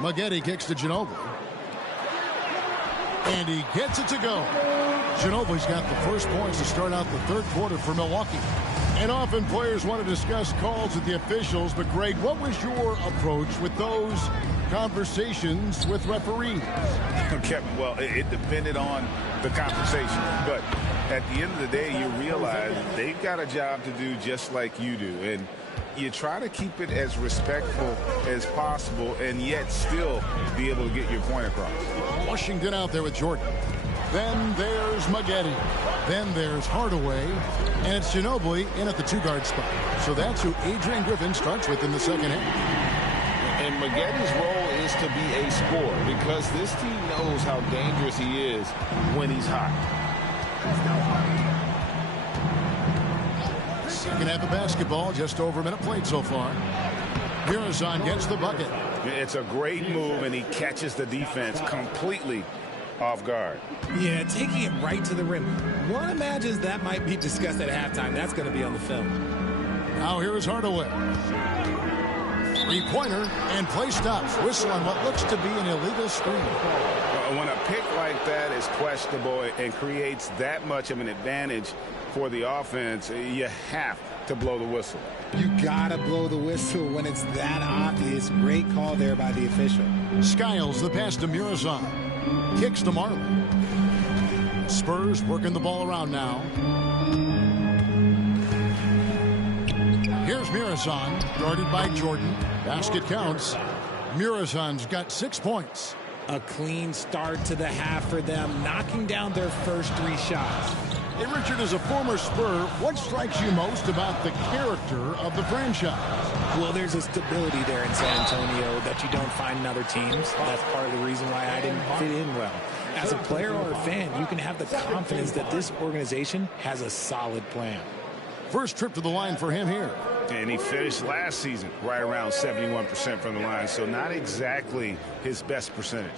Maggette kicks to Ginobili. And he gets it to go. Ginobili's got the first points to start out the third quarter for Milwaukee. And often players want to discuss calls with the officials. But, Greg, what was your approach with those conversations with referees? Kevin, well, it depended on the conversation. But at the end of the day, you realize they've got a job to do just like you do. And you try to keep it as respectful as possible and yet still be able to get your point across. Washington out there with Jordan. Then there's Maggette. Then there's Hardaway. And it's Ginobili in at the two-guard spot. So that's who Adrian Griffin starts with in the second half. And Magetti's role is to be a scorer because this team knows how dangerous he is when he's hot. Second half of basketball, just over a minute played so far. Mirazon gets the bucket. It's a great move, and he catches the defense completely off guard. Yeah, taking it right to the rim. One imagines that might be discussed at halftime. That's going to be on the film. Now here is Hardaway. Three-pointer, and play stops. Whistle on what looks to be an illegal screen. When a pick like that is questionable and creates that much of an advantage for the offense, you have to blow the whistle. You gotta blow the whistle when it's that obvious. Great call there by the official. Skiles the pass to Mirazon. Kicks to Marley. Spurs working the ball around now. Here's Mirazon, guarded by Jordan. Basket counts. Mirazon's got 6 points. A clean start to the half for them, knocking down their first 3 shots. Hey, Richard, as a former Spur, what strikes you most about the character of the franchise? Well, there's a stability there in San Antonio that you don't find in other teams. That's part of the reason why I didn't fit in well. As a player or a fan, you can have the confidence that this organization has a solid plan. First trip to the line for him here. And he finished last season right around 71% from the line, so not exactly his best percentage.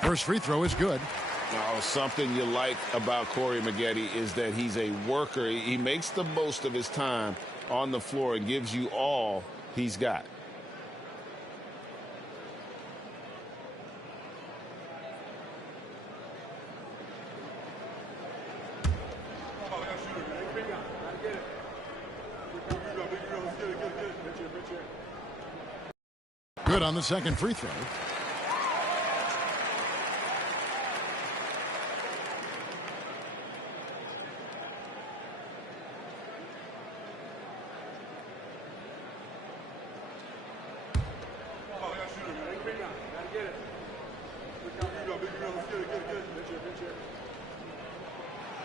First free throw is good. Now, something you like about Corey Maggette is that he's a worker. He makes the most of his time on the floor and gives you all he's got. Good on the second free throw.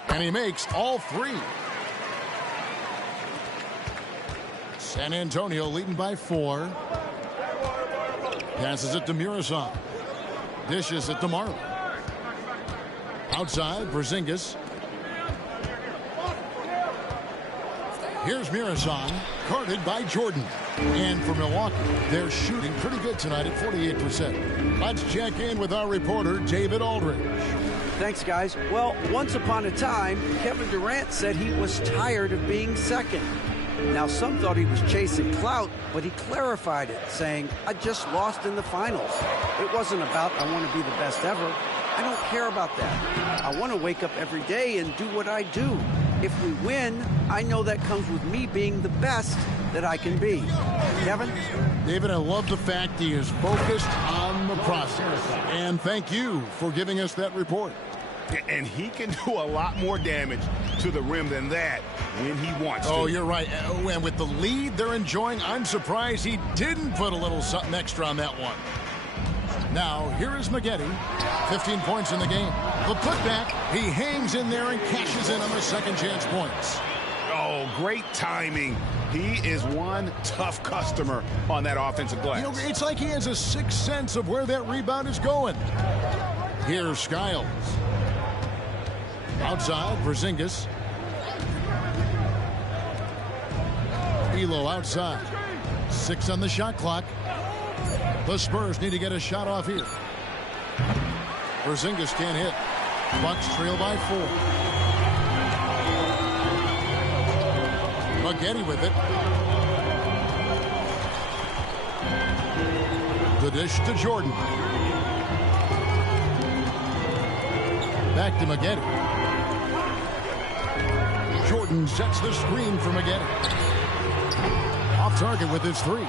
And he makes all 3. San Antonio leading by 4. Passes it to Mirazon. Dishes it to Marley. Outside, Porzingis. Here's Mirazon, guarded by Jordan. And for Milwaukee, they're shooting pretty good tonight at 48%. Let's check in with our reporter, David Aldridge. Thanks, guys. Well, once upon a time, Kevin Durant said he was tired of being second. Now, some thought he was chasing clout, but he clarified it, saying, I just lost in the finals. It wasn't about I want to be the best ever. I don't care about that. I want to wake up every day and do what I do. If we win, I know that comes with me being the best that I can be. Kevin? David, I love the fact he is focused on the process. And thank you for giving us that report. And he can do a lot more damage to the rim than that when he wants to. Oh, you're right. And with the lead they're enjoying, I'm surprised he didn't put a little something extra on that one. Now, here is Maggette. 15 points in the game. The putback, he hangs in there and cashes in on the second chance points. Oh, great timing. He is one tough customer on that offensive glass. You know, it's like he has a sixth sense of where that rebound is going. Here's Skiles. Outside, Porzingis. Elo outside. 6 on the shot clock. The Spurs need to get a shot off here. Porzingis can't hit. Bucks trail by 4. Maggette with it. The dish to Jordan. Back to Maggette. Jordan sets the screen for Maggette. Off target with his 3.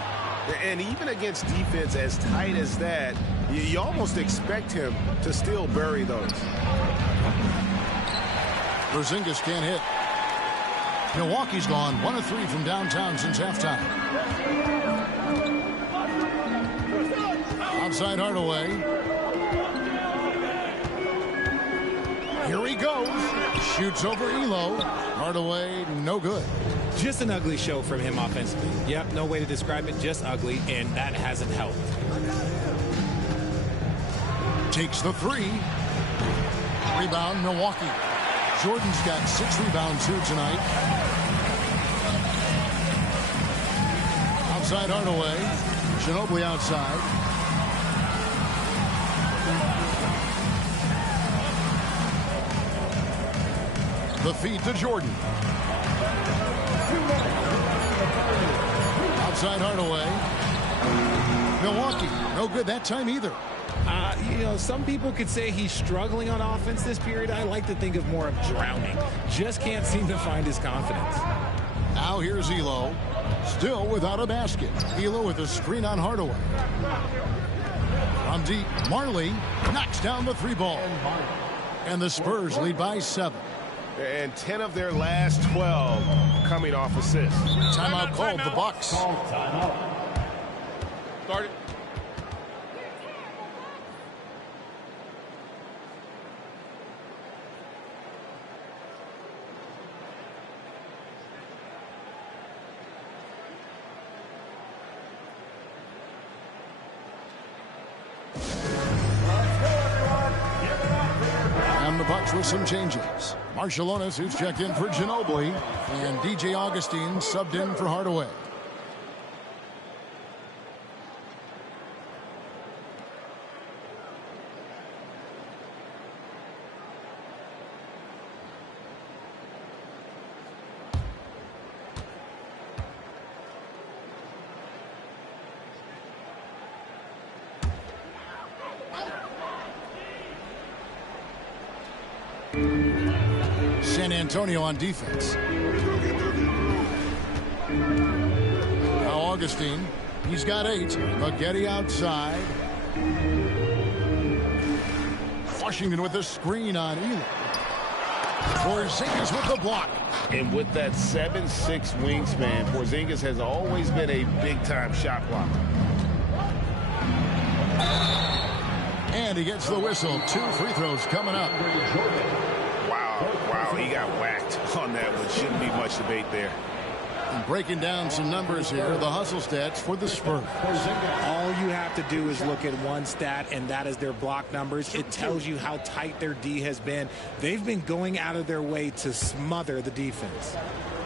And even against defense as tight as that, you almost expect him to still bury those. Porzingis can't hit. Milwaukee's gone 1 of 3 from downtown since halftime. Outside Hardaway. Here he goes. Shoots over Elo. Hardaway, no good. Just an ugly show from him offensively. Yep, no way to describe it, just ugly, and that hasn't helped. Takes the 3. Rebound, Milwaukee. Jordan's got 6 rebounds too tonight. Outside Hardaway. Ginobili outside. The feed to Jordan. Outside Hardaway. Milwaukee, no good that time either. You know, some people could say he's struggling on offense this period. I like to think of more of drowning. Just can't seem to find his confidence. Now here's Elo. Still without a basket. Elo with a screen on Hardaway. From deep, Marley knocks down the 3 ball. And the Spurs lead by 7. And 10 of their last 12 coming off assists. Timeout called, the Bucks. Started. And the Bucks with some changes. Marciulionis, who's checked in for Ginobili, and DJ Augustine subbed in for Hardaway. San Antonio on defense. Now Augustine, he's got 8. Maggette outside. Washington with a screen on Elo. Porzingis with the block. And with that 7'6" wingspan, Porzingis has always been a big-time shot blocker. And he gets the whistle. 2 free throws coming up. Wow, he got whacked on that one. Shouldn't be much debate there. And breaking down some numbers here, the hustle stats for the Spurs. All you have to do is look at one stat, and that is their block numbers. It tells you how tight their D has been. They've been going out of their way to smother the defense.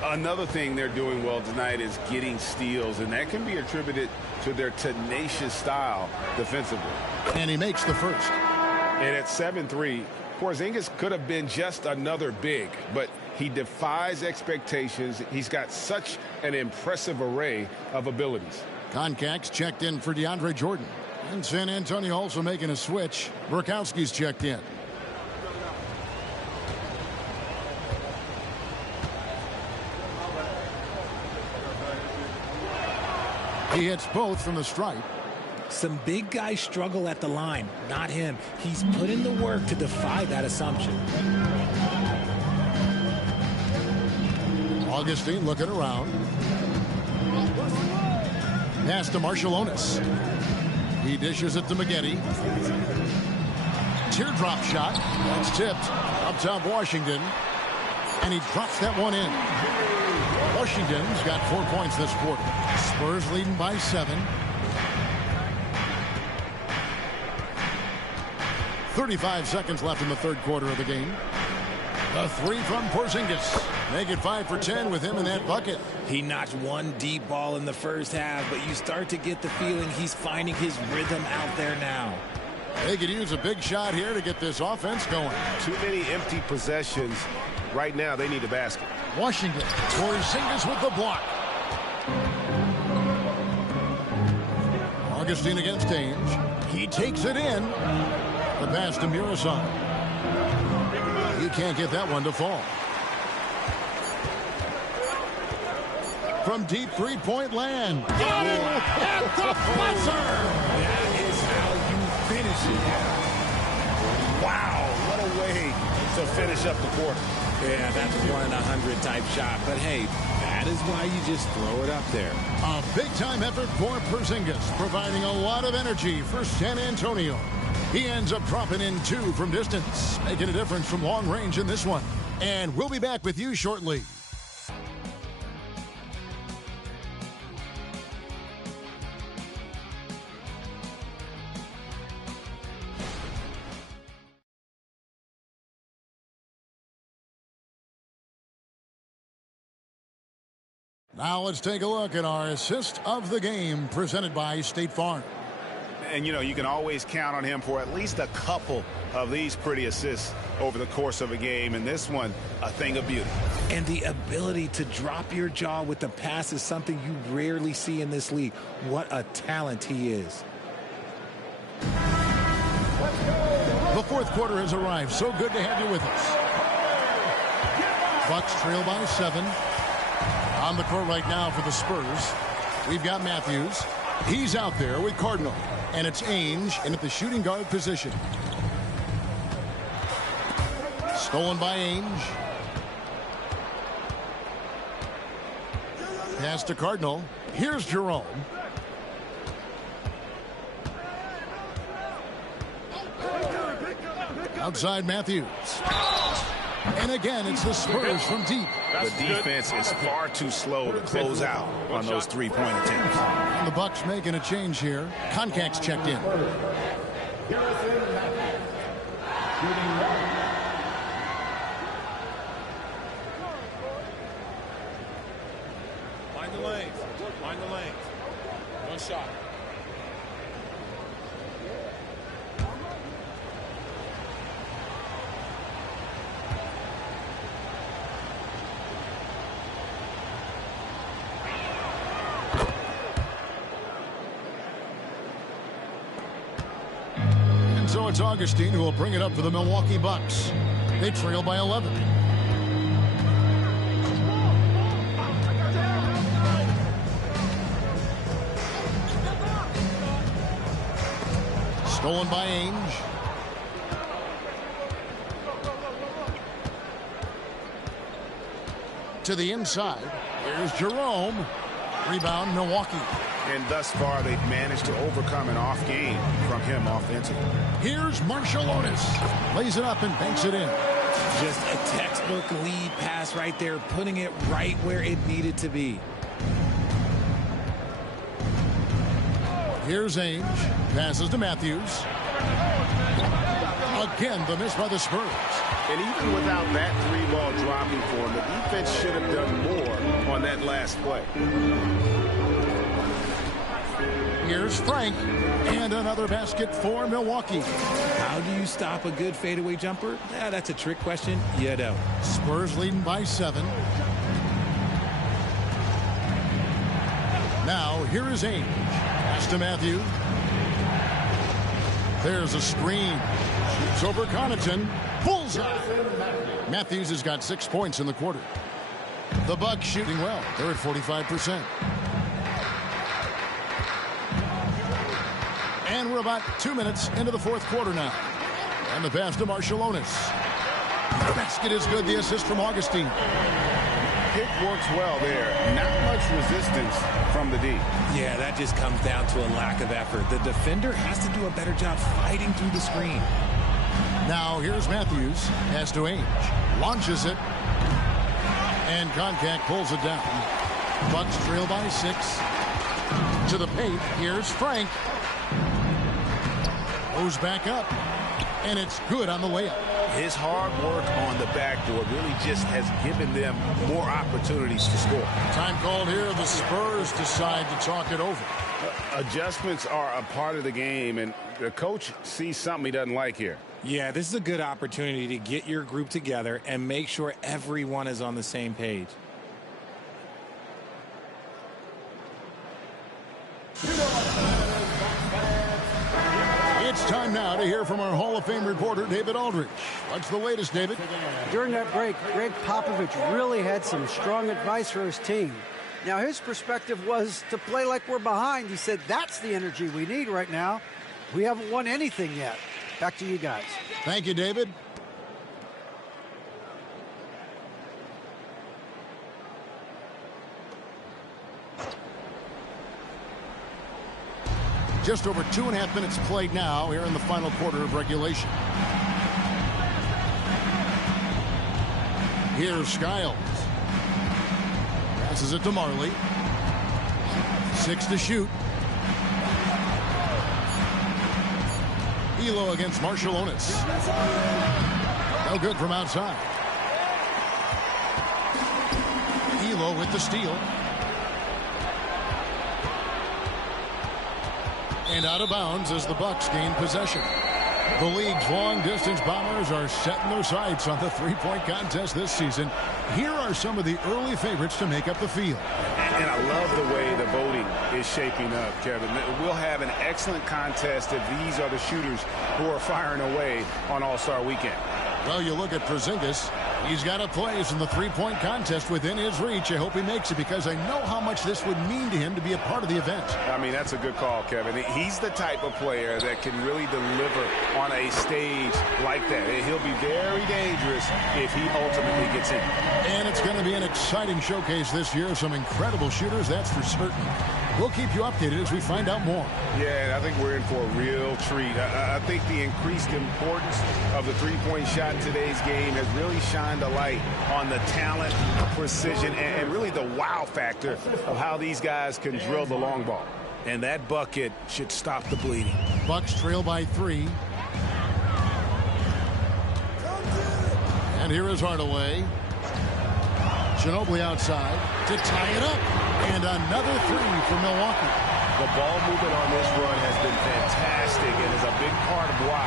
Another thing they're doing well tonight is getting steals, and that can be attributed to their tenacious style defensively. And he makes the first. And at 7'3", Porzingis could have been just another big, but he defies expectations. He's got such an impressive array of abilities. Koncak's checked in for DeAndre Jordan. And San Antonio also making a switch. Burkowski's checked in. He hits both from the stripe. Some big guys struggle at the line, not him. He's put in the work to defy that assumption. Augustine looking around. Pass to Marciulionis. He dishes it to McGetty. Teardrop shot. That's tipped. Up top, Washington. And he drops that one in. Washington's got 4 points this quarter. Spurs leading by 7. 35 seconds left in the third quarter of the game. A 3 from Porzingis. Make it 5 for 10 with him in that bucket. He notched one deep ball in the first half, but you start to get the feeling he's finding his rhythm out there now. They could use a big shot here to get this offense going. Too many empty possessions. Right now, they need a basket. Washington. Porzingis with the block. Augustine against Ainge. He takes it in. The pass to Murasov. He can't get that one to fall. From deep three-point land. Oh, at the buzzer! That is how you finish it. Wow, what a way to finish up the quarter. Yeah, that's 1 in 100 type shot. But hey, that is why you just throw it up there. A big-time effort for Porzingis, providing a lot of energy for San Antonio. He ends up dropping in 2 from distance, making a difference from long range in this one. And we'll be back with you shortly. Now let's take a look at our assist of the game presented by State Farm. And, you know, you can always count on him for at least a couple of these pretty assists over the course of a game. And this one, a thing of beauty. And the ability to drop your jaw with the pass is something you rarely see in this league. What a talent he is. The fourth quarter has arrived. So good to have you with us. Bucks trail by 7. On the court right now for the Spurs, we've got Matthews. He's out there with Cardinal. And it's Ainge in at the shooting guard position. Stolen by Ainge. Pass to Cardinal. Here's Jerome. Outside Matthews. And again, it's the Spurs from deep. The defense is far too slow to close out on those three-point attempts. And the Bucks making a change here. Koncak's checked in. Find the lanes. Find the lanes. One shot. So it's Augustine who will bring it up for the Milwaukee Bucks. They trail by 11. Stolen by Ainge. To the inside. Here's Jerome. Rebound, Milwaukee. And thus far, they've managed to overcome an off game from him offensively. Here's Marciulionis. Lays it up and banks it in. Just a textbook lead pass right there, putting it right where it needed to be. Here's Ainge. Passes to Matthews. Again, the miss by the Spurs. And even without that 3-ball dropping for him, the defense should have done more on that last play. Here's Frank. And another basket for Milwaukee. How do you stop a good fadeaway jumper? Yeah, that's a trick question. You don't. Spurs leading by 7. Now, here is Ainge. Pass to Matthews. There's a screen. Shoots over Connaughton. Bullseye. Matthews has got 6 points in the quarter. The Bucks shooting well. They're at 45%. And we're about 2 minutes into the fourth quarter now. And the pass to Marciulionis. The basket is good. The assist from Augustine. pick works well there. Not much resistance from the D. Yeah, that just comes down to a lack of effort. The defender has to do a better job fighting through the screen. Now here's Matthews. Has to Ainge. Launches it. And Concact pulls it down. Bucks trail by 6. To the paint. Here's Frank. Goes back up. And it's good on the way up. His hard work on the backboard really just has given them more opportunities to score. Time called here. The Spurs decide to talk it over. Adjustments are a part of the game, and the coach sees something he doesn't like here. Yeah, this is a good opportunity to get your group together and make sure everyone is on the same page. It's time now to hear from our Hall of Fame reporter, David Aldridge. What's the latest, David? During that break, Greg Popovich really had some strong advice for his team. Now, his perspective was to play like we're behind. He said, that's the energy we need right now. We haven't won anything yet. Back to you guys. Thank you, David. Just over 2.5 minutes played now here in the final quarter of regulation. Here's Skiles. Passes it to Marley. 6 to shoot. Elo against Marshallonis. No good from outside. Elo with the steal. And out of bounds as the Bucks gain possession. The league's long-distance bombers are setting their sights on the three-point contest this season. Here are some of the early favorites to make up the field. And I love the way the voting is shaping up, Kevin. We'll have an excellent contest if these are the shooters who are firing away on All-Star Weekend. Well, you look at Porzingis. He's got a place in the three-point contest within his reach. I hope he makes it because I know how much this would mean to him to be a part of the event. I mean, that's a good call, Kevin. He's the type of player that can really deliver on a stage like that. He'll be very dangerous if he ultimately gets in. And it's going to be an exciting showcase this year. Some incredible shooters, that's for certain. We'll keep you updated as we find out more. Yeah, I think we're in for a real treat. I think the increased importance of the three-point shot in today's game has really shined a light on the talent, precision, and really the wow factor of how these guys can drill the long ball. And that bucket should stop the bleeding. Bucks trail by 3. And here is Hardaway. Ginobili outside to tie it up. And another 3 for Milwaukee. The ball movement on this run has been fantastic and is a big part of why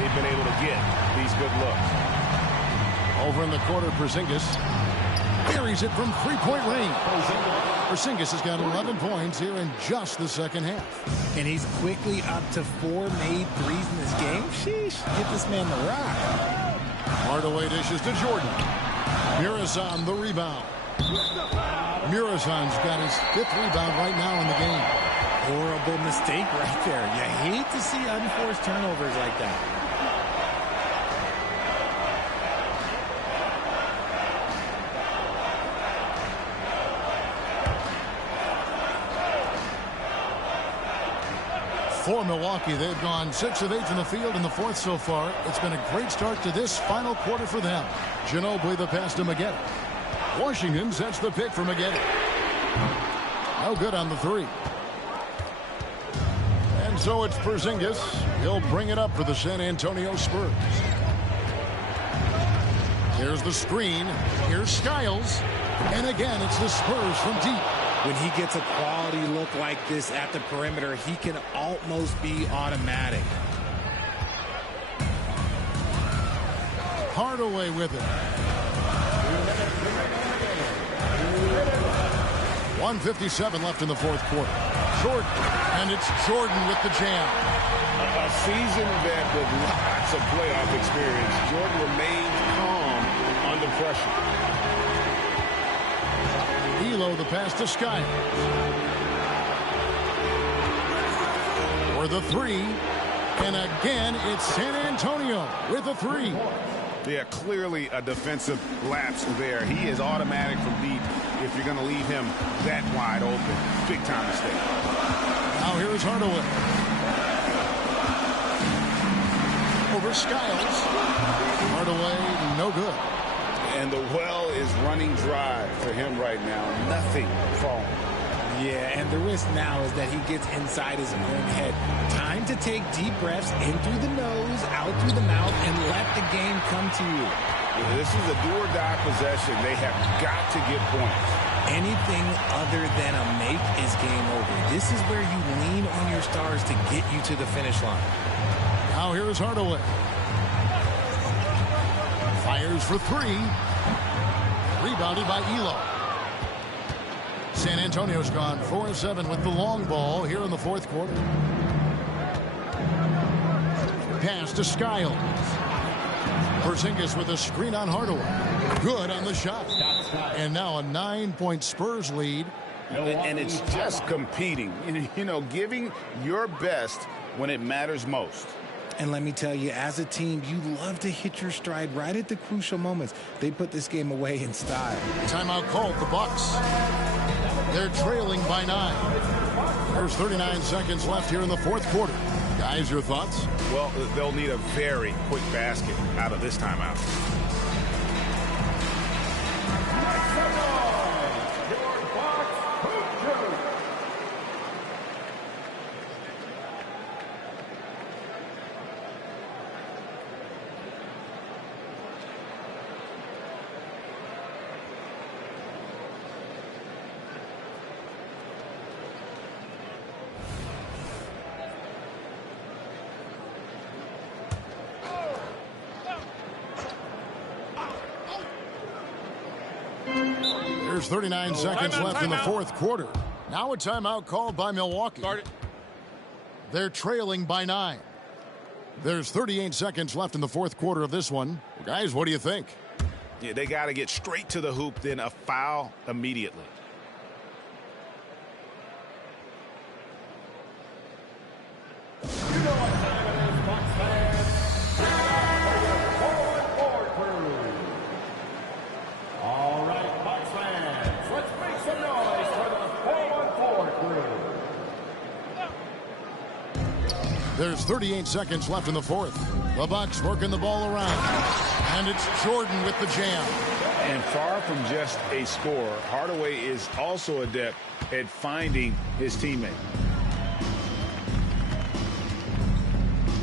they've been able to get these good looks. Over in the corner, Porzingis buries it from three-point range. Porzingis has got 11 points here in just the second half. And he's quickly up to 4 made threes in this game. Sheesh, get this man the rock. Hardaway dishes to Jordan. Muresan the rebound. Muresan's got his 5th rebound right now in the game. Horrible mistake right there. You hate to see unforced turnovers like that. For Milwaukee, they've gone 6 of 8 from the field in the 4th so far. It's been a great start to this final quarter for them. Ginobili the pass to Maggette. Washington sets the pick for Maggette. No good on the 3. And so it's Porzingis. He'll bring it up for the San Antonio Spurs. Here's the screen. Here's Skiles. And again, it's the Spurs from deep. When he gets a quality look like this at the perimeter, he can almost be automatic. Hardaway with it. 1:57 left in the 4th quarter. Jordan, and it's Jordan with the jam. A seasoned vet with lots of playoff experience. Jordan remains calm under pressure. Elo the pass to Skiles. For the 3. And again, it's San Antonio with a 3. Yeah, clearly a defensive lapse there. He is automatic from deep if you're going to leave him that wide open. Big time mistake. Now here's Hardaway. Over Skiles. Hardaway, no good. And the well is running dry for him right now. Nothing falling. Yeah, and the risk now is that he gets inside his own head. Time to take deep breaths in through the nose, out through the mouth, and let the game come to you. This is a do-or-die possession. They have got to get points. Anything other than a make is game over. This is where you lean on your stars to get you to the finish line. Now here's Hardaway. Fires for three. Rebounded by Elo. San Antonio's gone 4-7 with the long ball here in the fourth quarter. Pass to Skiles. Porzingis with a screen on Hardaway. Good on the shot. And now a 9-point Spurs lead. And it's just competing. You know, giving your best when it matters most. And let me tell you, as a team, you love to hit your stride right at the crucial moments. They put this game away in style. Timeout called, the Bucks. They're trailing by 9. There's 39 seconds left here in the fourth quarter. Guys, your thoughts? Well, they'll need a very quick basket out of this timeout. There's 39 seconds left in the fourth quarter. Now a timeout called by Milwaukee. They're trailing by 9. There's 38 seconds left in the fourth quarter of this one. Guys, what do you think? Yeah, they got to get straight to the hoop, then a foul immediately. There's 38 seconds left in the fourth. The Bucks working the ball around. And it's Jordan with the jam. And far from just a scorer, Hardaway is also adept at finding his teammate.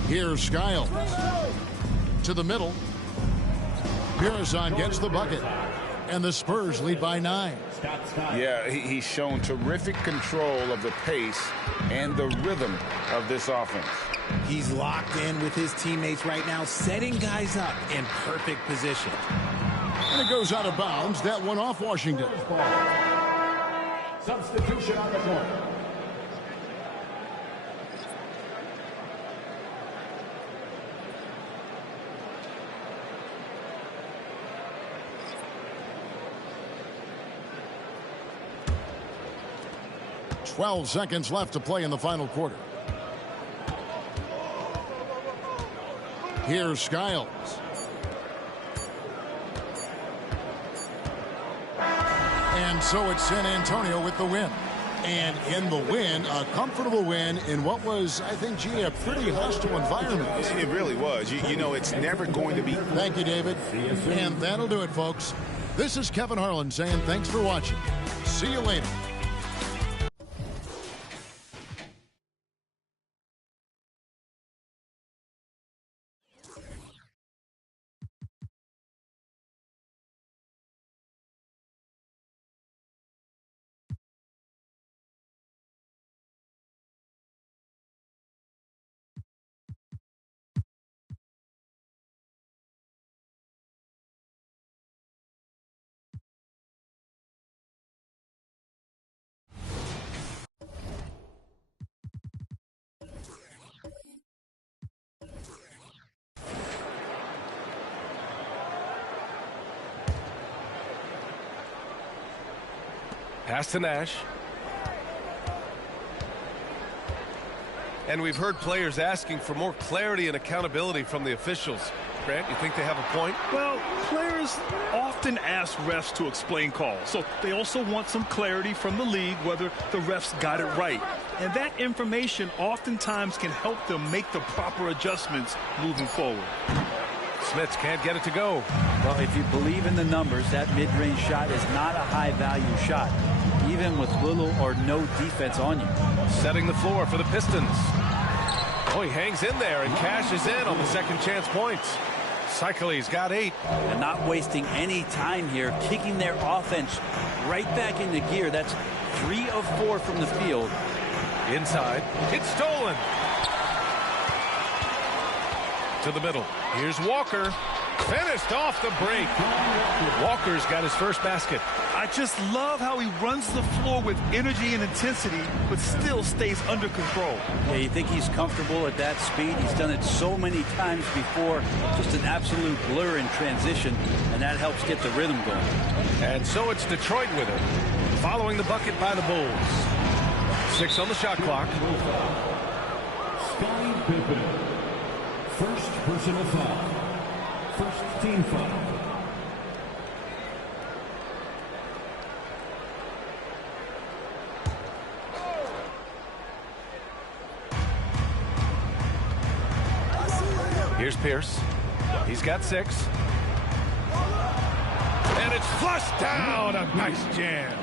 Here's Skiles. To the middle. Pirazon gets the bucket. And the Spurs lead by 9. Yeah, he's shown terrific control of the pace and the rhythm of this offense. He's locked in with his teammates right now, setting guys up in perfect position. And it goes out of bounds. That one off Washington. Substitution on the court. Twelve seconds left to play in the final quarter. Here's Skiles. And so it's San Antonio with the win. And in the win, a comfortable win in what was, I think, gee, a pretty hostile environment. It really was. You know, it's never going to be. Thank you, David. And that'll do it, folks. This is Kevin Harlan saying thanks for watching. See you later. Pass to Nash. And we've heard players asking for more clarity and accountability from the officials. Grant, you think they have a point? Well, players often ask refs to explain calls, so they also want some clarity from the league whether the refs got it right. And that information oftentimes can help them make the proper adjustments moving forward. Smits can't get it to go. Well, if you believe in the numbers, that mid-range shot is not a high-value shot, even with little or no defense on you. Setting the floor for the Pistons. Oh, he hangs in there and cashes in on the second chance points. Cycle's got 8. And not wasting any time here, kicking their offense right back into gear. That's 3 of 4 from the field. Inside. It's stolen. To the middle. Here's Walker. Finished off the break. Walker's got his first basket. I just love how he runs the floor with energy and intensity, but still stays under control. Yeah, you think he's comfortable at that speed? He's done it so many times before. Just an absolute blur in transition, and that helps get the rhythm going. And so it's Detroit with it, following the bucket by the Bulls. 6 on the shot clock. Scottie Pippen. First personal foul. First team foul. Here's Pierce. He's got 6. And it's flushed down. A nice jam.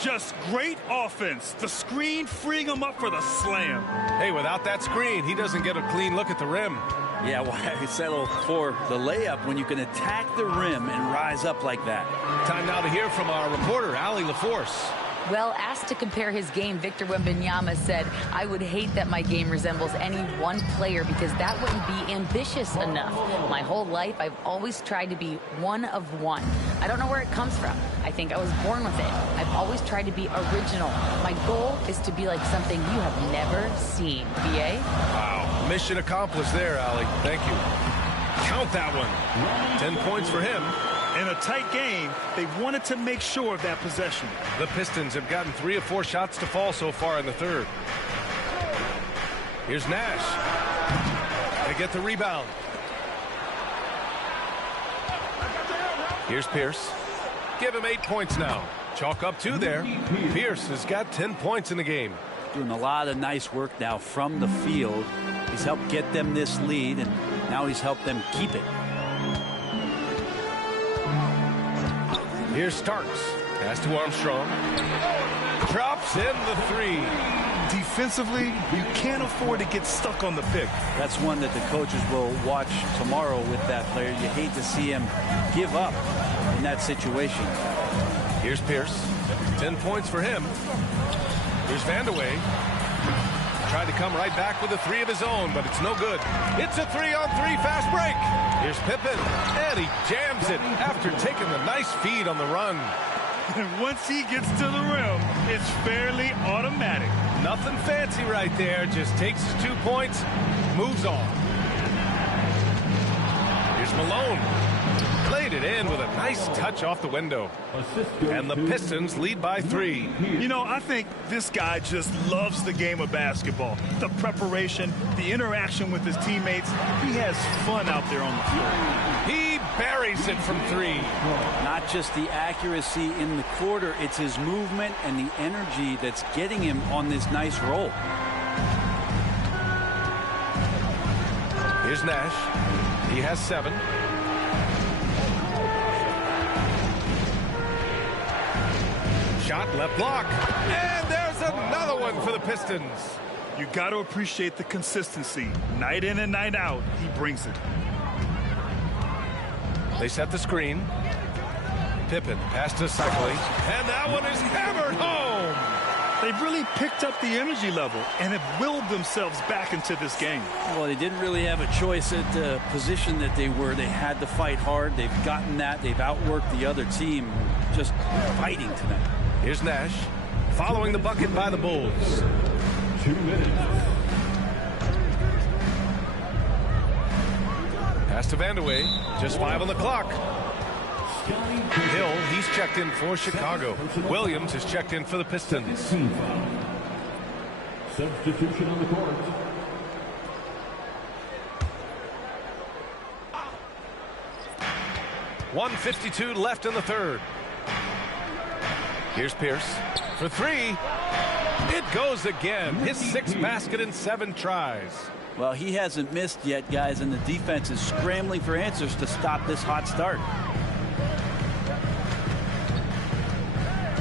Just great offense. The screen freeing him up for the slam. Hey, without that screen, he doesn't get a clean look at the rim. Yeah, why settle for the layup when you can attack the rim and rise up like that? Time now to hear from our reporter, Allie LaForce. Well, asked to compare his game, Victor Wembanyama said, "I would hate that my game resembles any one player because that wouldn't be ambitious enough. My whole life, I've always tried to be one of one. I don't know where it comes from. I think I was born with it. I've always tried to be original. My goal is to be like something you have never seen." BA? Wow. Mission accomplished there, Allie. Thank you. Count that one. 10 points for him. In a tight game, they wanted to make sure of that possession. The Pistons have gotten 3 of 4 shots to fall so far in the third. Here's Nash. They get the rebound. Here's Pierce. Give him 8 points now. Chalk up 2 there. Pierce has got 10 points in the game. Doing a lot of nice work now from the field. He's helped get them this lead, and now he's helped them keep it. Here's Starks. Pass to Armstrong. Drops in the 3. Defensively, you can't afford to get stuck on the pick. That's one that the coaches will watch tomorrow with that player. You hate to see him give up in that situation. Here's Pierce. 10 points for him. Here's Vandeweghe. Tried to come right back with a 3 of his own, but it's no good. It's a 3-on-3 fast break. Here's Pippen, and he jams it after taking the nice feed on the run. And once he gets to the rim, it's fairly automatic. Nothing fancy right there. Just takes his 2 points, moves on. Here's Malone. Played it in with a nice touch off the window. And the Pistons lead by 3. You know, I think this guy just loves the game of basketball. The preparation, the interaction with his teammates. He has fun out there on the floor. He buries it from 3. Not just the accuracy in the quarter, it's his movement and the energy that's getting him on this nice roll. Here's Nash. He has 7. Shot left block. And there's another one for the Pistons. You got to appreciate the consistency. Night in and night out, he brings it. They set the screen. Pippen pass to Cycling. And that one is hammered home. They've really picked up the energy level and have willed themselves back into this game. Well, they didn't really have a choice at the position that they were. They had to fight hard. They've gotten that. They've outworked the other team, just fighting tonight. Here's Nash, following the bucket by the Bulls. 2 minutes. Pass to Vandeweghe, just 5 on the clock. Hill, he's checked in for Chicago. Williams is checked in for the Pistons. Substitution on the court. 1:52 left in the third. Here's Pierce for three. It goes again. His 6th basket in 7 tries. Well, he hasn't missed yet, guys, and the defense is scrambling for answers to stop this hot start.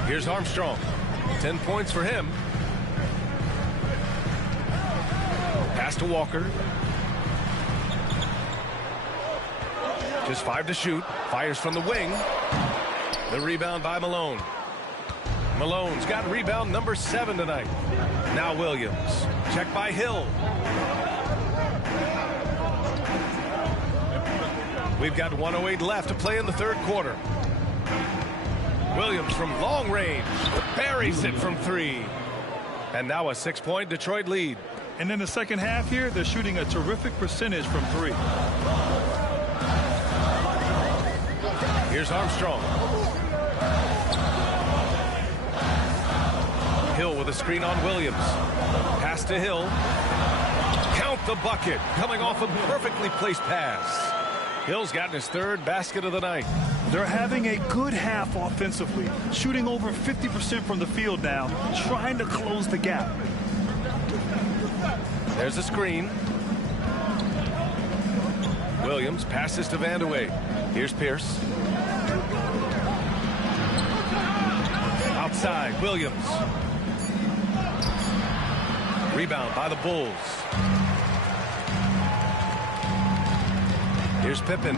Here's Armstrong. 10 points for him. Pass to Walker. Just 5 to shoot. Fires from the wing. The rebound by Malone. Malone's got rebound number 7 tonight. Now Williams. Check by Hill. We've got 1:08 left to play in the third quarter. Williams from long range buries it from 3. And now a 6-point Detroit lead. And in the second half here, they're shooting a terrific percentage from 3. Here's Armstrong. Hill with a screen on Williams. Pass to Hill. Count the bucket. Coming off a perfectly placed pass. Hill's gotten his 3rd basket of the night. They're having a good half offensively, shooting over 50% from the field now, trying to close the gap. There's a screen. Williams passes to Vandeweghe. Here's Pierce. Outside, Williams. Rebound by the Bulls. Here's Pippen.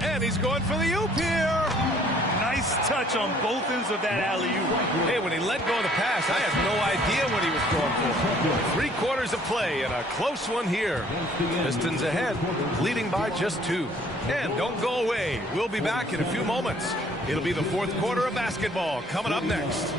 And he's going for the oop here. Nice touch on both ends of that alley-oop. Hey, when he let go of the pass, I had no idea what he was going for. 3 quarters of play and a close one here. Pistons ahead, leading by just 2. And don't go away. We'll be back in a few moments. It'll be the 4th quarter of basketball coming up next.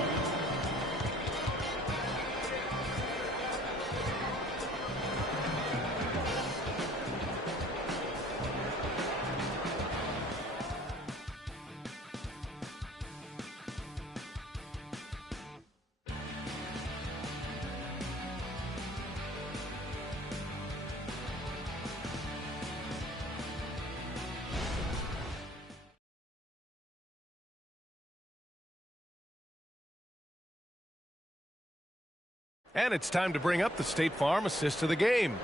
And it's time to bring up the State Farm assist of the game.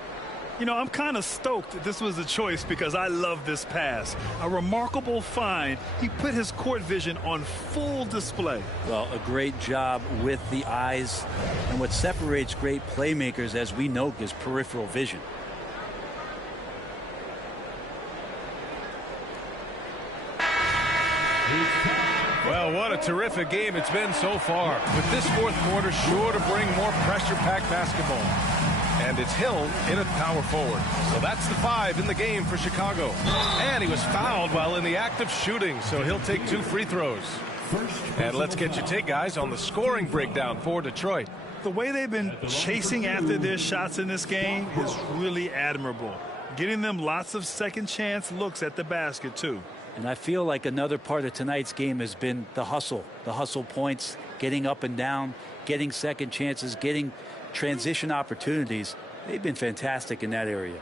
You know, I'm kind of stoked that this was a choice because I love this pass. A remarkable find. He put his court vision on full display. Well, a great job with the eyes. And what separates great playmakers, as we know, is peripheral vision. Well, what a terrific game it's been so far. With this 4th quarter sure to bring more pressure-packed basketball. And it's Hill in at power forward. So that's the 5 in the game for Chicago. And he was fouled while in the act of shooting, so he'll take 2 free throws. And let's get your take, guys, on the scoring breakdown for Detroit. The way they've been chasing after their shots in this game is really admirable. Getting them lots of second chance looks at the basket, too. And I feel like another part of tonight's game has been the hustle points, getting up and down, getting second chances, getting transition opportunities. They've been fantastic in that area.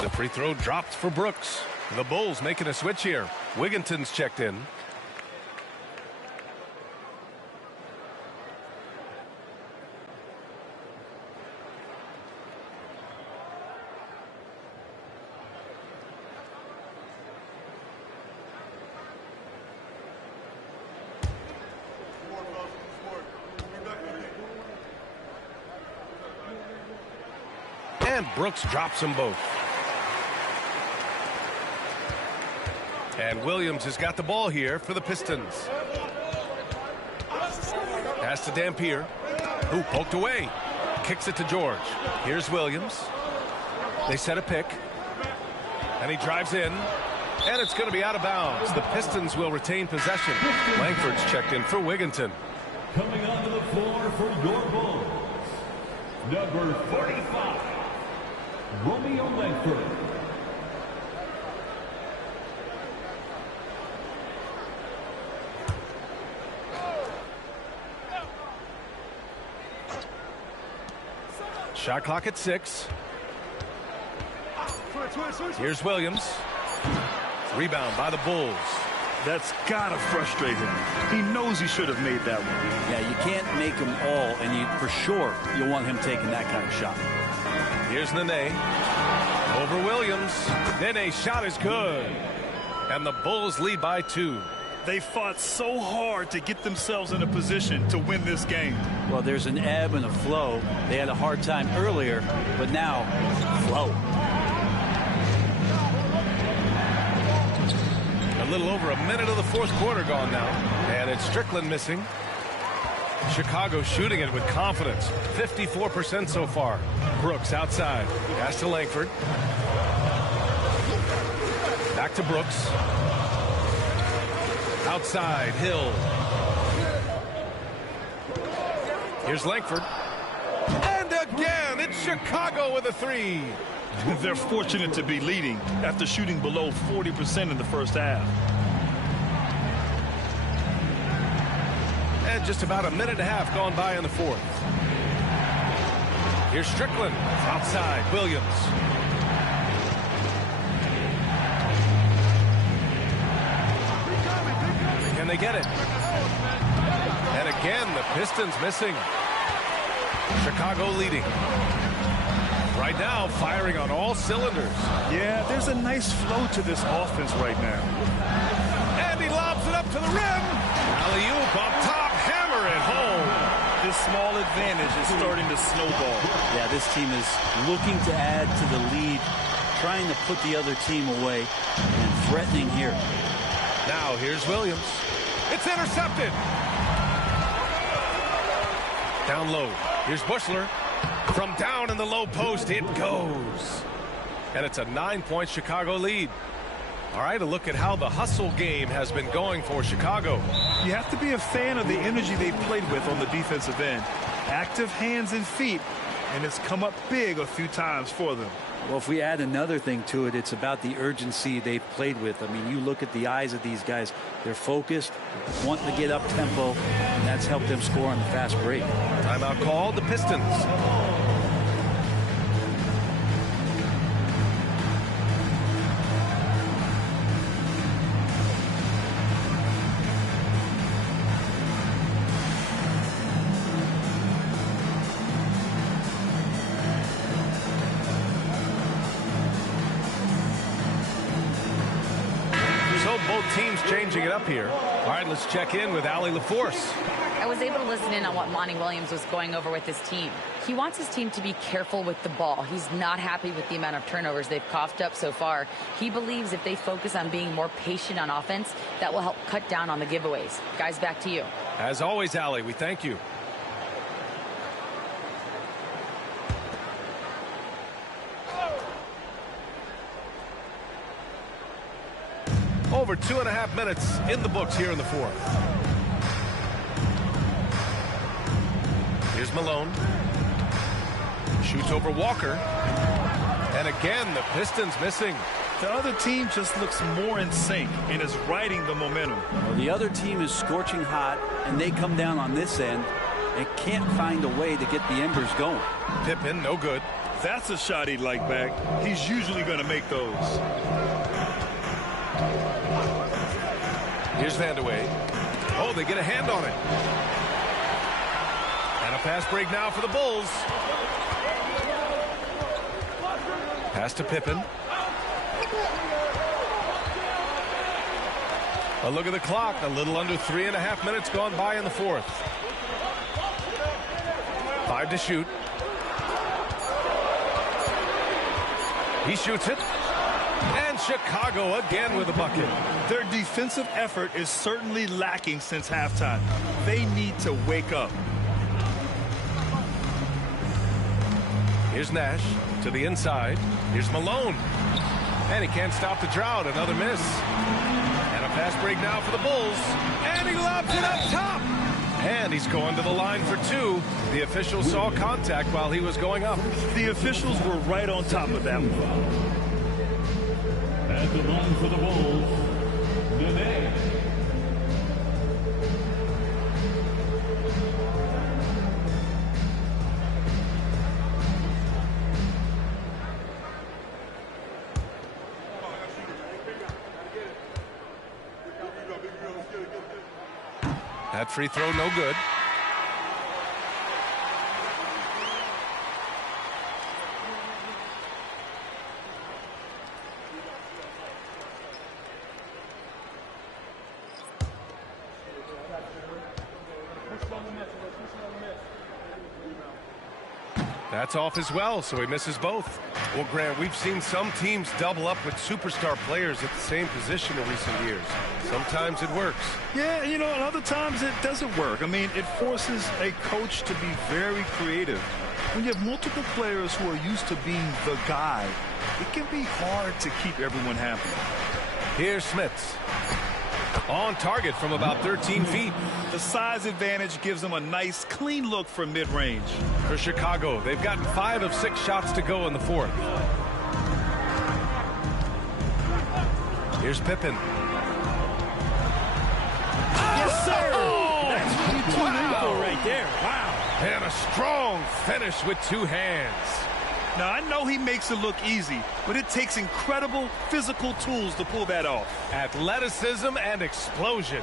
The free throw dropped for Brooks. The Bulls making a switch here. Wigginton's checked in. And Brooks drops them both. And Williams has got the ball here for the Pistons. Pass to Dampier, who poked away. Kicks it to George. Here's Williams. They set a pick. And he drives in. And it's going to be out of bounds. The Pistons will retain possession. Langford's checked in for Wigginton. Coming onto the floor for your Bulls, number 45, Romeo Langford. Shot clock at 6. Here's Williams. Rebound by the Bulls. That's got to frustrate him. He knows he should have made that one. Yeah, you can't make them all, and for sure you want him taking that kind of shot. Here's Nene. Over Williams. Nene's shot is good. And the Bulls lead by 2. They fought so hard to get themselves in a position to win this game. Well, there's an ebb and a flow. They had a hard time earlier, but now, flow. A little over a minute of the fourth quarter gone now. And it's Strickland missing. Chicago shooting it with confidence. 54% so far. Brooks outside. Pass to Langford. Back to Brooks. Outside, Hill. Here's Langford. And again, it's Chicago with a 3. They're fortunate to be leading after shooting below 40% in the first half. And just about a minute and a half gone by in the fourth. Here's Strickland. Outside, Williams. Can they get it? And again, the Pistons missing. Chicago leading. Right now, firing on all cylinders. Yeah, there's a nice flow to this offense right now. And he lobs it up to the rim. Alley-oop up top, hammer it home. This small advantage is starting to snowball. Yeah, this team is looking to add to the lead, trying to put the other team away, and threatening here. Now here's Williams. It's intercepted. Down low. Here's Bushler. From down in the low post, it goes. And it's a 9-point Chicago lead. All right, a look at how the hustle game has been going for Chicago. You have to be a fan of the energy they've played with on the defensive end. Active hands and feet, and it's come up big a few times for them. Well, if we add another thing to it, it's about the urgency they've played with. I mean, you look at the eyes of these guys. They're focused, wanting to get up tempo, and that's helped them score on the fast break. Timeout called, the Pistons. Teams changing it up here. All right, let's check in with Allie LaForce. I was able to listen in on what Monty Williams was going over with his team. He wants his team to be careful with the ball. He's not happy with the amount of turnovers they've coughed up so far. He believes if they focus on being more patient on offense, that will help cut down on the giveaways. Guys, back to you. As always, Allie, we thank you. Over 2.5 minutes in the books here in the fourth. Here's Malone. Shoots over Walker. And again, the Pistons missing. The other team just looks more in sync and is riding the momentum. Well, the other team is scorching hot, and they come down on this end and can't find a way to get the embers going. Pippen, no good. That's a shot he'd like back. He's usually going to make those. Here's Vandeweghe. Oh, they get a hand on it. And a fast break now for the Bulls. Pass to Pippen. A look at the clock. A little under 3.5 minutes gone by in the fourth. 5 to shoot. He shoots it. And Chicago again with a bucket. Their defensive effort is certainly lacking since halftime. They need to wake up. Here's Nash to the inside. Here's Malone. And he can't stop the drought. Another miss. And a fast break now for the Bulls. And he lobs it up top. And he's going to the line for 2. The officials saw contact while he was going up. The officials were right on top of that one. At the line for the Bulls, Nene. That free throw, no good. That's off as well, so he misses both. Well, Grant, we've seen some teams double up with superstar players at the same position in recent years. Sometimes it works. Yeah, and other times it doesn't work. I mean, it forces a coach to be very creative. When you have multiple players who are used to being the guy, it can be hard to keep everyone happy. Here's Smits. On target from about 13 feet. The size advantage gives them a nice, clean look from mid-range. For Chicago, they've gotten 5 of 6 shots to go in the fourth. Here's Pippen. Yes, sir! Oh! That's wow. Right there. Wow. And a strong finish with 2 hands. Now, I know he makes it look easy, but it takes incredible physical tools to pull that off. Athleticism and explosion.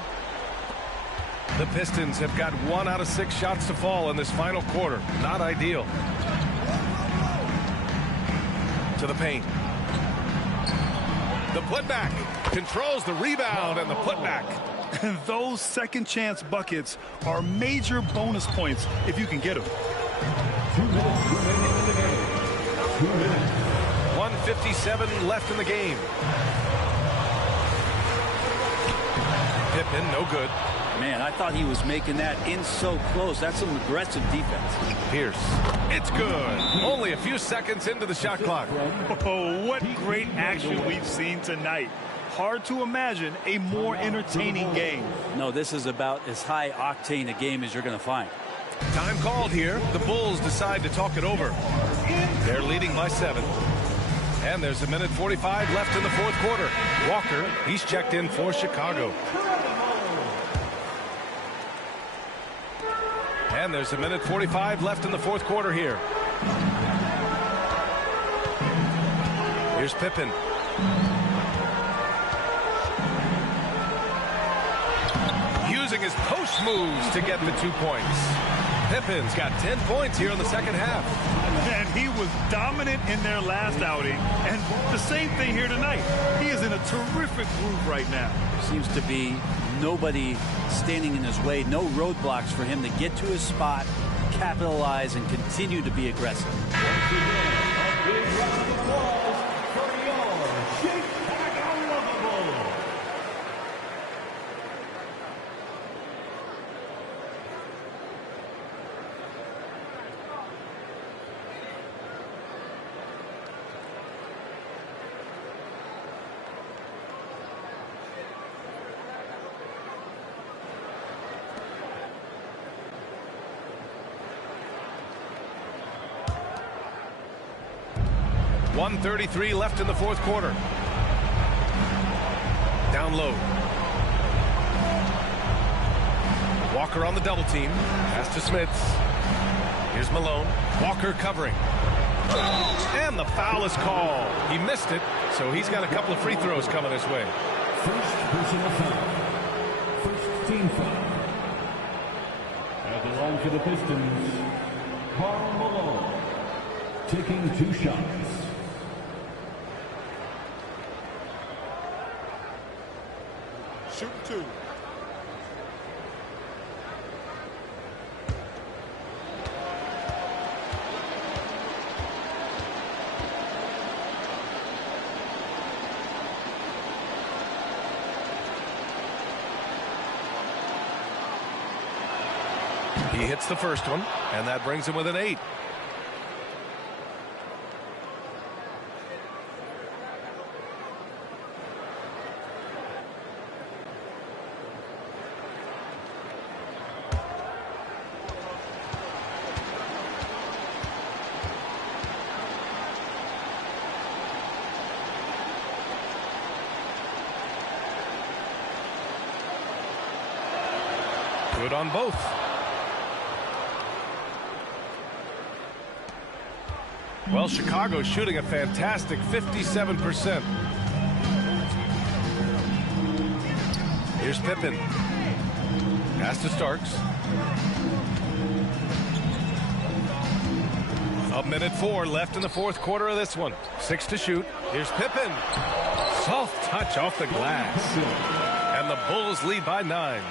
The Pistons have got 1 out of 6 shots to fall in this final quarter. Not ideal. To the paint. The putback. Controls the rebound and the putback. And those second chance buckets are major bonus points if you can get them. 2 minutes remaining in the game. 2 minutes. 1:57 left in the game. Pippen, no good. Man, I thought he was making that in so close. That's some aggressive defense. Pierce. It's good. Only a few seconds into the shot clock. Oh, what great action we've seen tonight. Hard to imagine a more entertaining game. No, this is about as high octane a game as you're going to find. Time called here. The Bulls decide to talk it over. They're leading by 7. And there's 1:45 left in the fourth quarter. Walker, he's checked in for Chicago. And there's 1:45 left in the fourth quarter here. Here's Pippen. Using his post moves to get the 2 points. Pippen's got 10 points here in the second half. And he was dominant in their last outing. And the same thing here tonight. He is in a terrific groove right now. Seems to be nobody standing in his way. No roadblocks for him to get to his spot, capitalize, and continue to be aggressive. .133 left in the fourth quarter. Down low. Walker on the double team. Pass to Smits. Here's Malone. Walker covering. And the foul is called. He missed it, so he's got a couple of free throws coming his way. First personal foul. First team foul. At the line for the Pistons, Karl Malone. Taking 2 shots. Shoot 2. He hits the first one, and that brings him within 8. Good on both. Well, Chicago's shooting a fantastic 57%. Here's Pippen. Pass to Starks. A minute 4 left in the fourth quarter of this one. 6 to shoot. Here's Pippen. Soft touch off the glass. And the Bulls lead by 9.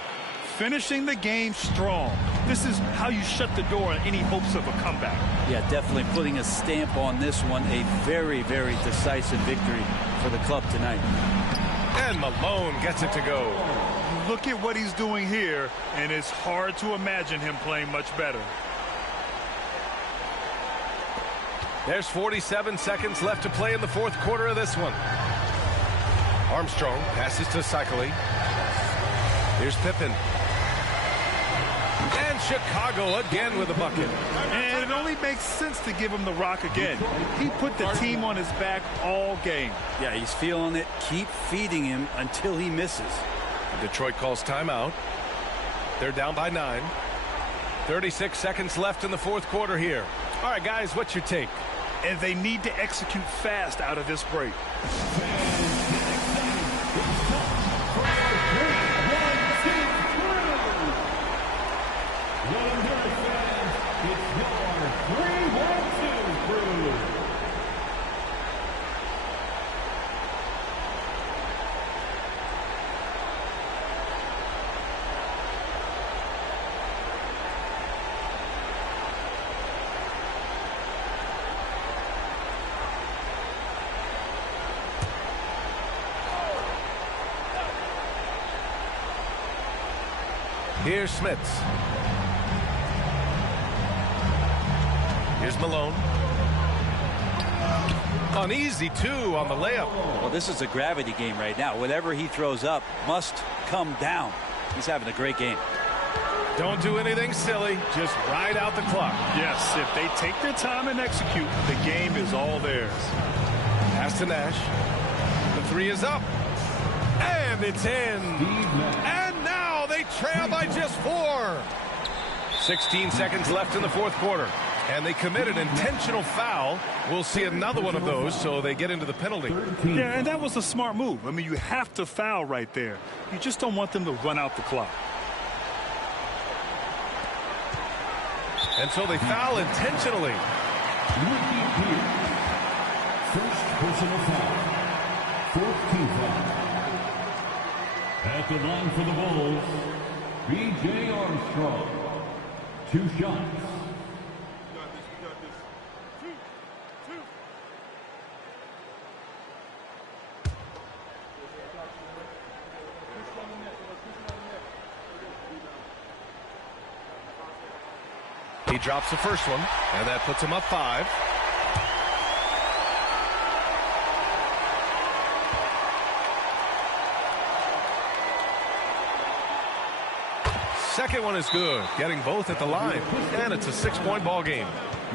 Finishing the game strong. This is how you shut the door on any hopes of a comeback. Yeah, definitely putting a stamp on this one. A very, very decisive victory for the club tonight. And Malone gets it to go. Look at what he's doing here, and it's hard to imagine him playing much better. There's 47 seconds left to play in the fourth quarter of this one. Armstrong passes to Cycli. Here's Pippen. And Chicago again with a bucket. And it only makes sense to give him the rock again. He put the team on his back all game. Yeah, he's feeling it. Keep feeding him until he misses. Detroit calls timeout. They're down by 9. 36 seconds left in the fourth quarter here. All right, guys, what's your take? And they need to execute fast out of this break. Here's Smits. Here's Malone. An easy 2 on the layup. Well, this is a gravity game right now. Whatever he throws up must come down. He's having a great game. Don't do anything silly. Just ride out the clock. Yes, if they take their time and execute, the game is all theirs. Pass to Nash. The 3 is up. And it's in. And now they trail by just 4. 16 seconds left in the fourth quarter. And they commit an intentional foul. We'll see another one of those, so they get into the penalty. Yeah, and that was a smart move. I mean, you have to foul right there. You just don't want them to run out the clock. And so they foul intentionally. First personal foul. 4th team foul. At the line for the Bulls, B.J. Armstrong. 2 shots. He drops the first one, and that puts him up 5. Second one is good, getting both at the line, and it's a 6-point ball game.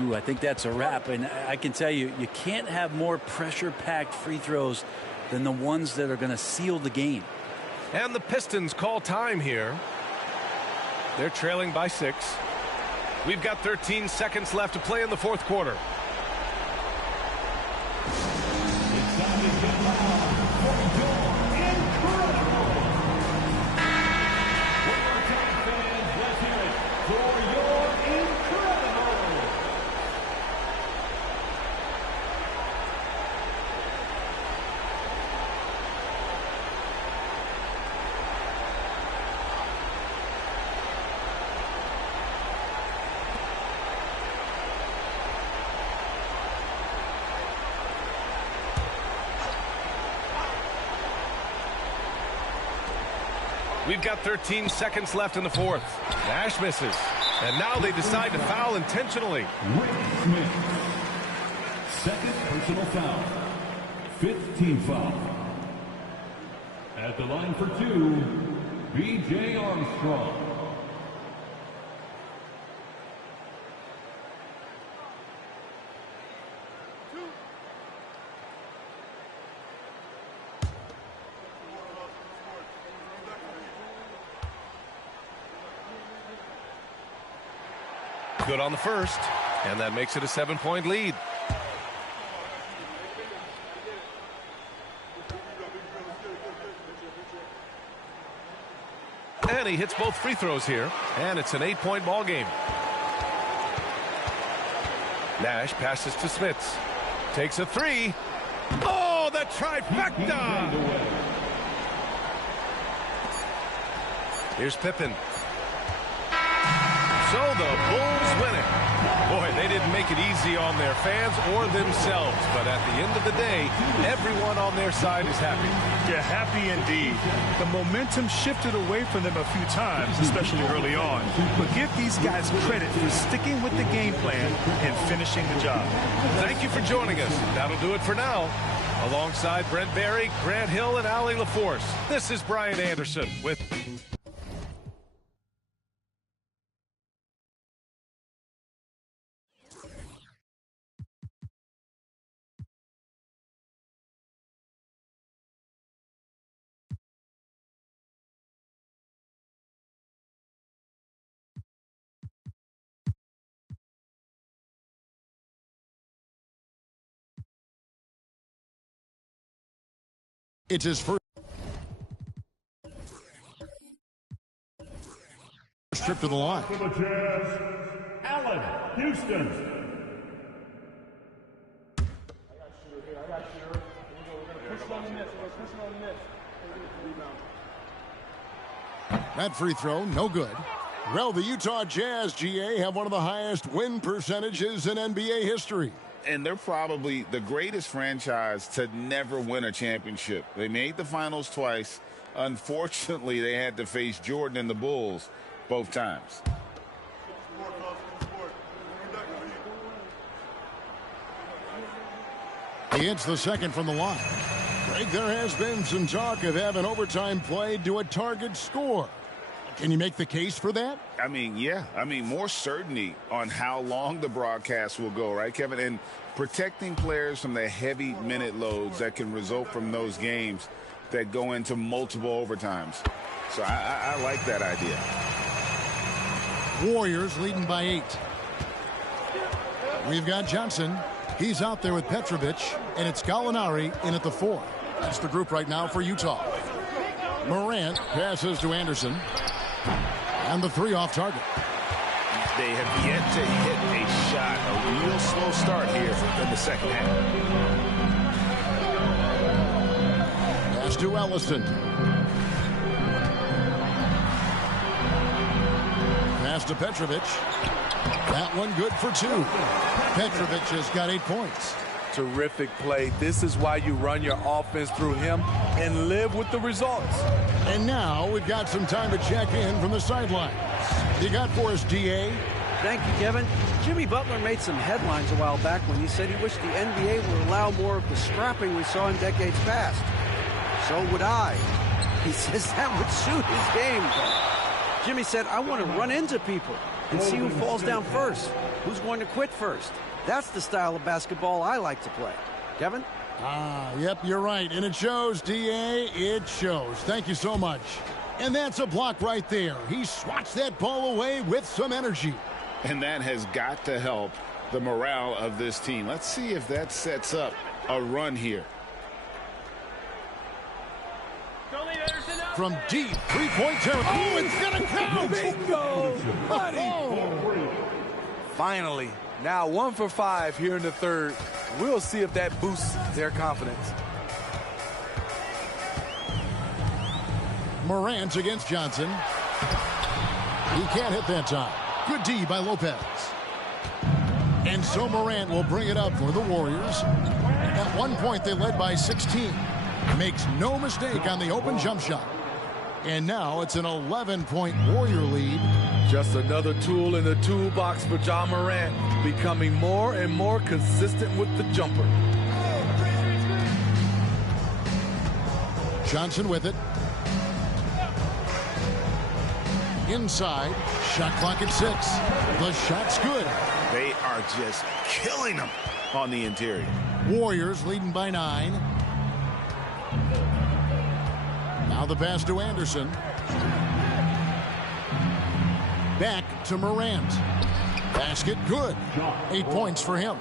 Ooh, I think that's a wrap, and I can tell you, you can't have more pressure-packed free throws than the ones that are going to seal the game. And the Pistons call time here. They're trailing by 6. We've got 13 seconds left to play in the fourth quarter. We've got 13 seconds left in the fourth. Nash misses. And now they decide to foul intentionally. Smith. Second personal foul. 5th team foul. At the line for 2, B.J. Armstrong. Good on the first, and that makes it a 7-point lead. And he hits both free throws here, and it's an 8-point ball game. Nash passes to Smits. Takes a three. Oh, the trifecta! Here's Pippen. So the Bulls win it. Boy, they didn't make it easy on their fans or themselves. But at the end of the day, everyone on their side is happy. Yeah, happy indeed. The momentum shifted away from them a few times, especially early on. But give these guys credit for sticking with the game plan and finishing the job. Thank you for joining us. That'll do it for now. Alongside Brent Barry, Grant Hill, and Allie LaForce, this is Brian Anderson with... It's his first trip to the line. For the Jazz, Allen Houston. That free throw, no good. Well, the Utah Jazz, GA, have one of the highest win percentages in NBA history. And they're probably the greatest franchise to never win a championship. They made the finals twice. Unfortunately, they had to face Jordan and the Bulls both times. He hits the second from the line. Greg, there has been some talk of having overtime played to a target score. Can you make the case for that? I mean, yeah. I mean, more certainty on how long the broadcast will go, right, Kevin? And protecting players from the heavy minute loads that can result from those games that go into multiple overtimes. So I like that idea. Warriors leading by 8. We've got Johnson. He's out there with Petrovic, and it's Gallinari in at the 4. That's the group right now for Utah. Morant passes to Anderson. And the 3 off target. They have yet to hit a shot. A real slow start here in the second half. Pass to Ellison. Pass to Petrovic. That one good for 2. Petrovic has got 8 points. Terrific play. This is why you run your offense through him and live with the results. And now we've got some time to check in from the sidelines. You got for us, DA? Thank you, Kevin. Jimmy Butler made some headlines a while back when he said he wished the NBA would allow more of the scrapping we saw in decades past. So would I. He says that would suit his game. Jimmy said, I want to run into people and see who falls down first, who's going to quit first. That's the style of basketball I like to play. Kevin? Yep, you're right. And it shows, DA. It shows. Thank you so much. And that's a block right there. He swats that ball away with some energy. And that has got to help the morale of this team. Let's see if that sets up a run here. From deep, 3-point territory. Oh, it's going to count! Bingo! Buddy! Finally. Now 1 for 5 here in the third. We'll see if that boosts their confidence. Morant against Johnson. He can't hit that time. Good D by Lopez. And so Morant will bring it up for the Warriors. At one point, they led by 16. Makes no mistake on the open jump shot. And now it's an 11-point Warrior lead. Just another tool in the toolbox for Ja Morant, becoming more and more consistent with the jumper. Johnson with it. Inside, shot clock at 6. The shot's good. They are just killing them on the interior. Warriors leading by 9. Now the pass to Anderson. Back to Morant. Basket good. 8 points for him.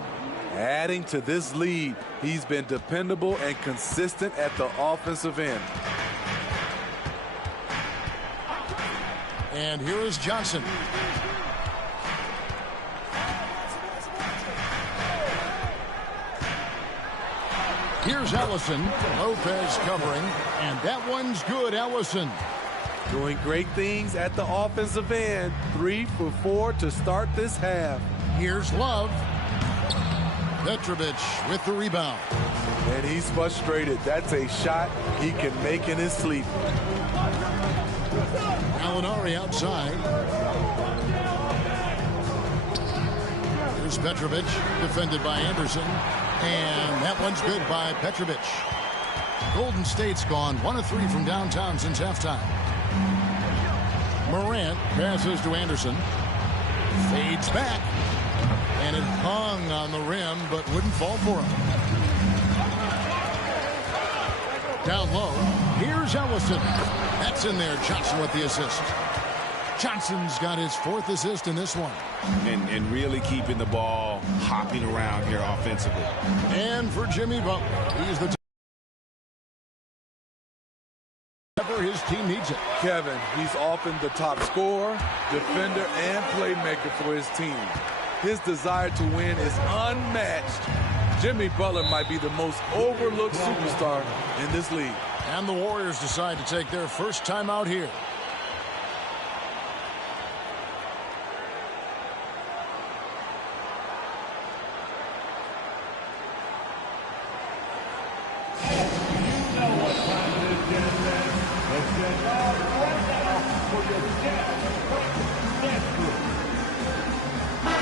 Adding to this lead, he's been dependable and consistent at the offensive end. And here is Johnson. Here's Ellison. Lopez covering. And that one's good, Ellison. Doing great things at the offensive end. 3 for 4 to start this half. Here's Love. Petrovic with the rebound. And he's frustrated. That's a shot he can make in his sleep. Gallinari outside. Here's Petrovic, defended by Anderson. And that one's good by Petrovic. Golden State's gone 1 of 3 from downtown since halftime. Morant passes to Anderson. Fades back. And it hung on the rim, but wouldn't fall for him. Down low. Here's Ellison. That's in there. Johnson with the assist. Johnson's got his 4th assist in this one. And really keeping the ball hopping around here offensively. And for Jimmy Butler, he's the his team needs it. Kevin, he's often the top scorer, defender, and playmaker for his team. His desire to win is unmatched. Jimmy Butler might be the most overlooked superstar in this league. And the Warriors decide to take their first time out here.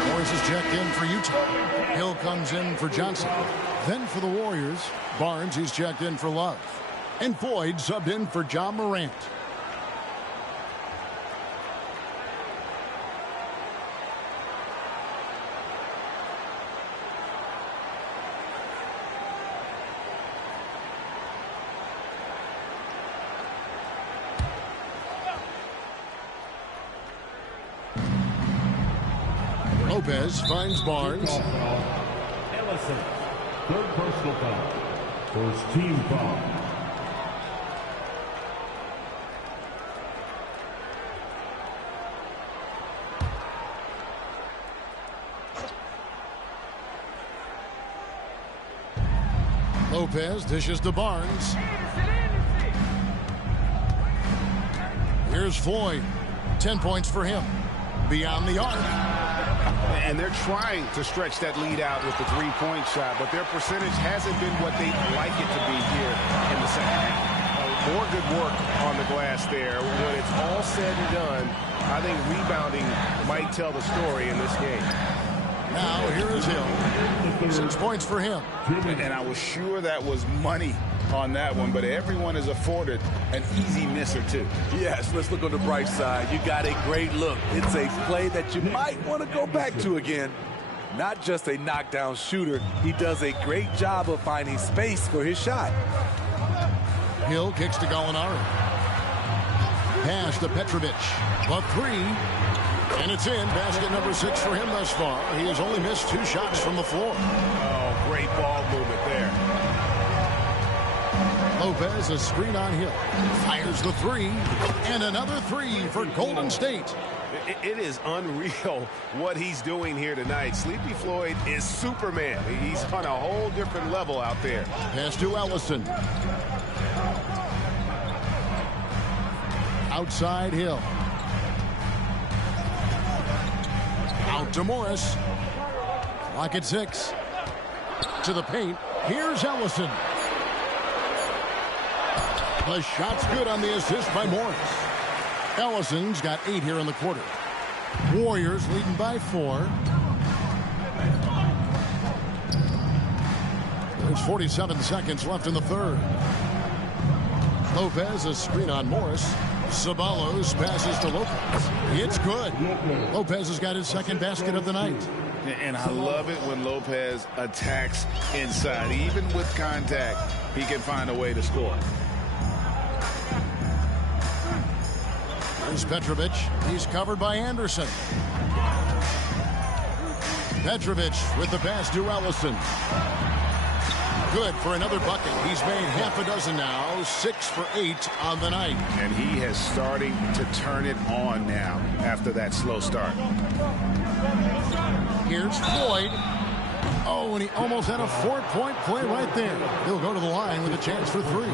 Morris is checked in for Utah. Hill comes in for Johnson. Then for the Warriors, Barnes, he's checked in for Love. And Floyd subbed in for John Morant. Lopez finds Barnes. Ellison, 3rd personal foul. 1st team foul. Lopez dishes to Barnes. Here's Floyd. 10 points for him. Beyond the arc. And they're trying to stretch that lead out with the 3-point shot, but their percentage hasn't been what they'd like it to be here in the second half. More good work on the glass there. When it's all said and done, I think rebounding might tell the story in this game. Now here is Hill. 6 points for him. And I was sure that was money on that one, but everyone is afforded an easy miss or two. Yes, let's look on the bright side. You got a great look. It's a play that you might want to go back to again. Not just a knockdown shooter, he does a great job of finding space for his shot. Hill kicks to Gallinari. Pass to Petrovic. The 3. And it's in. Basket number 6 for him thus far. He has only missed 2 shots from the floor. Oh, great ball movement there. Lopez, a screen on Hill. Fires the 3. And another 3 for Golden State. It is unreal what he's doing here tonight. Sleepy Floyd is Superman. He's on a whole different level out there. Pass to Ellison. Outside Hill. Out to Morris. Clock at 6. To the paint. Here's Ellison. The shot's good on the assist by Morris. Ellison's got 8 here in the quarter. Warriors leading by 4. There's 47 seconds left in the third. Lopez, a screen on Morris. Ceballos passes to Lopez. It's good. Lopez has got his second basket of the night. And I love it when Lopez attacks inside. Even with contact, he can find a way to score. There's Petrovic. He's covered by Anderson. Petrovic with the pass to Ellison. Good for another bucket. He's made half a dozen now, 6 for 8 on the night. And he is starting to turn it on now after that slow start. Here's Floyd. Oh, and he almost had a 4-point play right there. He'll go to the line with a chance for 3.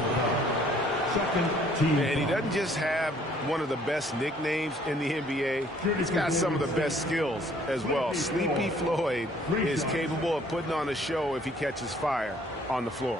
And he doesn't just have one of the best nicknames in the NBA. He's got some of the best skills as well. Sleepy Floyd is capable of putting on a show if he catches fire on the floor.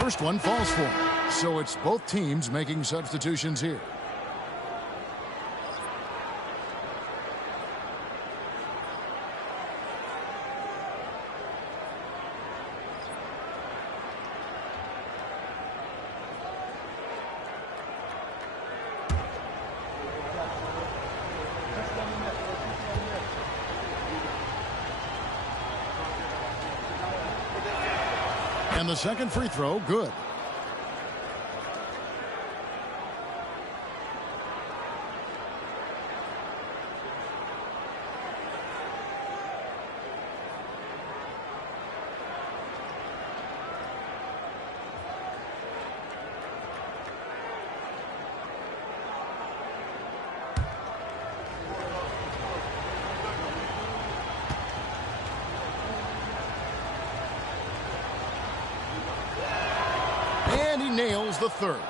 First one falls for him. So it's both teams making substitutions here. And the second free throw, good. And he nails the third.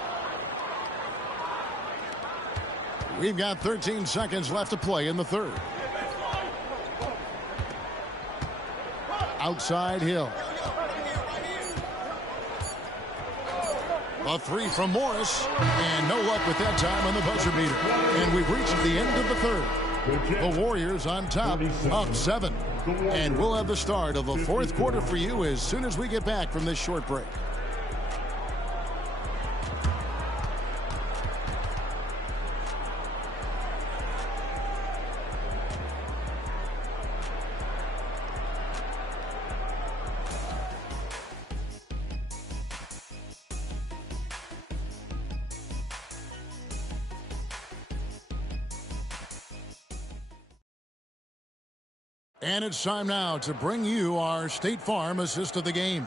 We've got 13 seconds left to play in the third. Outside Hill. A 3 from Morris. And no luck with that time on the buzzer beater. And we've reached the end of the third. The Warriors on top, up 7. And we'll have the start of the fourth quarter for you as soon as we get back from this short break. And it's time now to bring you our State Farm assist of the game.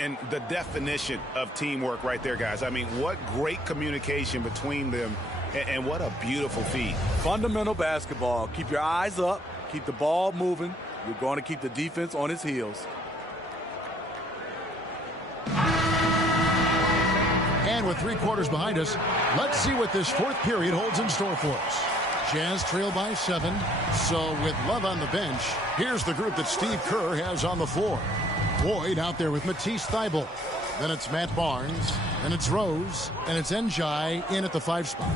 And the definition of teamwork right there, guys. I mean, what great communication between them, and what a beautiful feed. Fundamental basketball. Keep your eyes up. Keep the ball moving. You're going to keep the defense on its heels. And with 3 quarters behind us, let's see what this fourth period holds in store for us. Jazz trail by 7. So with Love on the bench, here's the group that Steve Kerr has on the floor. Boyd out there with Matisse Thybulle. Then it's Matt Barnes. Then it's Rose. And it's Njai in at the 5 spot.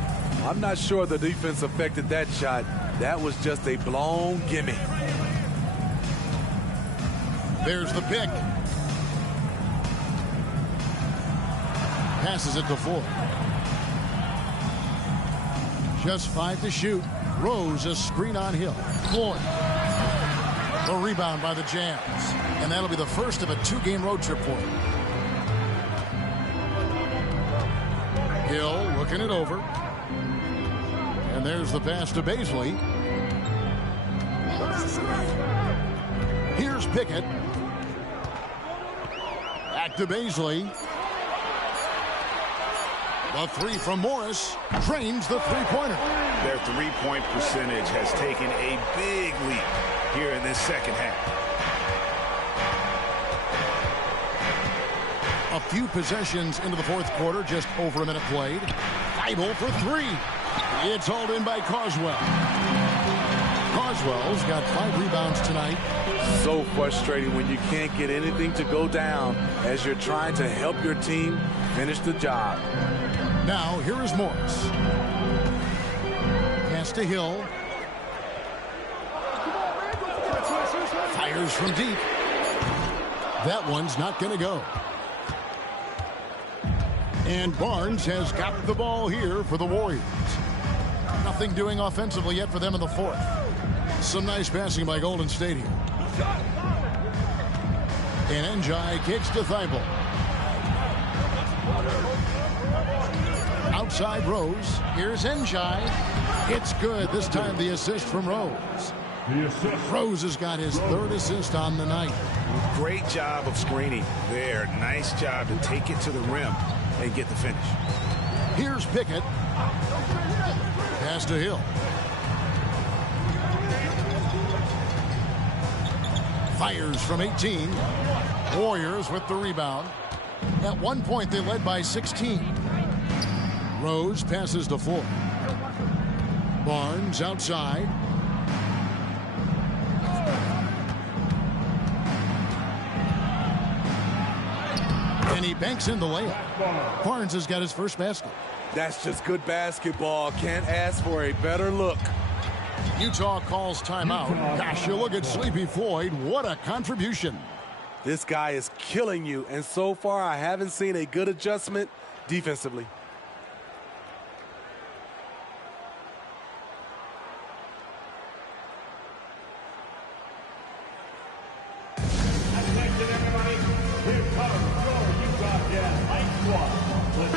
I'm not sure the defense affected that shot. That was just a blown gimme. There's the pick. Passes it to Floyd. Just 5 to shoot. Rose a screen on Hill. Floyd. A rebound by the Jazz. And that'll be the first of a 2-game road trip for him. Hill looking it over. And there's the pass to Baisley. Here's Pickett. Back to Baisley. The 3 from Morris drains the three-pointer. Their three-point percentage has taken a big leap here in this second half. A few possessions into the fourth quarter, just over a minute played. Thybulle for 3. It's hauled in by Carswell. Carswell's got 5 rebounds tonight. So frustrating when you can't get anything to go down as you're trying to help your team finish the job. Now, here is Morris. Pass to Hill. Fires from deep. That one's not going to go. And Barnes has got the ball here for the Warriors. Nothing doing offensively yet for them in the fourth. Some nice passing by Golden State here. And Njai kicks to Thibault. Outside Rose. Here's Njai. It's good. This time the assist from Rose. Rose has got his third assist on the night. Great job of screening there. Nice job to take it to the rim and get the finish. Here's Pickett. Pass to Hill. Fires from 18. Warriors with the rebound. At one point, they led by 16. Rose passes to Floyd. Barnes outside. And he banks in the layup. Barnes has got his first basket. That's just good basketball. Can't ask for a better look. Utah calls timeout. Gosh, you look at Sleepy Floyd. What a contribution. This guy is killing you, and so far I haven't seen a good adjustment defensively.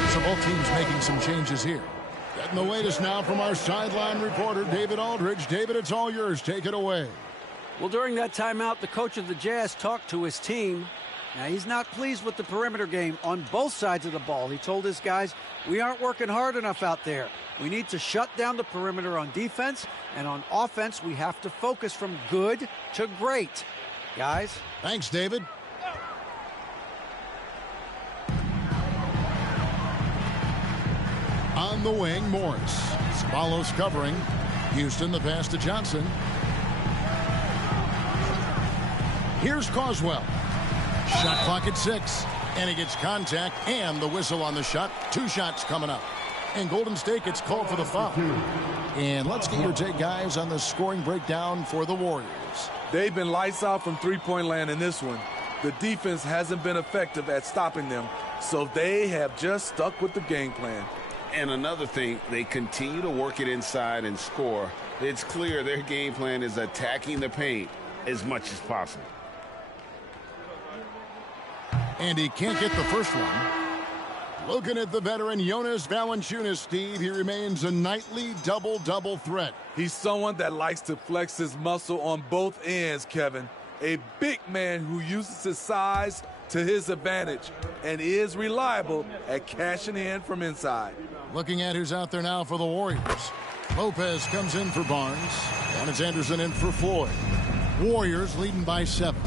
So both teams making some changes here. Getting the latest now from our sideline reporter, David Aldridge. David, it's all yours. Take it away. Well, during that timeout, the coach of the Jazz talked to his team. Now, he's not pleased with the perimeter game on both sides of the ball. He told his guys, we aren't working hard enough out there. We need to shut down the perimeter on defense, and on offense, we have to focus from good to great. Guys. Thanks, David. On the wing, Morris. Swallows covering. Houston the pass to Johnson. Here's Causwell. Shot clock at 6. And he gets contact and the whistle on the shot. 2 shots coming up. And Golden State gets called for the foul. And let's get your take, guys, on the scoring breakdown for the Warriors. They've been lights out from three-point land in this one. The defense hasn't been effective at stopping them, so they have just stuck with the game plan. And another thing, they continue to work it inside and score. It's clear their game plan is attacking the paint as much as possible. And he can't get the first one. Looking at the veteran Jonas Valanciunas, Steve, he remains a nightly double-double threat. He's someone that likes to flex his muscle on both ends, Kevin. A big man who uses his size to his advantage and is reliable at cashing in from inside. Looking at who's out there now for the Warriors. Lopez comes in for Barnes. And it's Anderson in for Floyd. Warriors leading by 7.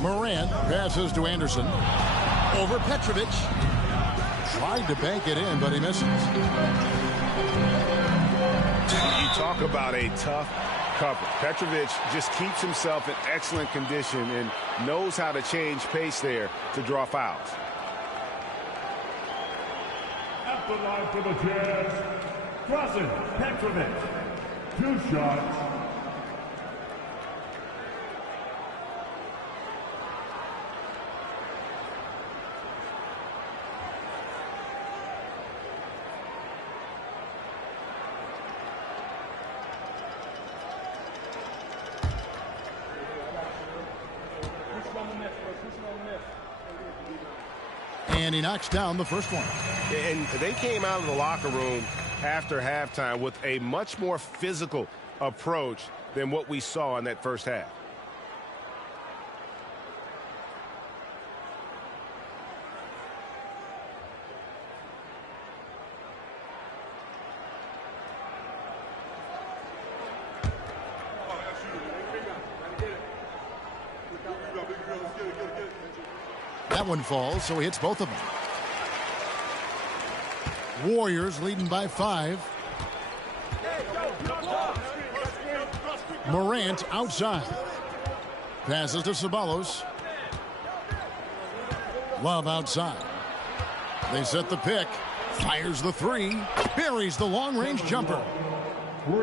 Morant passes to Anderson. Over Petrovic. Tried to bank it in, but he misses. You talk about a tough cover. Petrovic just keeps himself in excellent condition and knows how to change pace there to draw fouls. At the line for the Jazz, Drazen Petrovic. 2 shots. And he knocks down the first one. And they came out of the locker room after halftime with a much more physical approach than what we saw in that first half. That one falls, so he hits both of them. Warriors leading by 5. Morant outside. Passes to Ceballos. Love outside. They set the pick. Fires the 3. Buries the long-range jumper.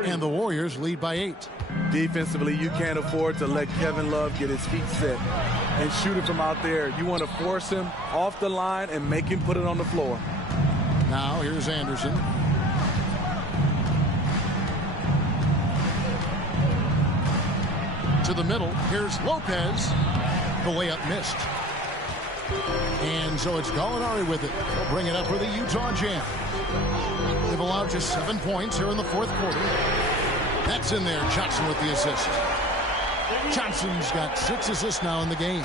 And the Warriors lead by 8. Defensively, you can't afford to let Kevin Love get his feet set and shoot it from out there. You want to force him off the line and make him put it on the floor. Now here's Anderson. To the middle. Here's Lopez. The layup missed. And so it's Gallinari with it. He'll bring it up for the Utah Jazz. They've allowed just 7 points here in the fourth quarter. That's in there. Johnson with the assist. Johnson's got 6 assists now in the game.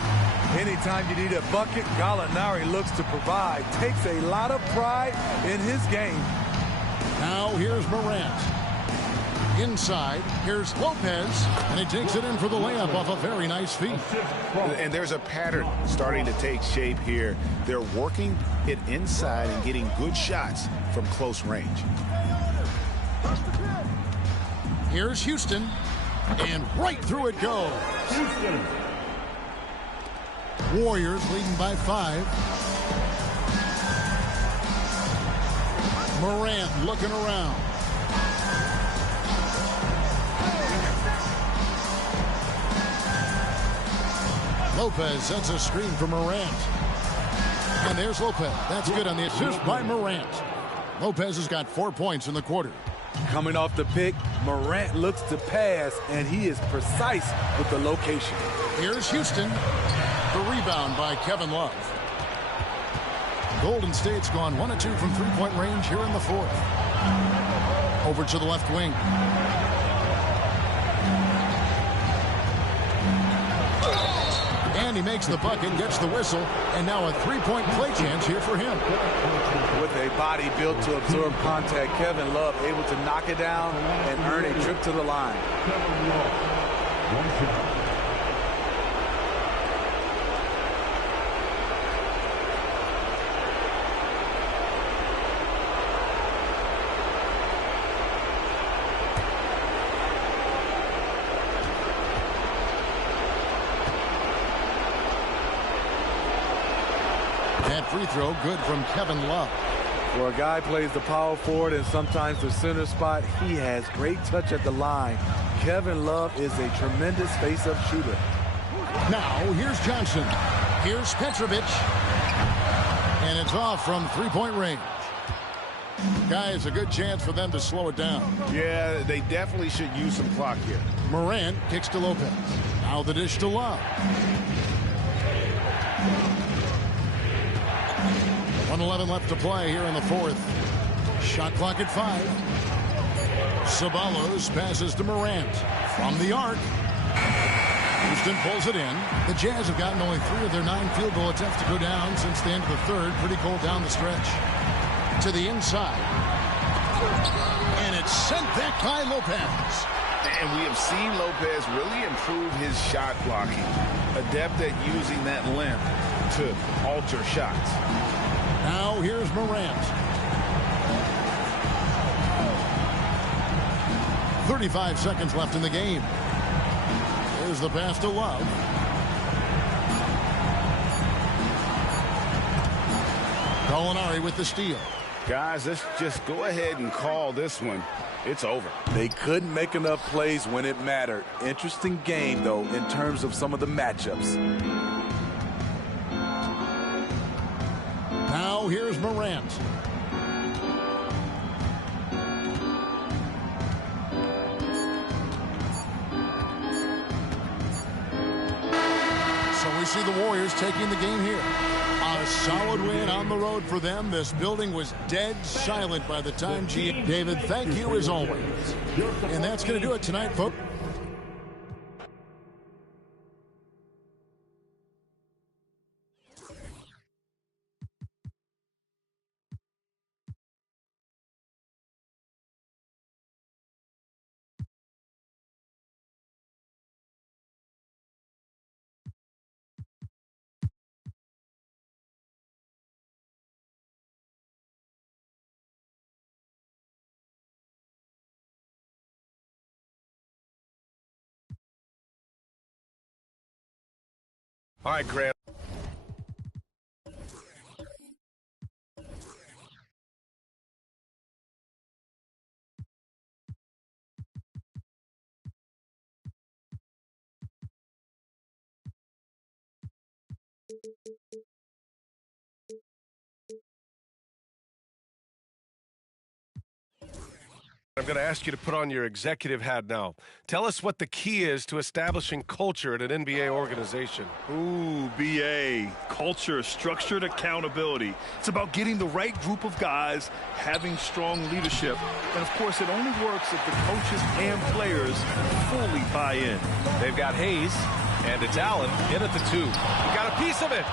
Anytime you need a bucket, Gallinari looks to provide. Takes a lot of pride in his game. Now here's Morant. Inside, here's Lopez, and he takes it in for the layup off a very nice feed. And there's a pattern starting to take shape here. They're working it inside and getting good shots from close range. Here's Houston, and right through it goes. Houston. Warriors leading by 5. Morant looking around. Lopez sets a screen for Morant. And there's Lopez. That's good on the assist by Morant. Lopez has got 4 points in the quarter. Coming off the pick, Morant looks to pass, and he is precise with the location. Here's Houston. The rebound by Kevin Love. Golden State's gone 1 of 2 from three-point range here in the fourth. Over to the left wing. And he makes the bucket, gets the whistle, and now a three-point play chance here for him. With a body built to absorb contact, Kevin Love able to knock it down and earn a trip to the line. Kevin Love. 1 shot. That free throw good from Kevin Love. Where a guy plays the power forward and sometimes the center spot, he has great touch at the line. Kevin Love is a tremendous face-up shooter. Now, here's Johnson. Here's Petrovic. And it's off from three-point range. Guys, a good chance for them to slow it down. Yeah, they definitely should use some clock here. Morant kicks to Lopez. Now the dish to Love. 1:11 left to play here in the fourth. Shot clock at 5. Ceballos passes to Morant. From the arc. Houston pulls it in. The Jazz have gotten only 3 of their 9 field goal attempts to go down since the end of the third. Pretty cold down the stretch. To the inside. And it's sent back by Lopez. And we have seen Lopez really improve his shot blocking. Adept at using that length to alter shots. Now here's Morant. 35 seconds left in the game. There's the pass to Love. Gallinari with the steal. Guys, let's just go ahead and call this one. It's over. They couldn't make enough plays when it mattered. Interesting game, though, in terms of some of the matchups. Now here's Morant. So we see the Warriors taking the game here. A solid win on the road for them. This building was dead silent by the time David, thank you as always. And that's going to do it tonight, folks. All right, Graham. I'm going to ask you to put on your executive hat now. Tell us what the key is to establishing culture at an NBA organization. Ooh, BA. Culture, structured accountability. It's about getting the right group of guys, having strong leadership. And, of course, it only works if the coaches and players fully buy in. They've got Hayes, and it's Allen in at the 2. He got a piece of it.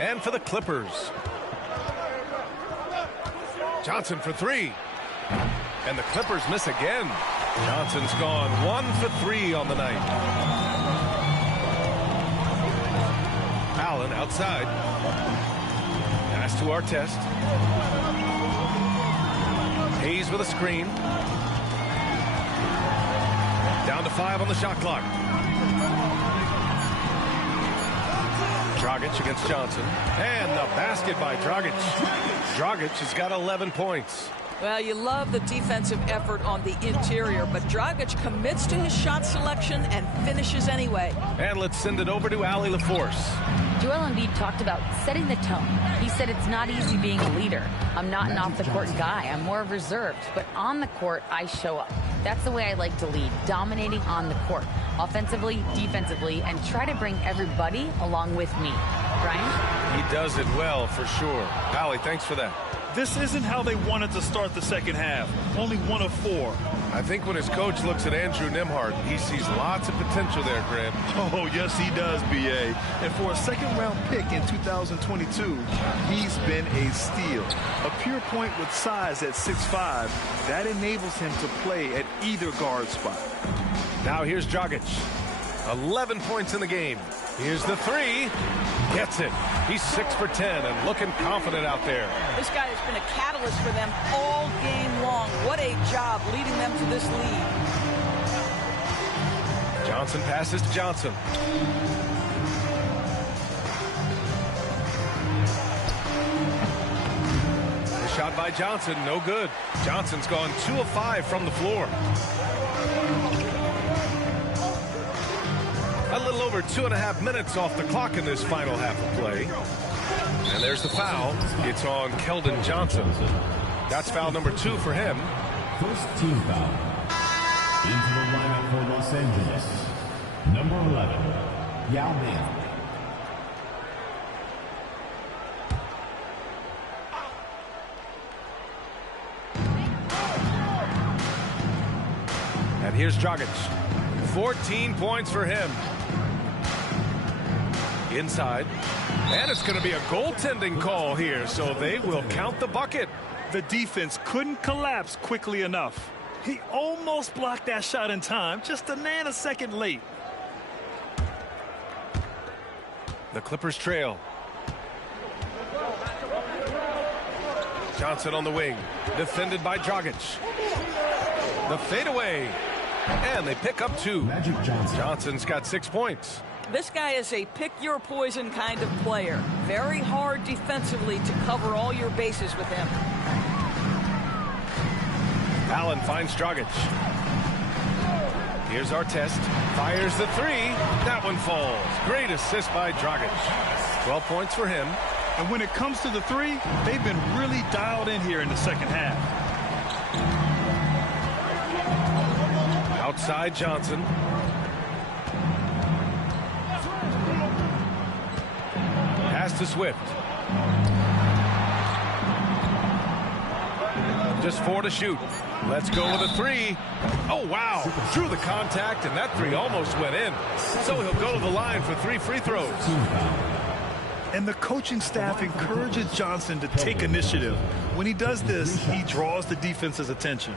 And for the Clippers, Johnson for 3. And the Clippers miss again. Johnson's gone 1 for 3 on the night. Allen outside. Pass to Artest. Hayes with a screen. Down to 5 on the shot clock. Dragic against Johnson. And the basket by Dragic. Dragic has got 11 points. Well, you love the defensive effort on the interior, but Dragic commits to his shot selection and finishes anyway. And let's send it over to Allie LaForce. Joel Embiid talked about setting the tone. He said it's not easy being a leader. I'm not an off-the-court guy. I'm more reserved. But on the court, I show up. That's the way I like to lead, dominating on the court, offensively, defensively, and try to bring everybody along with me. Brian? He does it well, for sure. Allie, thanks for that. This isn't how they wanted to start the second half. Only 1 of 4. I think when his coach looks at Andrew Nembhard, he sees lots of potential there, Graham. Oh, yes, he does, B.A. And for a second-round pick in 2022, he's been a steal. A pure point with size at 6'5", that enables him to play at either guard spot. Now here's Dragic. 11 points in the game. Here's the 3. Gets it. He's 6 for 10 and looking confident out there. This guy has been a catalyst for them all game long. What a job leading them to this lead. Johnson passes to Johnson. The shot by Johnson, no good. Johnson's gone 2 of 5 from the floor. A little over 2.5 minutes off the clock in this final half of play. And there's the foul. It's on Keldon Johnson. That's foul number 2 for him. First team foul. Into the lineup for Los Angeles. Number 11, Yao Ming. And here's Dragic. 14 points for him. Inside. And it's going to be a goaltending call here, so they will count the bucket. The defense couldn't collapse quickly enough. He almost blocked that shot in time, just a nanosecond late. The Clippers trail. Johnson on the wing. Defended by Dragic. The fadeaway. And they pick up 2. Magic Johnson. Johnson's got 6 points. This guy is a pick-your-poison kind of player. Very hard defensively to cover all your bases with him. Allen finds Dragic. Here's Artest. Fires the 3. That one falls. Great assist by Dragic. 12 points for him. And when it comes to the 3, they've been really dialed in here in the second half. Outside Johnson. Pass to Swift. Just 4 to shoot. Let's go with a 3. Oh, wow. Drew the contact, and that 3 almost went in. So he'll go to the line for 3 free throws. And the coaching staff encourages Johnson to take initiative. When he does this, he draws the defense's attention.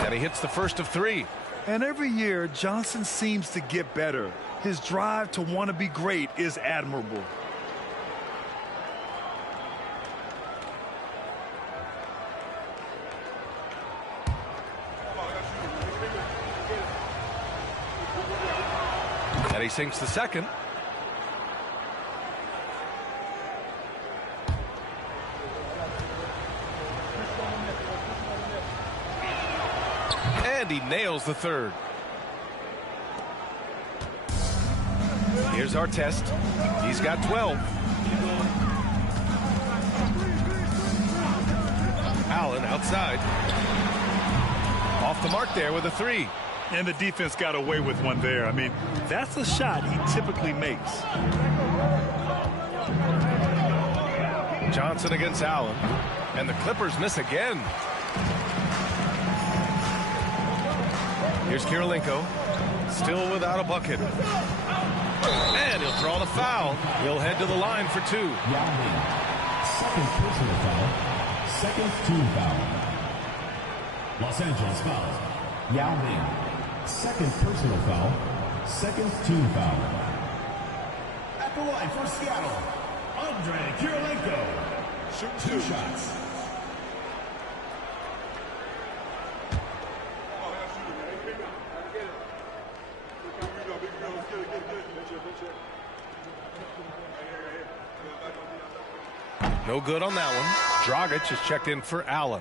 And he hits the first of 3. And every year, Johnson seems to get better. His drive to want to be great is admirable. And he sinks the second. And he nails the third. Here's our test. He's got 12. Allen outside. Off the mark there with a 3. And the defense got away with one there. I mean, that's a shot he typically makes. Johnson against Allen. And the Clippers miss again. Here's Kirilenko. Still without a bucket. And he'll draw the foul. He'll head to the line for 2. Second personal foul. Second team foul. Los Angeles foul. Yao Ming. Second personal foul. Second team foul. At the line for Seattle, Andre Kirilenko. Shoot 2 shots. No good on that one. Dragic is checked in for Allen.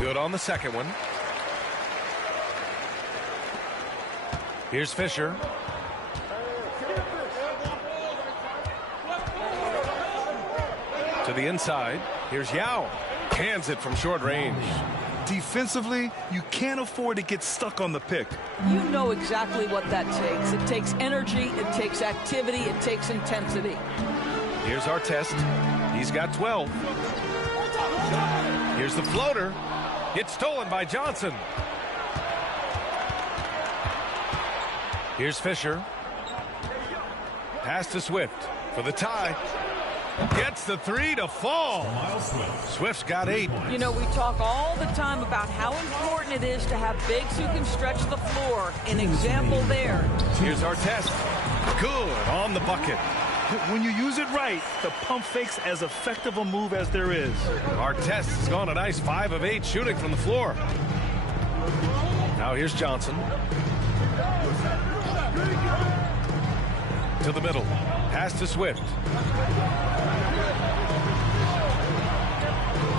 Good on the second one. Here's Fisher. To the inside. Here's Yao. Cans it from short range. Defensively, you can't afford to get stuck on the pick. You know exactly what that takes. It takes energy, it takes activity, it takes intensity. Here's our test. He's got 12. Here's the floater. It's stolen by Johnson. Here's Fisher. Pass to Swift for the tie. Gets the 3 to fall. Swift's got 8. You know, we talk all the time about how important it is to have bigs who can stretch the floor. An example there. Here's our test. Good on the bucket. When you use it right, the pump fake's as effective a move as there is. Our test has gone a nice 5 of 8 shooting from the floor. Now here's Johnson. To the middle. Pass to Swift.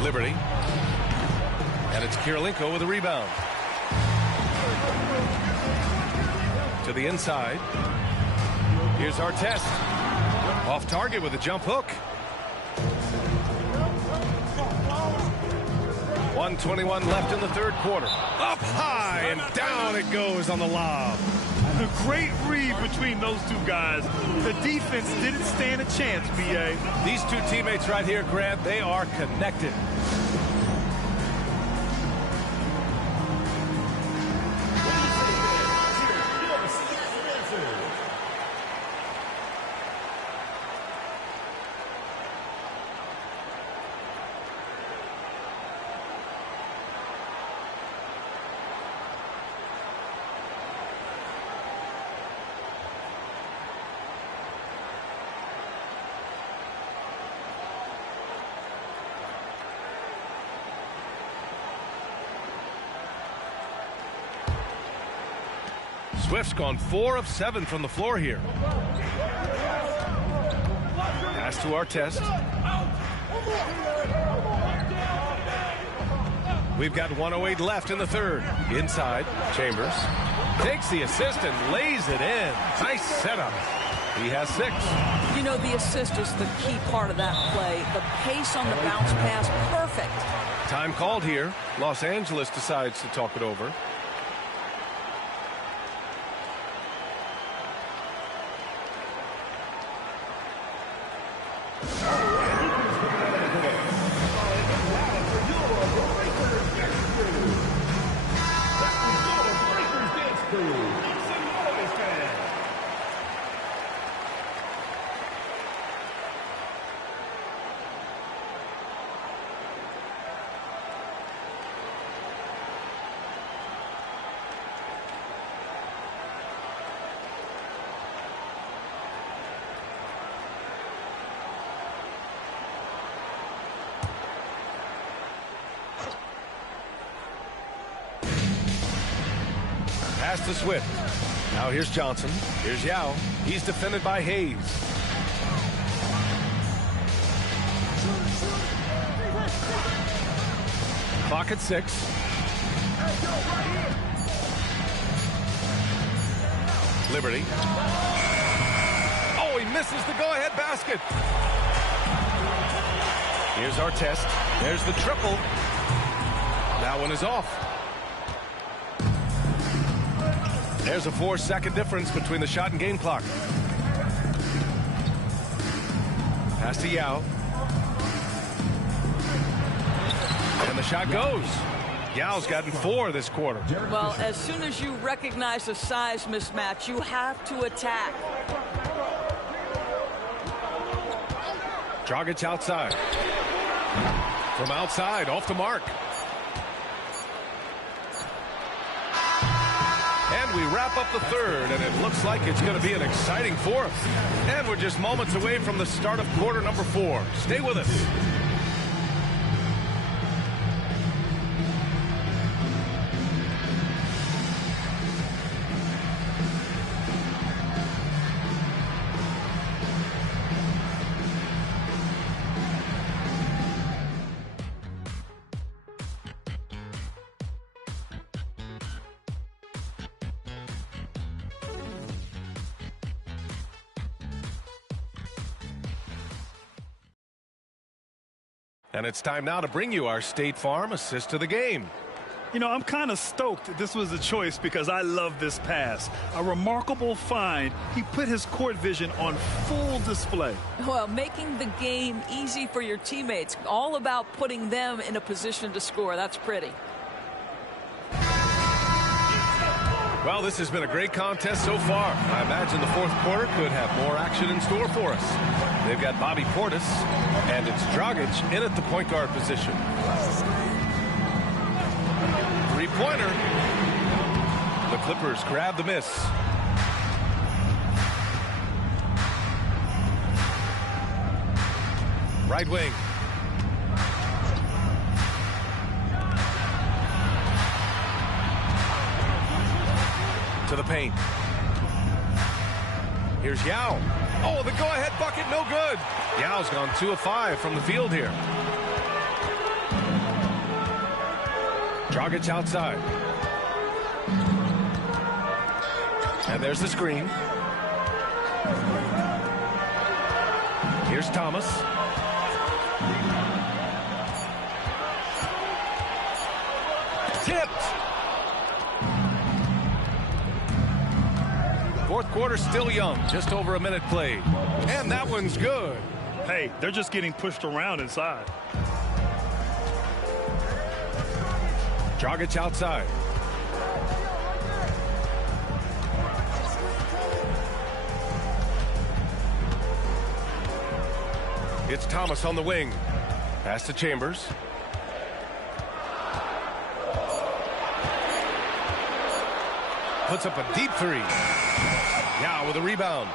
Liberty. And it's Kirilenko with a rebound. To the inside. Here's our test. Off target with a jump hook. 1:21 left in the third quarter. Up high and down it goes on the lob. A great read between those two guys. The defense didn't stand a chance, B.A. These two teammates right here, Grant, they are connected. Swift's gone 4 of 7 from the floor here. Pass to our test. We've got 1:08 left in the third. Inside, Chambers takes the assist and lays it in. Nice setup. He has 6. You know, the assist is the key part of that play. The pace on the bounce pass, perfect. Time called here. Los Angeles decides to talk it over. Pass to Swift. Now here's Johnson. Here's Yao. He's defended by Hayes. Clock at 6. Liberty. Oh, he misses the go-ahead basket. Here's our test. There's the triple. That one is off. There's a 4-second difference between the shot and game clock. Pass to Yao. And the shot goes. Yao's gotten 4 this quarter. Well, as soon as you recognize a size mismatch, you have to attack. Dragic outside. From outside, off the mark. And we wrap up the third, and it looks like it's going to be an exciting fourth. And we're just moments away from the start of quarter number 4. Stay with us. And it's time now to bring you our State Farm assist to the game. You know, I'm kind of stoked this was a choice because I love this pass. A remarkable find. He put his court vision on full display. Well, making the game easy for your teammates. All about putting them in a position to score. That's pretty. Well, this has been a great contest so far. I imagine the fourth quarter could have more action in store for us. They've got Bobby Portis, and it's Dragic in at the point guard position. Three-pointer. The Clippers grab the miss. Right wing. To the paint. Here's Yao. Oh, the go-ahead bucket, no good. Yao's gone 2 of 5 from the field here. Dragic outside. And there's the screen. Here's Thomas. Tipped. Fourth quarter still young, just over a minute played. And that one's good. Hey, they're just getting pushed around inside. Dragic outside. It's Thomas on the wing. Pass to Chambers. Puts up a deep 3. Yao with a rebound.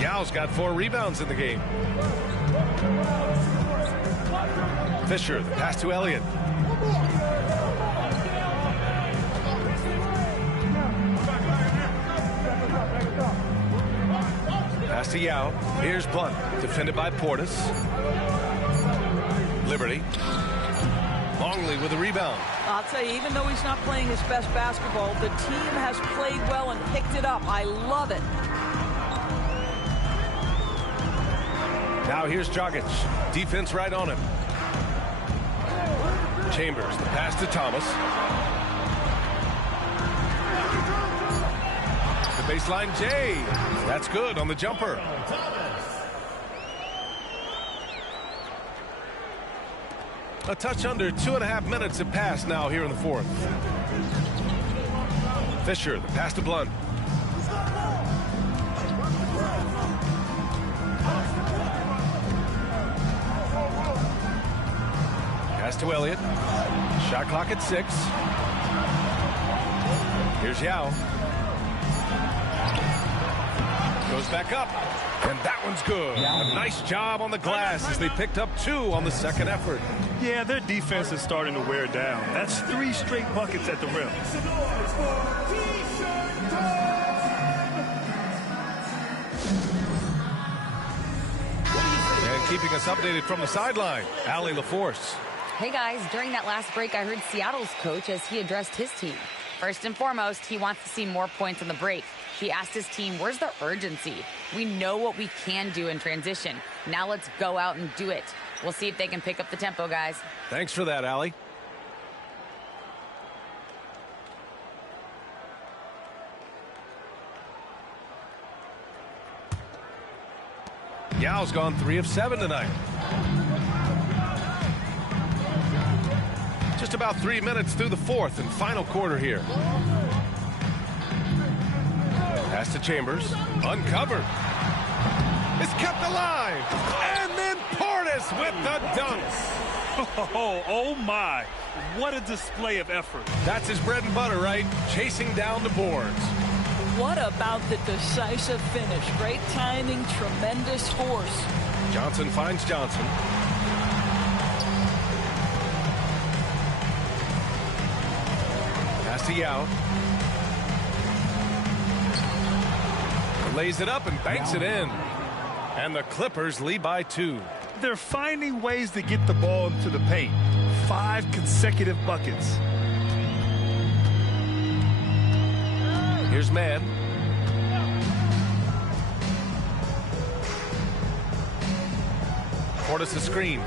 Yao's got 4 rebounds in the game. Fisher, the pass to Elliott. Pass to Yao. Here's Blunt, defended by Portis. Liberty. Longley with a rebound. I'll tell you, even though he's not playing his best basketball, the team has played well and picked it up. I love it. Now here's Dragic. Defense right on him. Chambers, the pass to Thomas. The baseline J. That's good on the jumper. A touch under 2.5 minutes have passed now here in the fourth. Fisher, the pass to Blunt. Pass to Elliott. Shot clock at 6. Here's Yao. Goes back up. And that one's good. A nice job on the glass as they picked up 2 on the second effort. Yeah, their defense is starting to wear down. That's 3 straight buckets at the rim. keeping us updated from the sideline, Allie LaForce. Hey guys, during that last break, I heard Seattle's coach as he addressed his team. First and foremost, he wants to see more points on the break. He asked his team, where's the urgency? We know what we can do in transition. Now let's go out and do it. We'll see if they can pick up the tempo, guys. Thanks for that, Allie. Yao's gone 3 of 7 tonight. Just about 3 minutes through the fourth and final quarter here. Pass to Chambers. Uncovered. It's kept alive. And then Portis with the dunk. Oh my. What a display of effort. That's his bread and butter, right? Chasing down the boards. What about the decisive finish? Great timing, tremendous force. Johnson finds Johnson. Pass to Yao. Lays it up and banks it in. And the Clippers lead by 2. They're finding ways to get the ball into the paint. 5 consecutive buckets. Here's Mann. Portis a screen.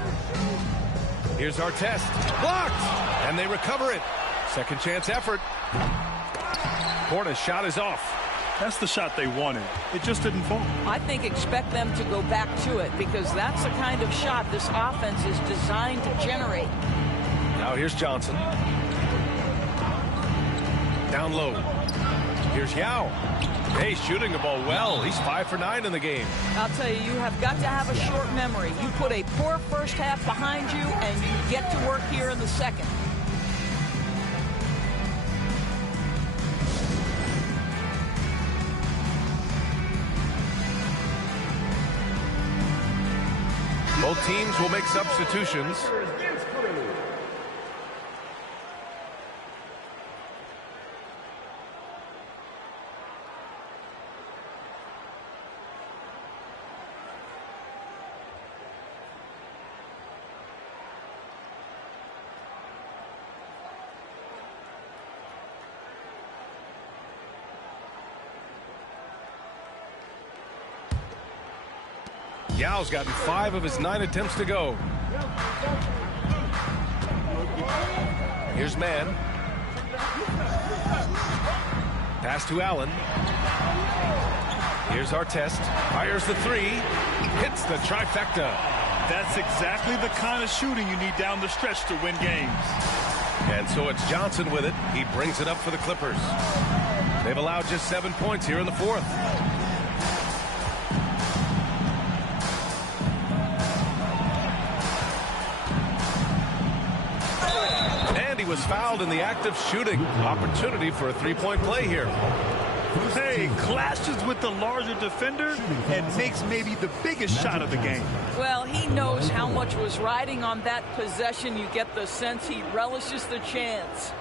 Here's Artest. Blocked! And they recover it. Second chance effort. Portis' shot is off. That's the shot they wanted. It just didn't fall. I think expect them to go back to it because that's the kind of shot this offense is designed to generate. Now here's Johnson. Down low. Here's Yao. Hey, shooting the ball well. He's 5 for 9 in the game. I'll tell you, you have got to have a short memory. You put a poor first half behind you, and you get to work here in the second. Both teams will make substitutions. Yao's gotten 5 of his 9 attempts to go. Here's Mann. Pass to Allen. Here's Artest. Fires the 3. Hits the trifecta. That's exactly the kind of shooting you need down the stretch to win games. And so it's Johnson with it. He brings it up for the Clippers. They've allowed just 7 points here in the fourth. He was fouled in the act of shooting. Opportunity for a three-point play here. Hey, clashes with the larger defender and makes maybe the biggest shot of the game. Well, he knows how much was riding on that possession. You get the sense he relishes the chance.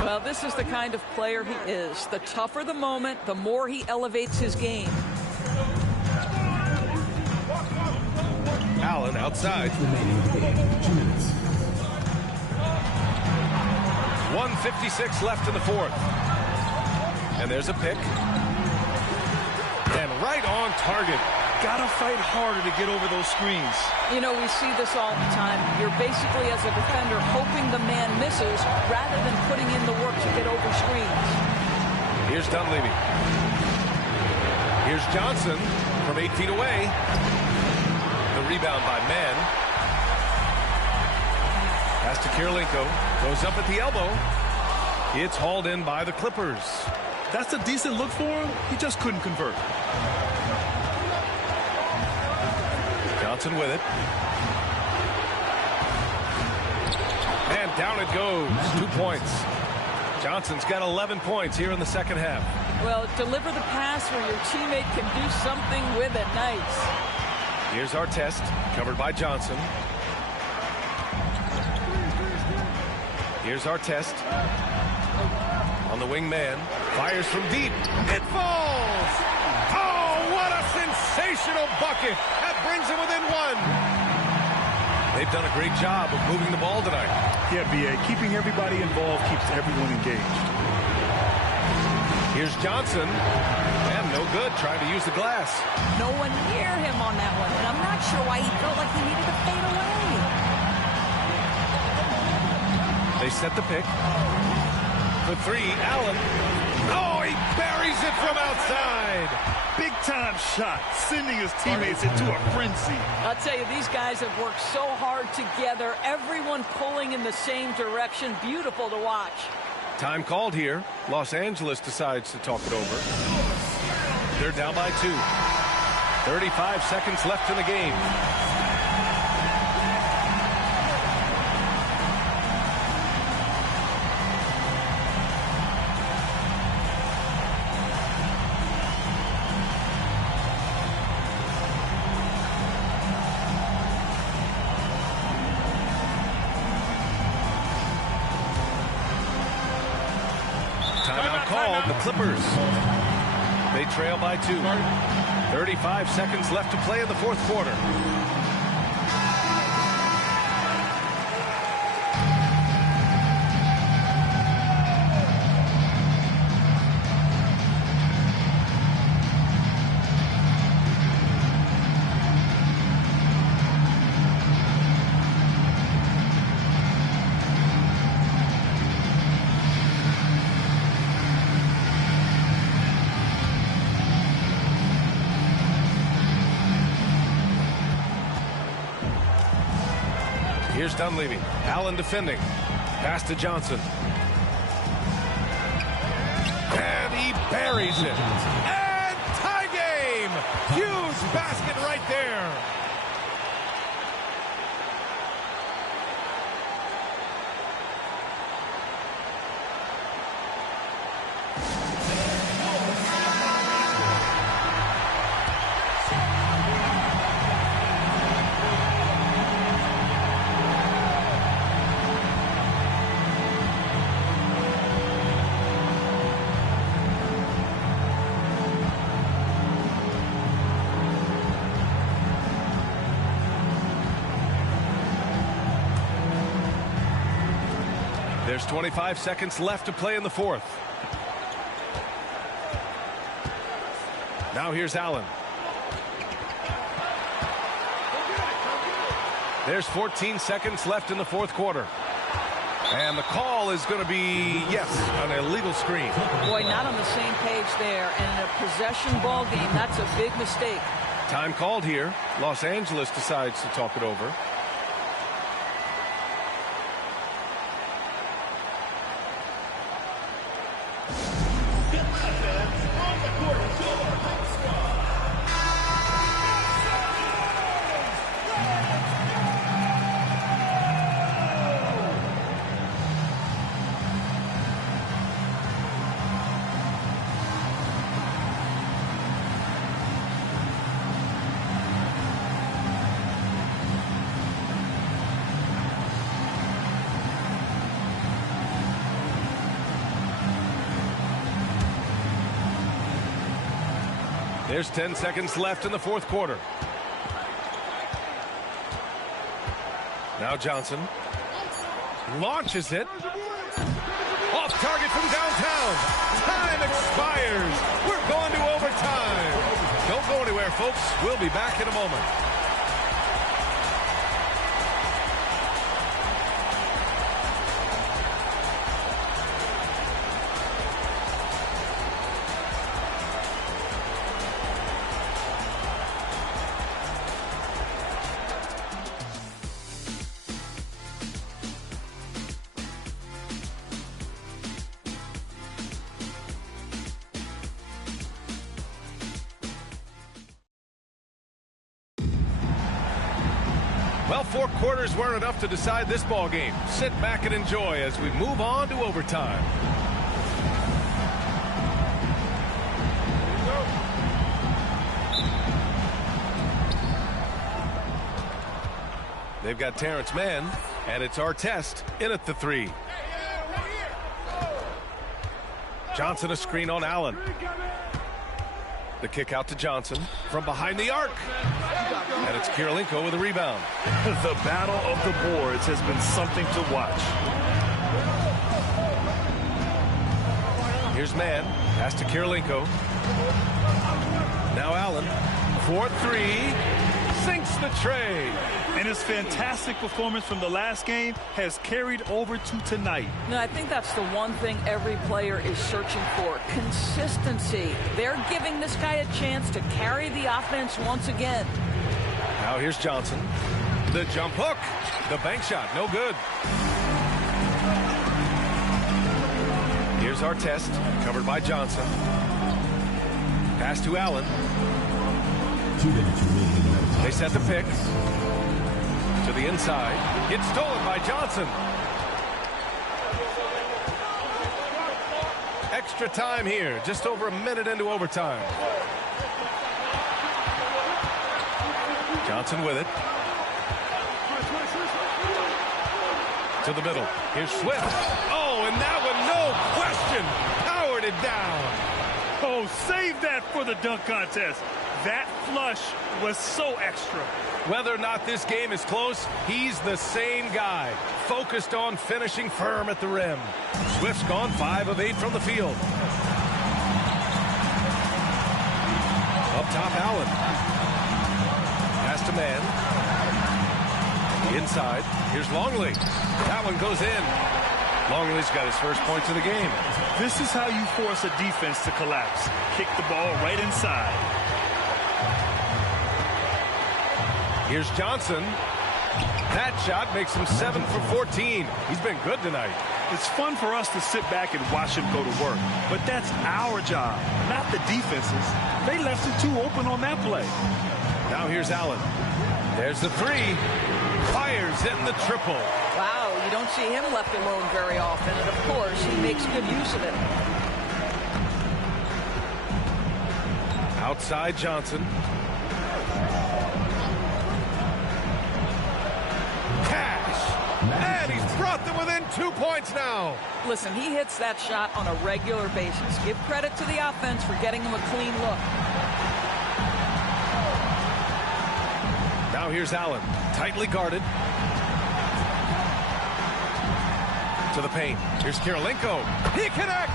Well, this is the kind of player he is. The tougher the moment, the more he elevates his game. Allen outside. 1:56 left in the fourth. And there's a pick. And right on target. Gotta fight harder to get over those screens. You know, we see this all the time. You're basically, as a defender, hoping the man misses rather than putting in the work to get over screens. Here's Dunleavy. Here's Johnson from 8 feet away. The rebound by Mann. Pass to Kirilenko. Goes up at the elbow. It's hauled in by the Clippers. That's a decent look for him. He just couldn't convert. Johnson with it. And down it goes. 2 points. Johnson's got 11 points here in the second half. Well, deliver the pass where your teammate can do something with it. Nice. Here's Artest, covered by Johnson. Here's our test. On the wing man. Fires from deep. It falls! Oh, what a sensational bucket! That brings him within one. They've done a great job of moving the ball tonight. Yeah, B.A. Keeping everybody involved keeps everyone engaged. Here's Johnson. And no good, trying to use the glass. No one near him on that one, and I'm not sure why he felt like he needed to fade away. They set the pick. For three, Allen. Oh, he buries it from outside. Big-time shot, sending his teammates into a frenzy. I'll tell you, these guys have worked so hard together. Everyone pulling in the same direction. Beautiful to watch. Time called here. Los Angeles decides to talk it over. They're down by 2. 35 seconds left in the game. Timeout called. The Clippers. They trail by 2. 35 seconds left to play in the fourth quarter. Here's Dunleavy. Allen defending. Pass to Johnson. And he buries it. And tie game! Huge basket right there. There's 25 seconds left to play in the fourth. Now here's Allen. There's 14 seconds left in the fourth quarter. And the call is going to be, yes, an illegal screen. Boy, not on the same page there. And in a possession ball game, that's a big mistake. Time called here. Los Angeles decides to talk it over. There's 10 seconds left in the fourth quarter. Now Johnson launches it. Off target from downtown. Time expires. We're going to overtime. Don't go anywhere, folks. We'll be back in a moment. Well, 4 quarters weren't enough to decide this ball game. Sit back and enjoy as we move on to overtime. They've got Terrence Mann, and it's our test in at the 3. Johnson a screen on Allen. The kick out to Johnson from behind the arc. And it's Kirilenko with a rebound. The battle of the boards has been something to watch. Here's Mann. Pass to Kirilenko. Now Allen. 4-3. Sinks the tray. And his fantastic performance from the last game has carried over to tonight. No, I think that's the one thing every player is searching for. Consistency. They're giving this guy a chance to carry the offense once again. Now here's Johnson. The jump hook. The bank shot. No good. Here's Artest. Covered by Johnson. Pass to Allen. They set the pick. To the inside. It's stolen by Johnson. Extra time here. Just over a minute into overtime. Johnson with it. To the middle. Here's Swift. Oh, and that one, no question, powered it down. Oh, save that for the dunk contest. That flush was so extra. Whether or not this game is close, he's the same guy. Focused on finishing firm at the rim. Swift's gone 5 of 8 from the field. Up top, Allen. Pass to Mann. Inside. Here's Longley. That one goes in. Longley's got his first points of the game. This is how you force a defense to collapse. Kick the ball right inside. Here's Johnson. That shot makes him 7 for 14. He's been good tonight. It's fun for us to sit back and watch him go to work. But that's our job, not the defense's. They left it too open on that play. Now here's Allen. There's the 3. Fires in the triple. Wow, you don't see him left alone very often. And, of course, he makes good use of it. Outside Johnson. And he's brought them within 2 points now. Listen, he hits that shot on a regular basis. Give credit to the offense for getting him a clean look. Now here's Allen. Tightly guarded. To the paint. Here's Kirilenko. He connects.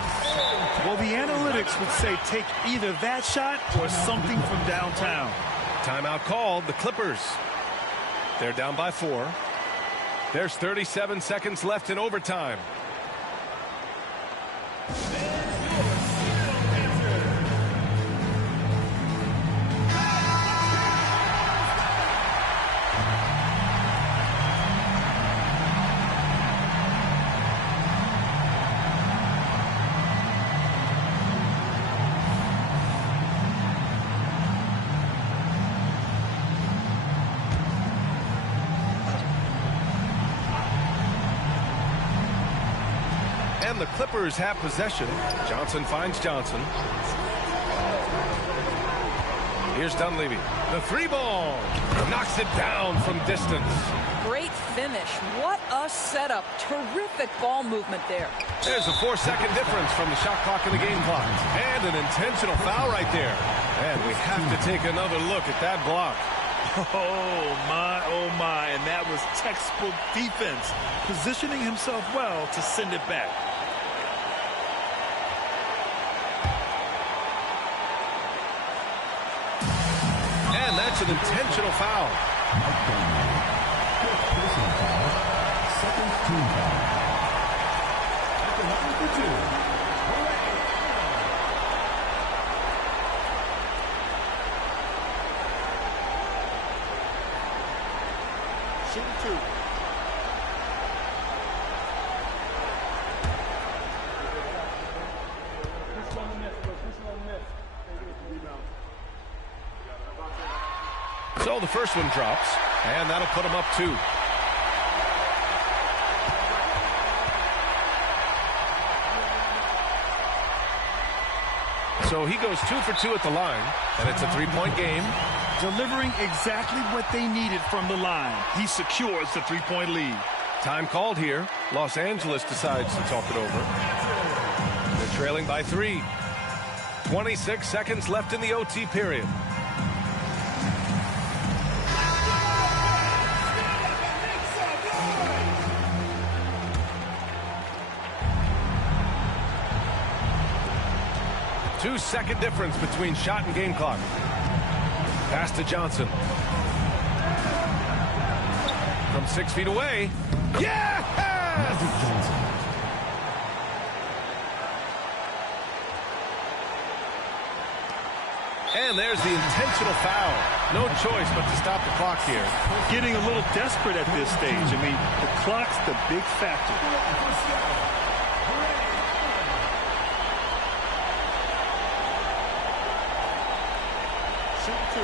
Well, the analytics would say take either that shot or something from downtown. Timeout called. The Clippers. They're down by 4. There's 37 seconds left in overtime. The Clippers have possession. Johnson finds Johnson. Here's Dunleavy. The 3 ball. Knocks it down from distance. Great finish. What a setup. Terrific ball movement there. There's a 4-second difference from the shot clock and the game clock. And an intentional foul right there. And we have to take another look at that block. Oh, my. And that was textbook defense. Positioning himself well to send it back. And that's an intentional foul. Second team foul. Number 2. Shooting 2. So the first one drops, and that'll put him up 2. So he goes 2 for 2 at the line, and it's a 3-point game. Delivering exactly what they needed from the line. He secures the 3-point lead. Time called here. Los Angeles decides to talk it over. They're trailing by 3. 26 seconds left in the OT period. Two-second difference between shot and game clock. Pass to Johnson. From 6 feet away. Yes! And there's the intentional foul. No choice but to stop the clock here. Getting a little desperate at this stage. I mean, the clock's the big factor. Shoot 2.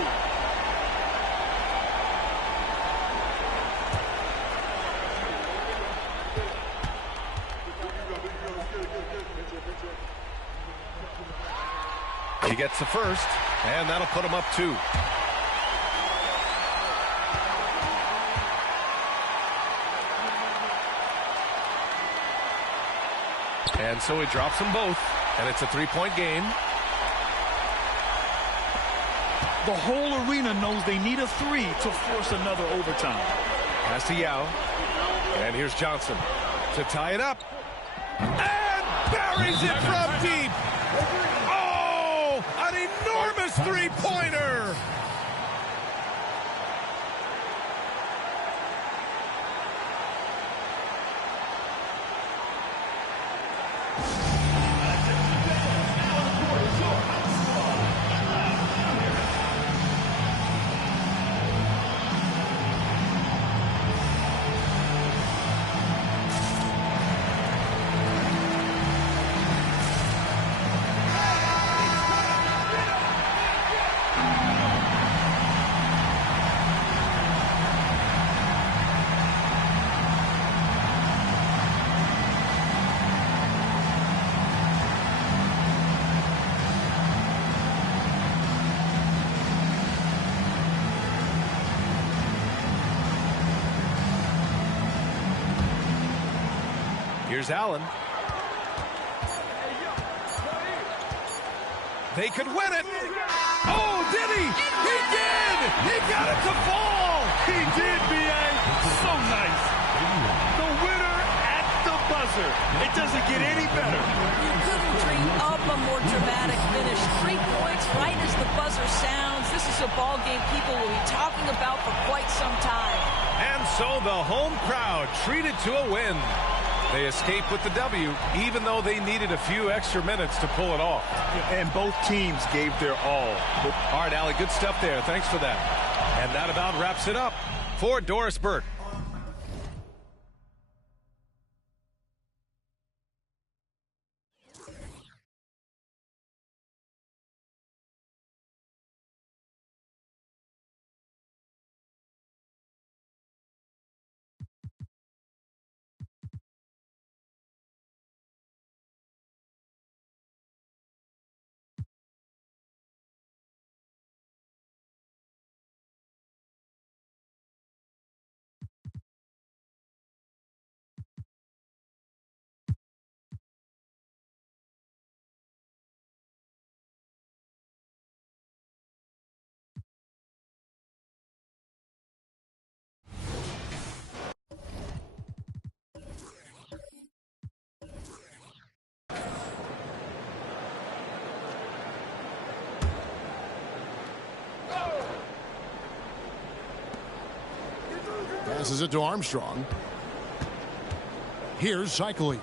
He gets the first, and that'll put him up 2. And so he drops them both, and it's a 3-point game. The whole arena knows they need a 3 to force another overtime. Pass to Yao. And here's Johnson to tie it up. And buries it from deep. Oh, an enormous three-pointer. Here's Allen. They could win it. Oh, did he? He did. He got it to fall. He did, B.A. So nice. The winner at the buzzer. It doesn't get any better. You couldn't dream up a more dramatic finish. 3 points right as the buzzer sounds. This is a ball game people will be talking about for quite some time. And so the home crowd treated to a win. They escaped with the W, even though they needed a few extra minutes to pull it off. And both teams gave their all. All right, Allie, good stuff there. Thanks for that. And that about wraps it up for Doris Burke. Passes it to Armstrong. Here's Cycling.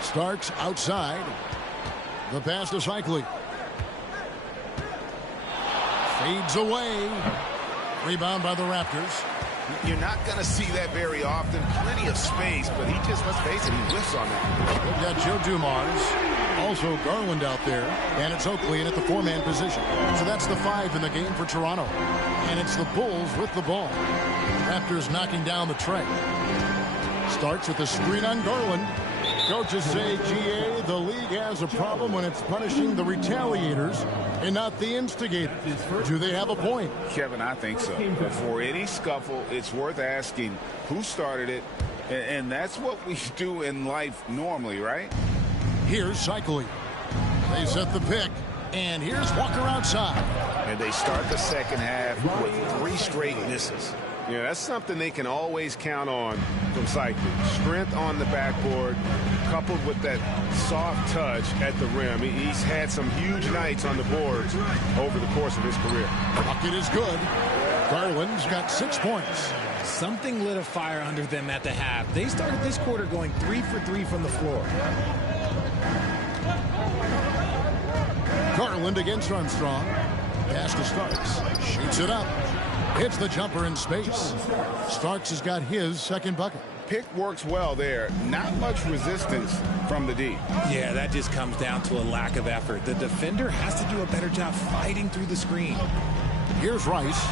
Starks outside. The pass to Cycling. Fades away. Rebound by the Raptors. You're not going to see that very often. Plenty of space, but he just, let's face it, he whiffs on that. They've got Joe Dumars. Also Garland out there. And it's Oakley in at the 4-man position. So that's the 5 in the game for Toronto. And it's the Bulls with the ball. Raptors knocking down the tray. Starts with the screen on Garland. Coaches say, GA, the league has a problem when it's punishing the retaliators and not the instigators. Do they have a point? Kevin, I think so. Before any scuffle, it's worth asking who started it And that's what we do in life normally, right? Here's Cycling. They set the pick. And here's Walker outside. And they start the second half with 3 straight misses. Yeah, that's something they can always count on from Cycling. Strength on the backboard, coupled with that soft touch at the rim. He's had some huge nights on the boards over the course of his career. Bucket is good. Garland's got 6 points. Something lit a fire under them at the half. They started this quarter going 3 for 3 from the floor. Garland against Armstrong. Pass to Starks. Shoots it up. Hits the jumper in space. Starks has got his second bucket. Pick works well there. Not much resistance from the D. Yeah, that just comes down to a lack of effort. The defender has to do a better job fighting through the screen. Here's Rice.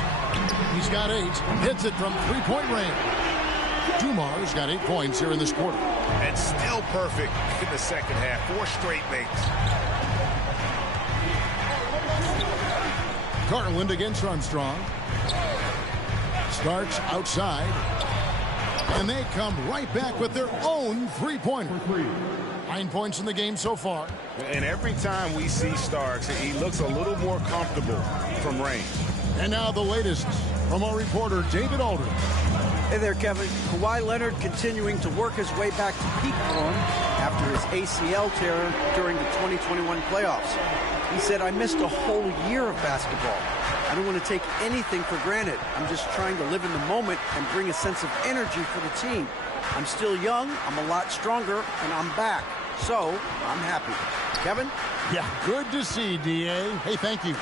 He's got 8. Hits it from 3-point range. Dumar's got 8 points here in this quarter. And still perfect in the second half. 4 straight makes. Garland against Armstrong. Starks outside. And they come right back with their own 3-pointer. 9 points in the game so far. And every time we see Starks, he looks a little more comfortable from range. And now the latest from our reporter, David Aldridge. Hey there, Kevin. Kawhi Leonard continuing to work his way back to peak form after his ACL tear during the 2021 playoffs. He said, "I missed a whole year of basketball. I don't want to take anything for granted. I'm just trying to live in the moment and bring a sense of energy for the team. I'm still young, I'm a lot stronger, and I'm back. So, I'm happy." Kevin? Yeah, good to see, D.A. Hey, thank you.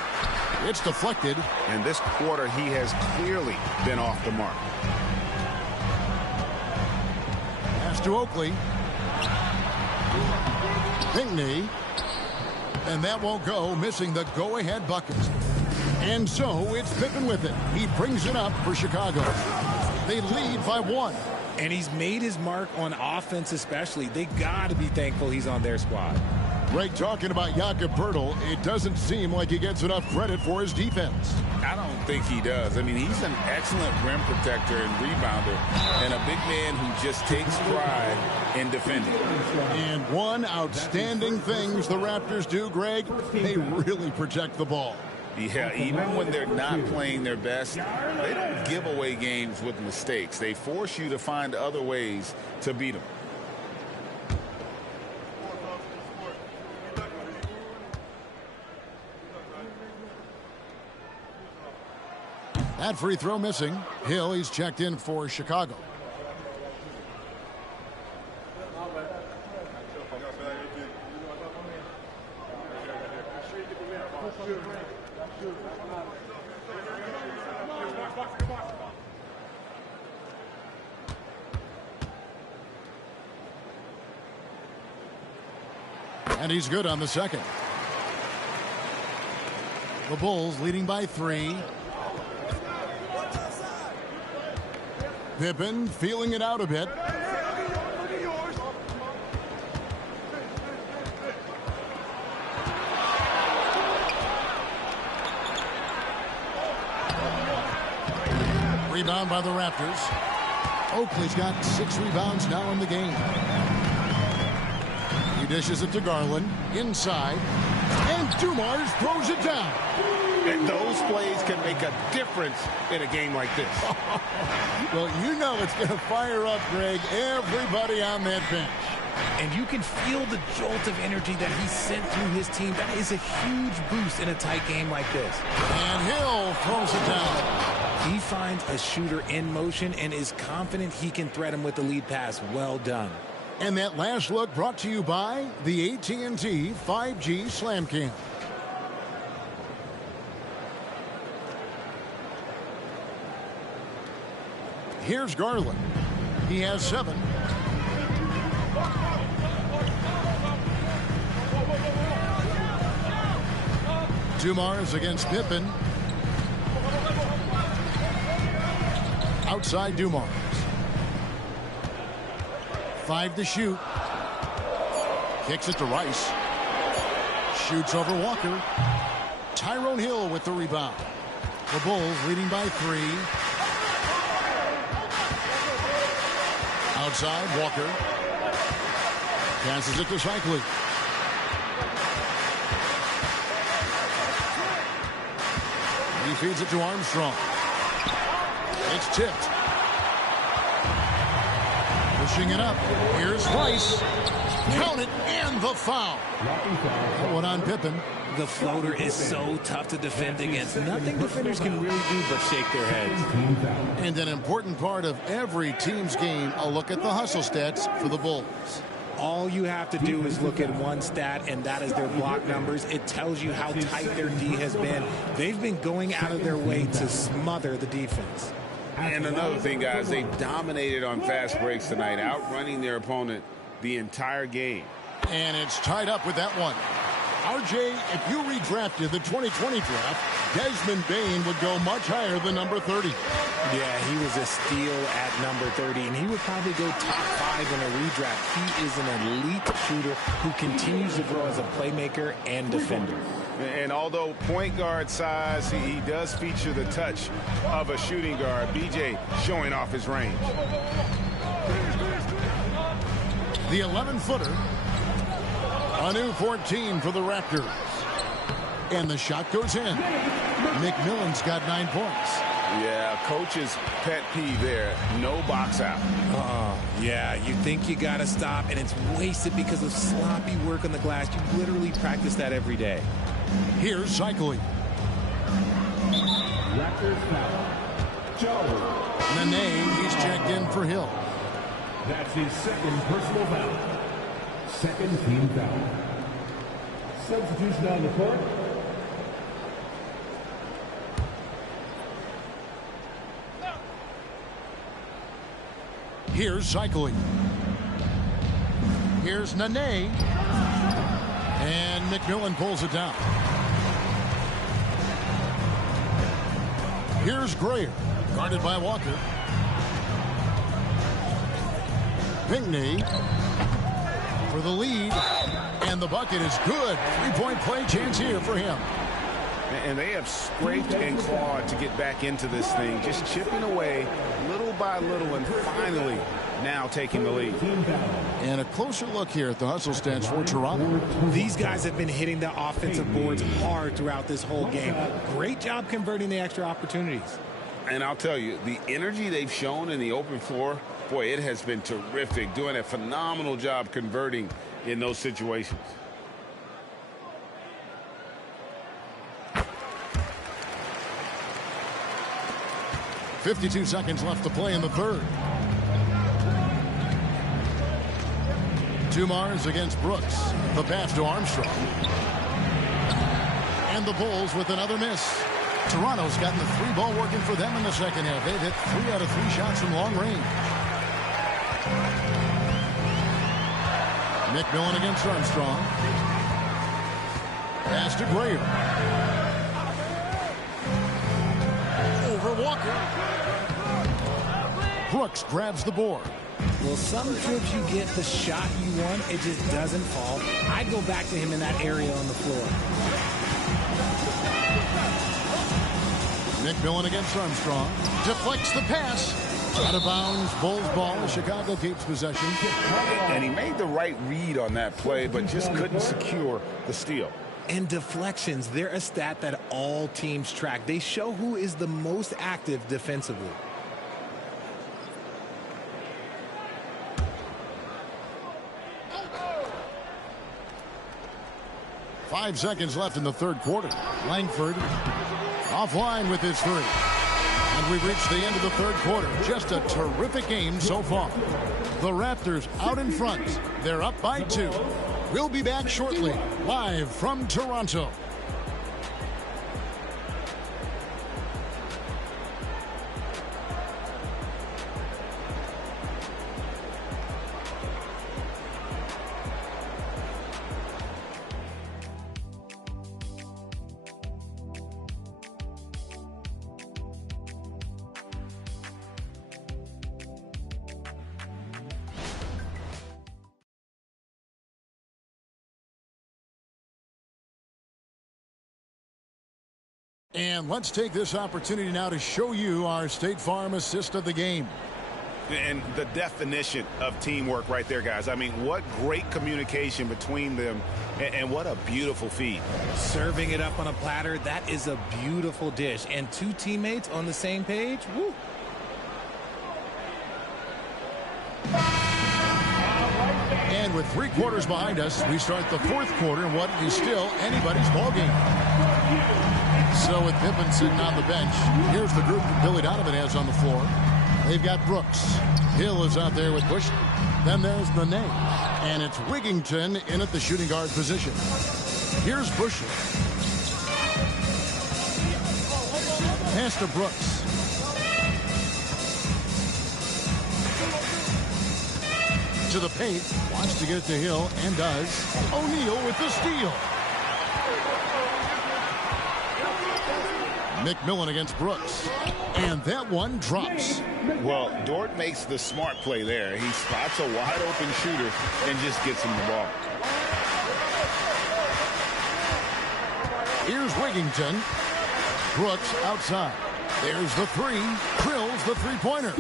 It's deflected. And this quarter, he has clearly been off the mark. Pass to Oakley. Pinckney. And that won't go, missing the go-ahead bucket. And so it's Pippen with it. He brings it up for Chicago. They lead by 1. And he's made his mark on offense especially. They got to be thankful he's on their squad. Greg talking about Jakob Poeltl, it doesn't seem like he gets enough credit for his defense. I don't think he does. I mean, he's an excellent rim protector and rebounder, and a big man who just takes pride in defending. And one outstanding things the Raptors do, Greg, they really protect the ball. Yeah, even when they're not playing their best, they don't give away games with mistakes. They force you to find other ways to beat them. That free throw missing. Hill, he's checked in for Chicago. And he's good on the second. The Bulls leading by 3. Pippen feeling it out a bit. Rebound by the Raptors. Oakley's got 6 rebounds now in the game. He dishes it to Garland. Inside. And Dumars throws it down. And those plays can make a difference in a game like this. Well, you know it's going to fire up, Greg, everybody on that bench. And you can feel the jolt of energy that he sent through his team. That is a huge boost in a tight game like this. And Hill throws it down. He finds a shooter in motion and is confident he can threat him with the lead pass. Well done. And that last look brought to you by the AT&T 5G Slam Cam. Here's Garland. He has 7. Dumars against Pippen. Outside Dumars. 5 to shoot. Kicks it to Rice. Shoots over Walker. Tyrone Hill with the rebound. The Bulls leading by 3. Outside, Walker. Passes it to Shikely. He feeds it to Armstrong. It's tipped. Pushing it up. Here's Rice. Count it, and the foul. That one on Pippen. The floater is so tough to defend against. Nothing defenders can really do but shake their heads. And an important part of every team's game, a look at the hustle stats for the Bulls. All you have to do is look at one stat, and that is their block numbers. It tells you how tight their D has been. They've been going out of their way to smother the defense. And another thing, guys, they dominated on fast breaks tonight, outrunning their opponent the entire game. And it's tied up with that one. RJ, if you redrafted the 2020 draft, Desmond Bain would go much higher than number 30. Yeah, he was a steal at number 30, and he would probably go top 5 in a redraft. He is an elite shooter who continues to grow as a playmaker and defender. And although point guard size, he does feature the touch of a shooting guard. BJ showing off his range. The 11-footer. A new 14 for the Raptors. And the shot goes in. McMillan's got 9 points. Yeah, coach's pet peeve there. No box out. Yeah, you think you got to stop, and it's wasted because of sloppy work on the glass. You literally practice that every day. Here's Shikely. Raptors foul. Joe. Nene, he's checked in for Hill. That's his second personal foul. Second team foul. Substitution on the court. Here's Shikely. Here's Nene. And McMillan pulls it down. Here's Grayer, guarded by Walker. Pinckney for the lead. And the bucket is good. 3-point play chance here for him. And they have scraped and clawed to get back into this thing, just chipping away little by little, and finally now taking the lead. And a closer look here at the hustle stats for Toronto. These guys have been hitting the offensive boards hard throughout this whole game. Great job converting the extra opportunities. And I'll tell you, the energy they've shown in the open floor, boy, it has been terrific, doing a phenomenal job converting in those situations. .52 seconds left to play in the third. Tumars against Brooks. The pass to Armstrong. And the Bulls with another miss. Toronto's gotten the 3-ball working for them in the second half. They've hit 3 out of 3 shots from long range. McMillan against Armstrong. Pass to Grayer. Over Walker. Brooks grabs the board. Well, some trips you get the shot you want, it just doesn't fall. I'd go back to him in that area on the floor. McMillan against Armstrong. Deflects the pass. Out of bounds. Bulls ball. Chicago keeps possession. And he made the right read on that play, but just couldn't secure the steal. And deflections, they're a stat that all teams track. They show who is the most active defensively. Five seconds left in the third quarter. Langford offline with his 3. And we've reached the end of the third quarter. Just a terrific game so far. The Raptors out in front. They're up by 2. We'll be back shortly, live from Toronto. And let's take this opportunity now to show you our State Farm assist of the game. And the definition of teamwork right there, guys. I mean, what great communication between them, and what a beautiful feed. Serving it up on a platter, that is a beautiful dish. And two teammates on the same page, woo. And with 3 quarters behind us, we start the 4th quarter in what is still anybody's ballgame. So with Pippen sitting on the bench, here's the group that Billy Donovan has on the floor. They've got Brooks. Hill is out there with Bush. Then there's Nene. And it's Wigington in at the shooting guard position. Here's Bush. Pass to Brooks. To the paint. Wants to get it to Hill and does. O'Neal with the steal. McMillan against Brooks. And that one drops. Well, Dort makes the smart play there. He spots a wide open shooter and just gets him the ball. Here's Wigington. Brooks outside. There's the 3. Drills the three-pointer.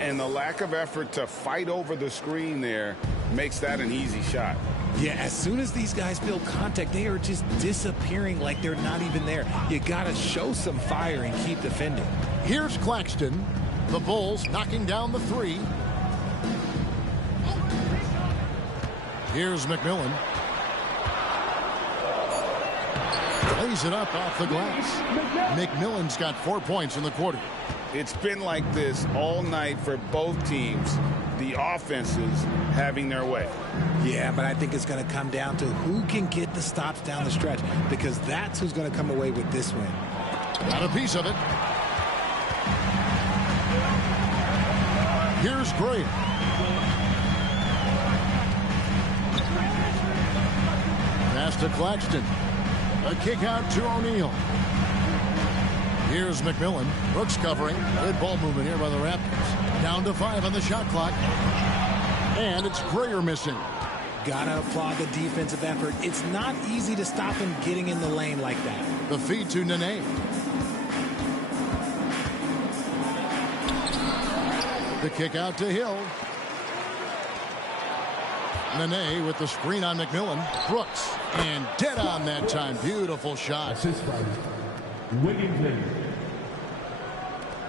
And the lack of effort to fight over the screen there makes that an easy shot. Yeah, as soon as these guys feel contact, they are just disappearing like they're not even there. You got to show some fire and keep defending. Here's Claxton. The Bulls knocking down the 3. Here's McMillan. Lays it up off the glass. McMillan's got 4 points in the quarter. It's been like this all night for both teams. The offenses having their way. Yeah, but I think it's going to come down to who can get the stops down the stretch, because that's who's going to come away with this win. Got a piece of it. Here's Graham. Pass to Claxton. A kick out to O'Neal. Here's McMillan. Brooks covering. Good ball movement here by the Raptors. Down to 5 on the shot clock. And it's Greer missing. Gotta applaud the defensive effort. It's not easy to stop him getting in the lane like that. The feed to Nene. The kick out to Hill. Nene with the screen on McMillan. Brooks. And dead on that time. Beautiful shot.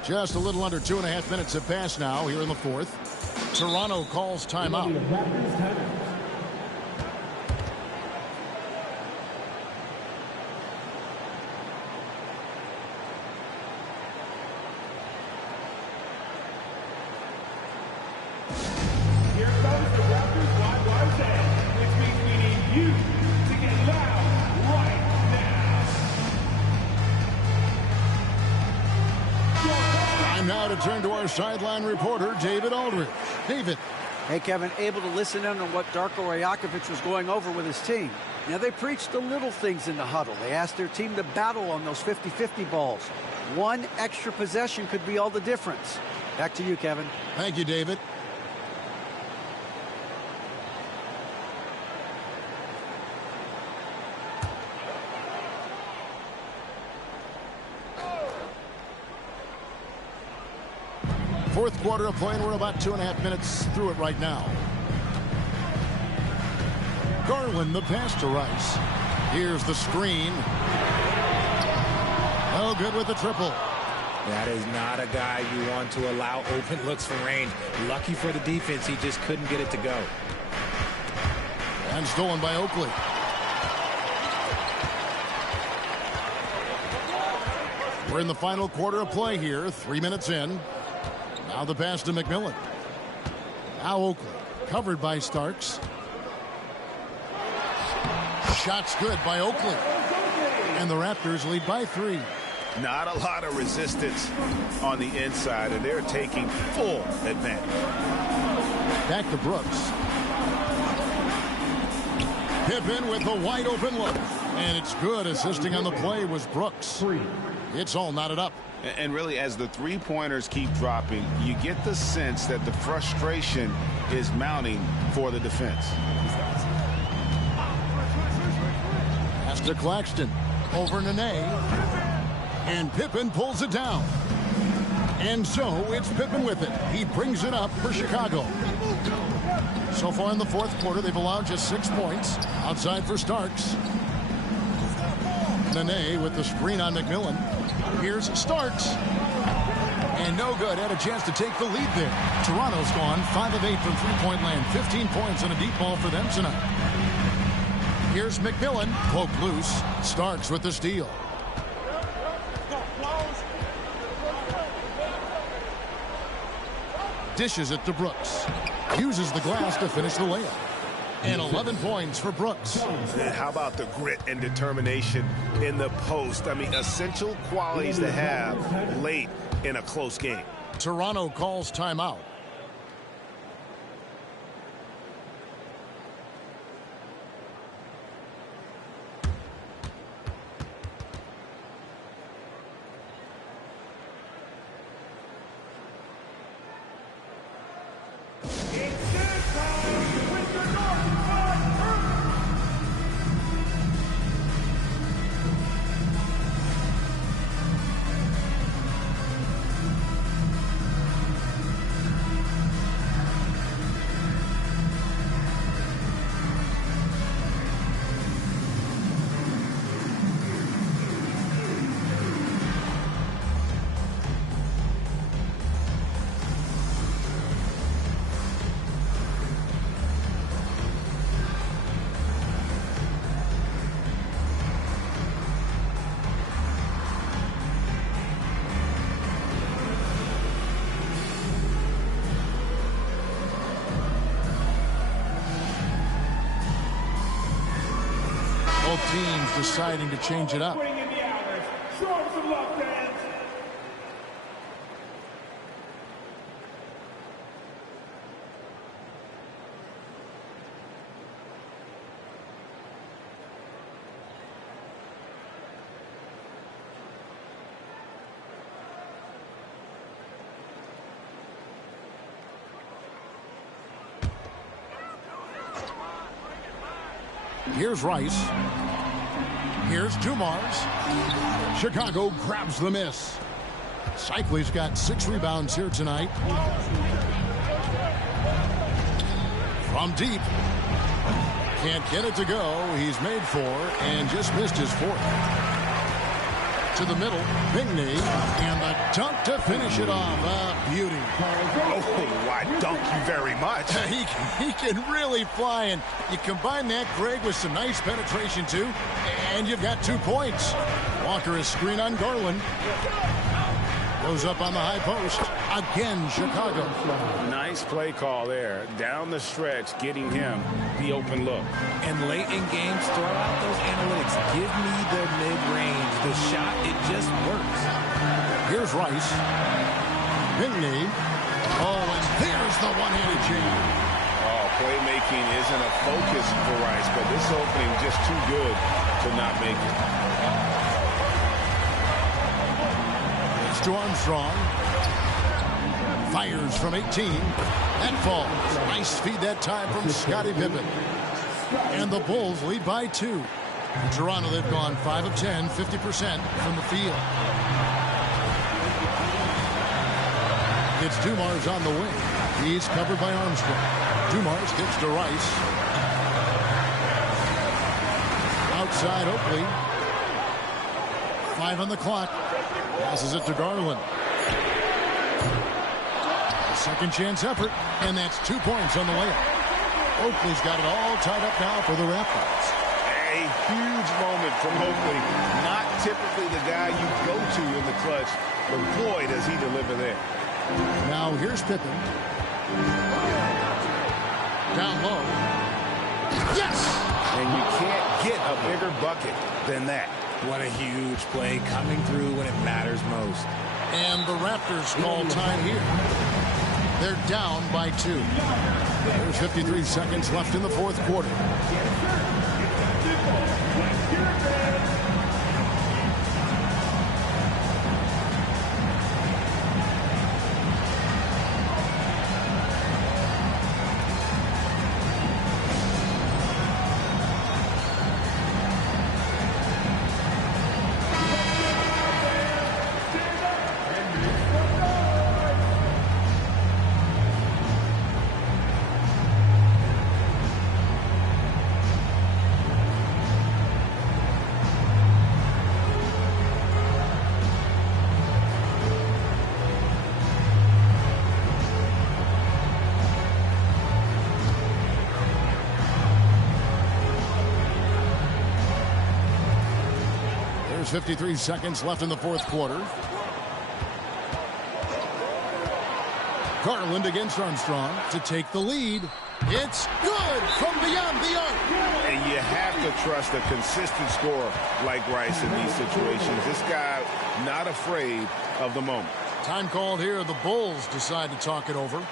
Just a little under 2.5 minutes have passed now here in the 4th. Toronto calls timeout. Here comes the Raptors wide set, which means we need you to get loud right now. Time now to turn to our sideline reporter, David Aldridge. David. Hey, Kevin, able to listen in on what Darko Rajakovic was going over with his team. Now, they preached the little things in the huddle. They asked their team to battle on those 50-50 balls. One extra possession could be all the difference. Back to you, Kevin. Thank you, David. Fourth quarter of play, and we're about 2.5 minutes through it right now. Garland, the pass to Rice. Here's the screen. Oh, good with the triple. That is not a guy you want to allow open looks from range. Lucky for the defense, he just couldn't get it to go. And stolen by Oakley. We're in the final quarter of play here, 3 minutes in. Now the pass to McMillan. Now Oakley, covered by Starks. Shots good by Oakley. And the Raptors lead by 3. Not a lot of resistance on the inside, and they're taking full advantage. Back to Brooks. Pippen with the wide open look. And it's good. Assisting on the play was Brooks. It's all knotted up. And really, as the three-pointers keep dropping, you get the sense that the frustration is mounting for the defense. Pass to Claxton. Over Nene. And Pippen pulls it down. And so it's Pippen with it. He brings it up for Chicago. So far in the fourth quarter, they've allowed just 6 points. Outside for Starks. Nene with the screen on McMillan. Here's Starks. And no good. Had a chance to take the lead there. Toronto's gone 5 of 8 from three-point land. 15 points on a deep ball for them tonight. Here's McMillan. Poked loose. Starks with the steal. Dishes it to Brooks. Uses the glass to finish the layup. And 11 points for Brooks. How about the grit and determination in the post? I mean, essential qualities to have late in a close game. Toronto calls timeout. Both teams deciding to change it up. Here's Rice. Here's Dumars. Chicago grabs the miss. Cycley's got 6 rebounds here tonight. From deep. Can't get it to go. He's made 4 and just missed his 4th. To the middle, Pinckney, and the dunk to finish it off. Beauty. Oh, I dunk you very much. He can really fly, and you combine that, Greg, with some nice penetration, too, and you've got 2 points. Walker is screen on Garland. Goes up on the high post. Again, Chicago. Nice play call there. Down the stretch, getting him the open look. And late in games, throw out those analytics. Give me the mid-range. The shot, it just works. Here's Rice. Pinckney. Oh, and there's the one-handed jam. Oh, playmaking isn't a focus for Rice, but this opening just too good to not make it. To Armstrong. Fires from 18. That falls. Nice feed that time from Scottie Pippen. And the Bulls lead by 2. In Toronto, they've gone 5 of 10, 50% from the field. It's Dumars on the wing. He's covered by Armstrong. Dumars gets to Rice. Outside Oakley. 5 on the clock. Passes it to Garland. Second chance effort, and that's 2 points on the layup. Oakley's got it all tied up now for the Raptors. A huge moment from Oakley. Not typically the guy you go to in the clutch, but boy, does he deliver there. Now here's Pippen. Down low. Yes! And you can't get a bigger bucket than that. What a huge play coming through when it matters most. And the Raptors call time here. They're down by 2. There's 53 seconds left in the fourth quarter. There's 53 seconds left in the fourth quarter. Garland against Armstrong to take the lead. It's good from beyond the arc. And you have to trust a consistent scorer like Rice in these situations. This guy not afraid of the moment. Time called here. The Bulls decide to talk it over.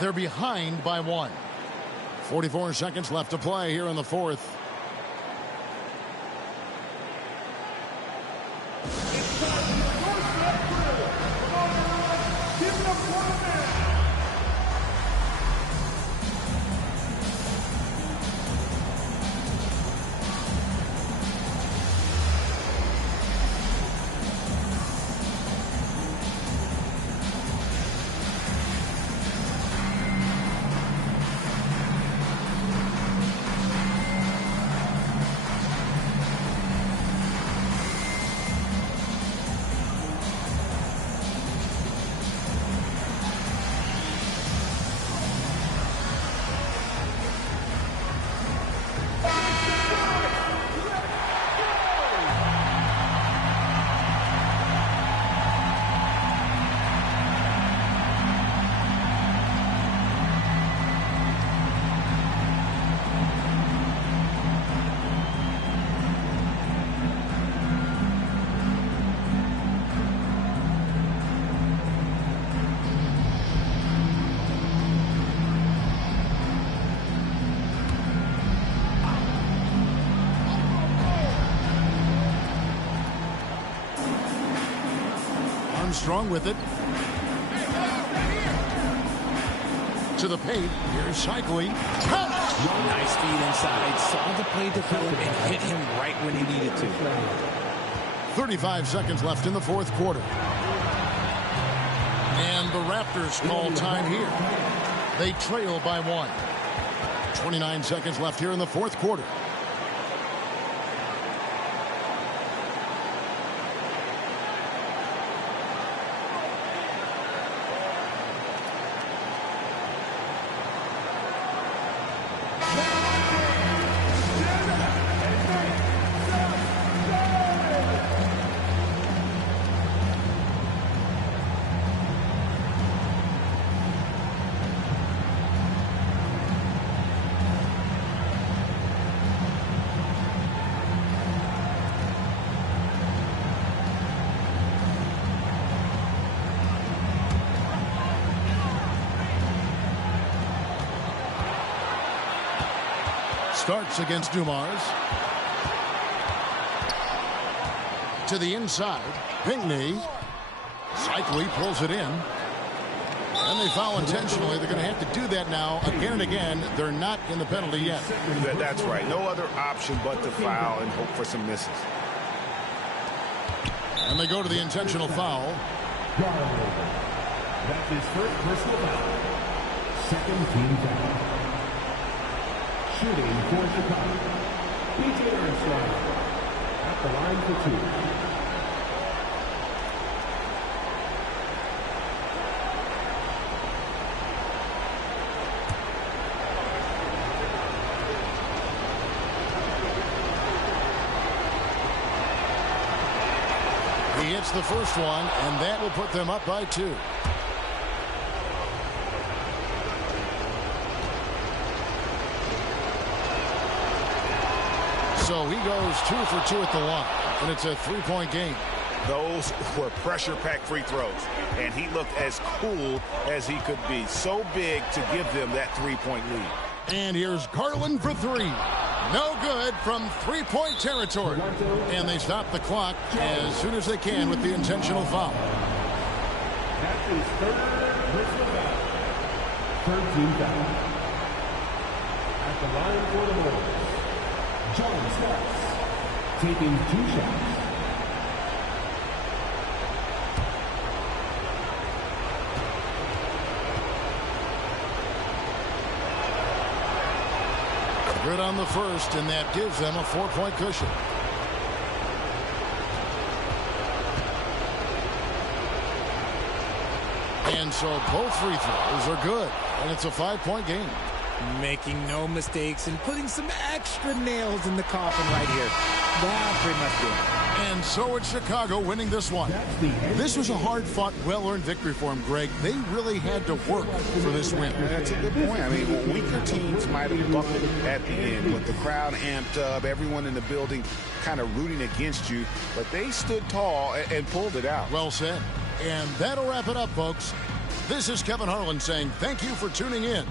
They're behind by 1. 44 seconds left to play here in the fourth. Armstrong with it. To the paint. Here's Shikely. Nice feed inside. Saw the play develop and hit him right when he needed to. 35 seconds left in the fourth quarter. And the Raptors call time here. They trail by 1. 29 seconds left here in the fourth quarter. Starts against Dumars. To the inside. Pinckney. Shikely pulls it in. And they foul intentionally. They're going to have to do that now again and again. They're not in the penalty yet. That's right. No other option but to foul and hope for some misses. And they go to the intentional foul. That's his first personal foul. Second team foul. Shooting for Chicago. P.J. Armstrong at the line for 2. He hits the first one, and that will put them up by 2. So he goes 2 for 2 at the line, and it's a 3-point game. Those were pressure-packed free throws, and he looked as cool as he could be. So big to give them that 3-point lead. And here's Garland for 3. No good from 3-point territory. And they stop the clock as soon as they can with the intentional foul. That's his third personal foul. Third team foul. At the line for the Bulls. John Starks taking 2 shots. Good on the first, and that gives them a 4-point cushion. And so both free throws are good, and it's a 5-point game. Making no mistakes and putting some extra nails in the coffin right here. That pretty much did it. And so it's Chicago winning this one. This was a hard-fought, well-earned victory for them, Greg. They really had to work for this win. That's a good point. I mean, weaker teams might have buckled at the end with the crowd amped up, everyone in the building kind of rooting against you, but they stood tall and pulled it out. Well said. And that'll wrap it up, folks. This is Kevin Harlan saying thank you for tuning in.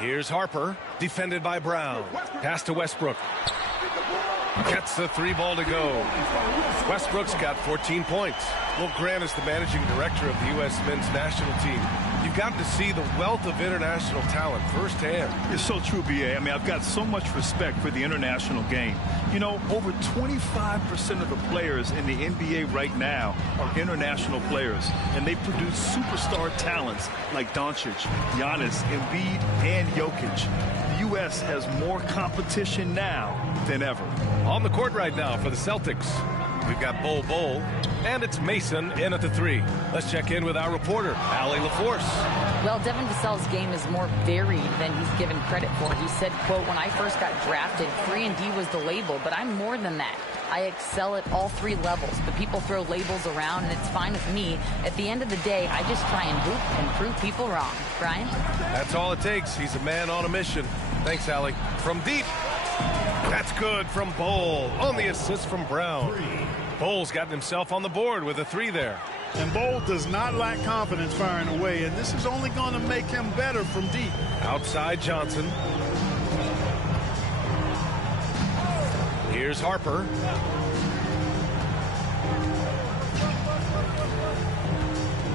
Here's Harper, defended by Brown. Pass to Westbrook. Gets the 3 ball to go. Westbrook's got 14 points. Well, Grant is the managing director of the U.S. men's national team. You've gotten to see the wealth of international talent firsthand. It's so true, B.A. I mean, I've got so much respect for the international game. You know, over 25% of the players in the NBA right now are international players, and they produce superstar talents like Doncic, Giannis, Embiid, and Jokic. The U.S. has more competition now than ever. On the court right now for the Celtics, we've got Bol, and it's Mason in at the 3. Let's check in with our reporter, Allie LaForce. Well, Devin Vassell's game is more varied than he's given credit for. He said, quote, "When I first got drafted, 3-and-D was the label, but I'm more than that. I excel at all 3 levels. The people throw labels around, and it's fine with me. At the end of the day, I just try and hoop and prove people wrong." Brian? That's all it takes. He's a man on a mission. Thanks, Allie. From deep. That's good from Bol on the assist from Brown. Bol's gotten himself on the board with a 3 there. And Bol does not lack confidence firing away, and this is only going to make him better from deep. Outside Johnson. Here's Harper.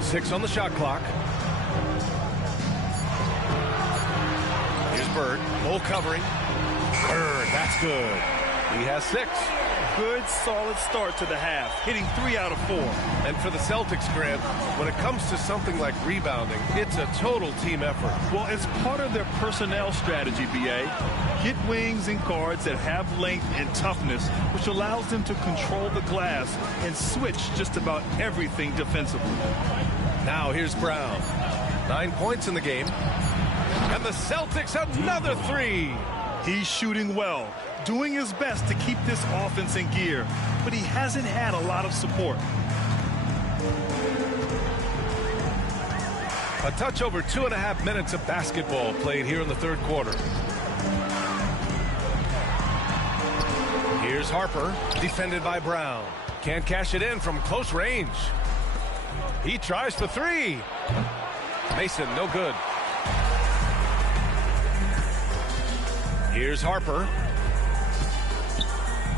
Six on the shot clock. Here's Bird. Bol covering. Bird, that's good. He has 6. Good, solid start to the half, hitting 3 out of 4. And for the Celtics, Grant, when it comes to something like rebounding, it's a total team effort. Well, it's part of their personnel strategy, B.A. Get wings and guards that have length and toughness, which allows them to control the glass and switch just about everything defensively. Now here's Brown. 9 points in the game. And the Celtics another 3. He's shooting well, doing his best to keep this offense in gear, but he hasn't had a lot of support. A touch over 2.5 minutes of basketball played here in the third quarter. Here's Harper, defended by Brown. Can't cash it in from close range. He tries for 3. Mason, no good. Here's Harper.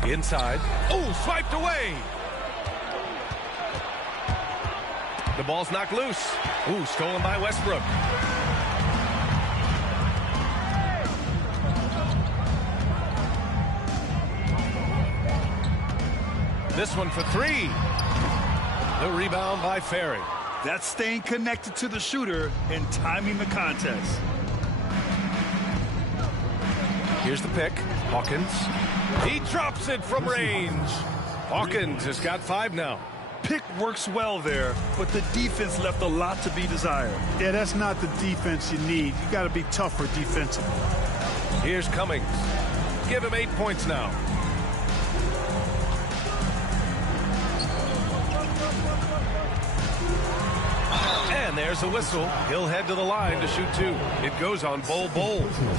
Inside. Oh, swiped away. The ball's knocked loose. Ooh, stolen by Westbrook. This one for 3. The rebound by Ferry. That's staying connected to the shooter and timing the contest. Here's the pick. Hawkins. He drops it from range. Hawkins has got 5 now. Pick works well there, but the defense left a lot to be desired. Yeah, that's not the defense you need. You got to be tougher defensively. Here's Cummings. Give him 8 points now. And And there's a whistle. He'll head to the line to shoot 2. It goes on Bol.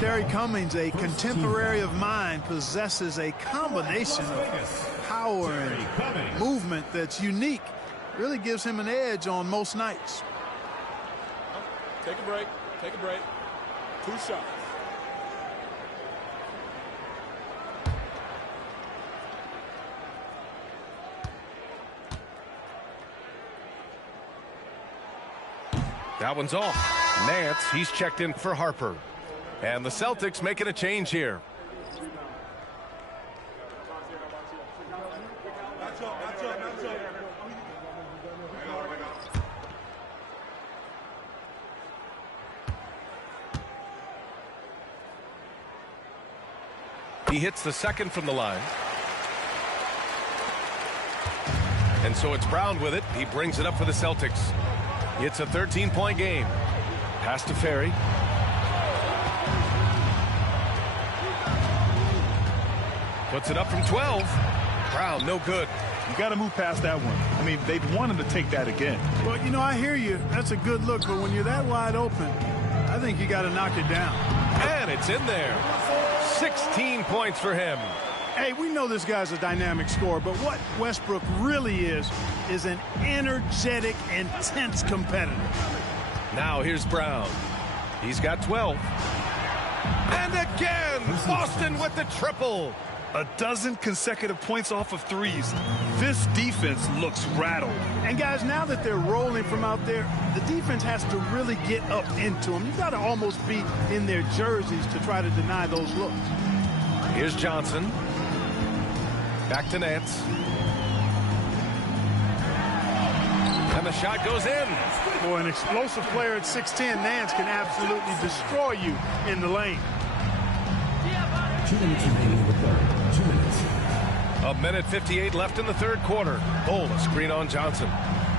Terry Cummings, a contemporary of mine, possesses a combination of power and movement that's unique. Really gives him an edge on most nights. Take a break. Take a break. 2 shots. That one's off. Nance, he's checked in for Harper. And the Celtics making a change here. He hits the second from the line. And so it's Brown with it. He brings it up for the Celtics. It's a 13-point game. Pass to Ferry. Puts it up from 12. Brown, no good. You got to move past that one. I mean, they'd want him to take that again. Well, you know, I hear you. That's a good look, but when you're that wide open, I think you got to knock it down. And it's in there. 16 points for him. Hey, we know this guy's a dynamic scorer, but what Westbrook really is an energetic, intense competitor. Now here's Brown. He's got 12. And again, Boston with the triple. A dozen consecutive points off of threes. This defense looks rattled. And guys, now that they're rolling from out there, the defense has to really get up into them. You've got to almost be in their jerseys to try to deny those looks. Here's Johnson. Back to Nance. And the shot goes in. Boy, an explosive player at 6'10", Nance can absolutely destroy you in the lane. 2 minutes remaining in the third. 2 minutes. A minute 58 left in the third quarter. Bol, a screen on Johnson.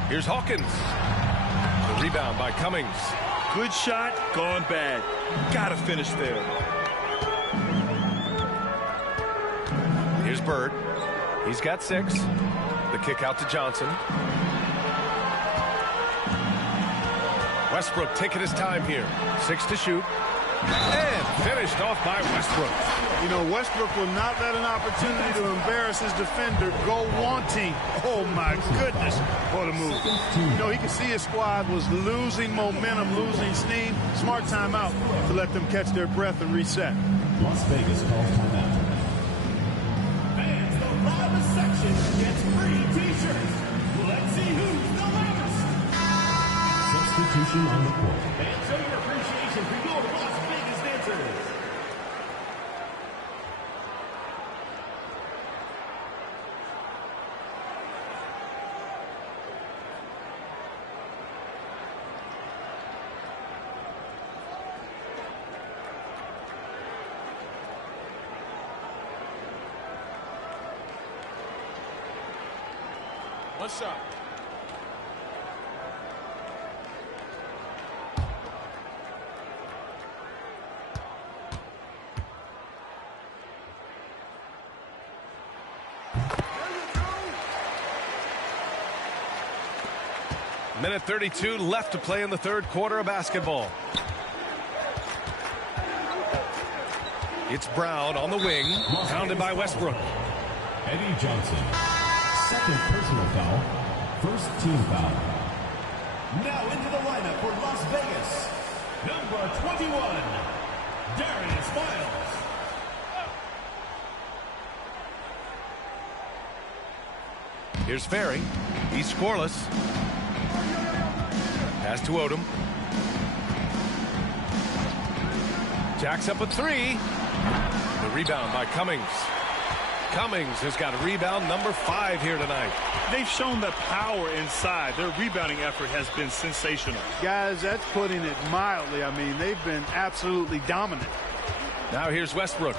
Here's Hawkins. The rebound by Cummings. Good shot, gone bad. Gotta finish there. Here's Bird. He's got 6. The kick out to Johnson. Westbrook taking his time here. 6 to shoot. And finished off by Westbrook. You know, Westbrook will not let an opportunity to embarrass his defender go wanting. Oh, my goodness. What a move. You know, he could see his squad was losing momentum, losing steam. Smart timeout to let them catch their breath and reset. Las Vegas calls timeout. Fans, the loudest section gets free T-shirts. Let's see who's the loudest. Substitution on the court. Fans, show your appreciation for your Las Vegas dancers. One shot. Minute 32 left to play in the third quarter of basketball. It's Brown on the wing, pounded by Westbrook. Eddie Johnson. Second personal foul. First team foul. Now into the lineup for Las Vegas. Number 21, Darius Miles. Here's Ferry. He's scoreless. Pass to Odom. Jacks up a 3. The rebound by Cummings. Cummings has got a rebound number 5 here tonight. They've shown the power inside. Their rebounding effort has been sensational. Guys, that's putting it mildly. I mean, they've been absolutely dominant. Now here's Westbrook.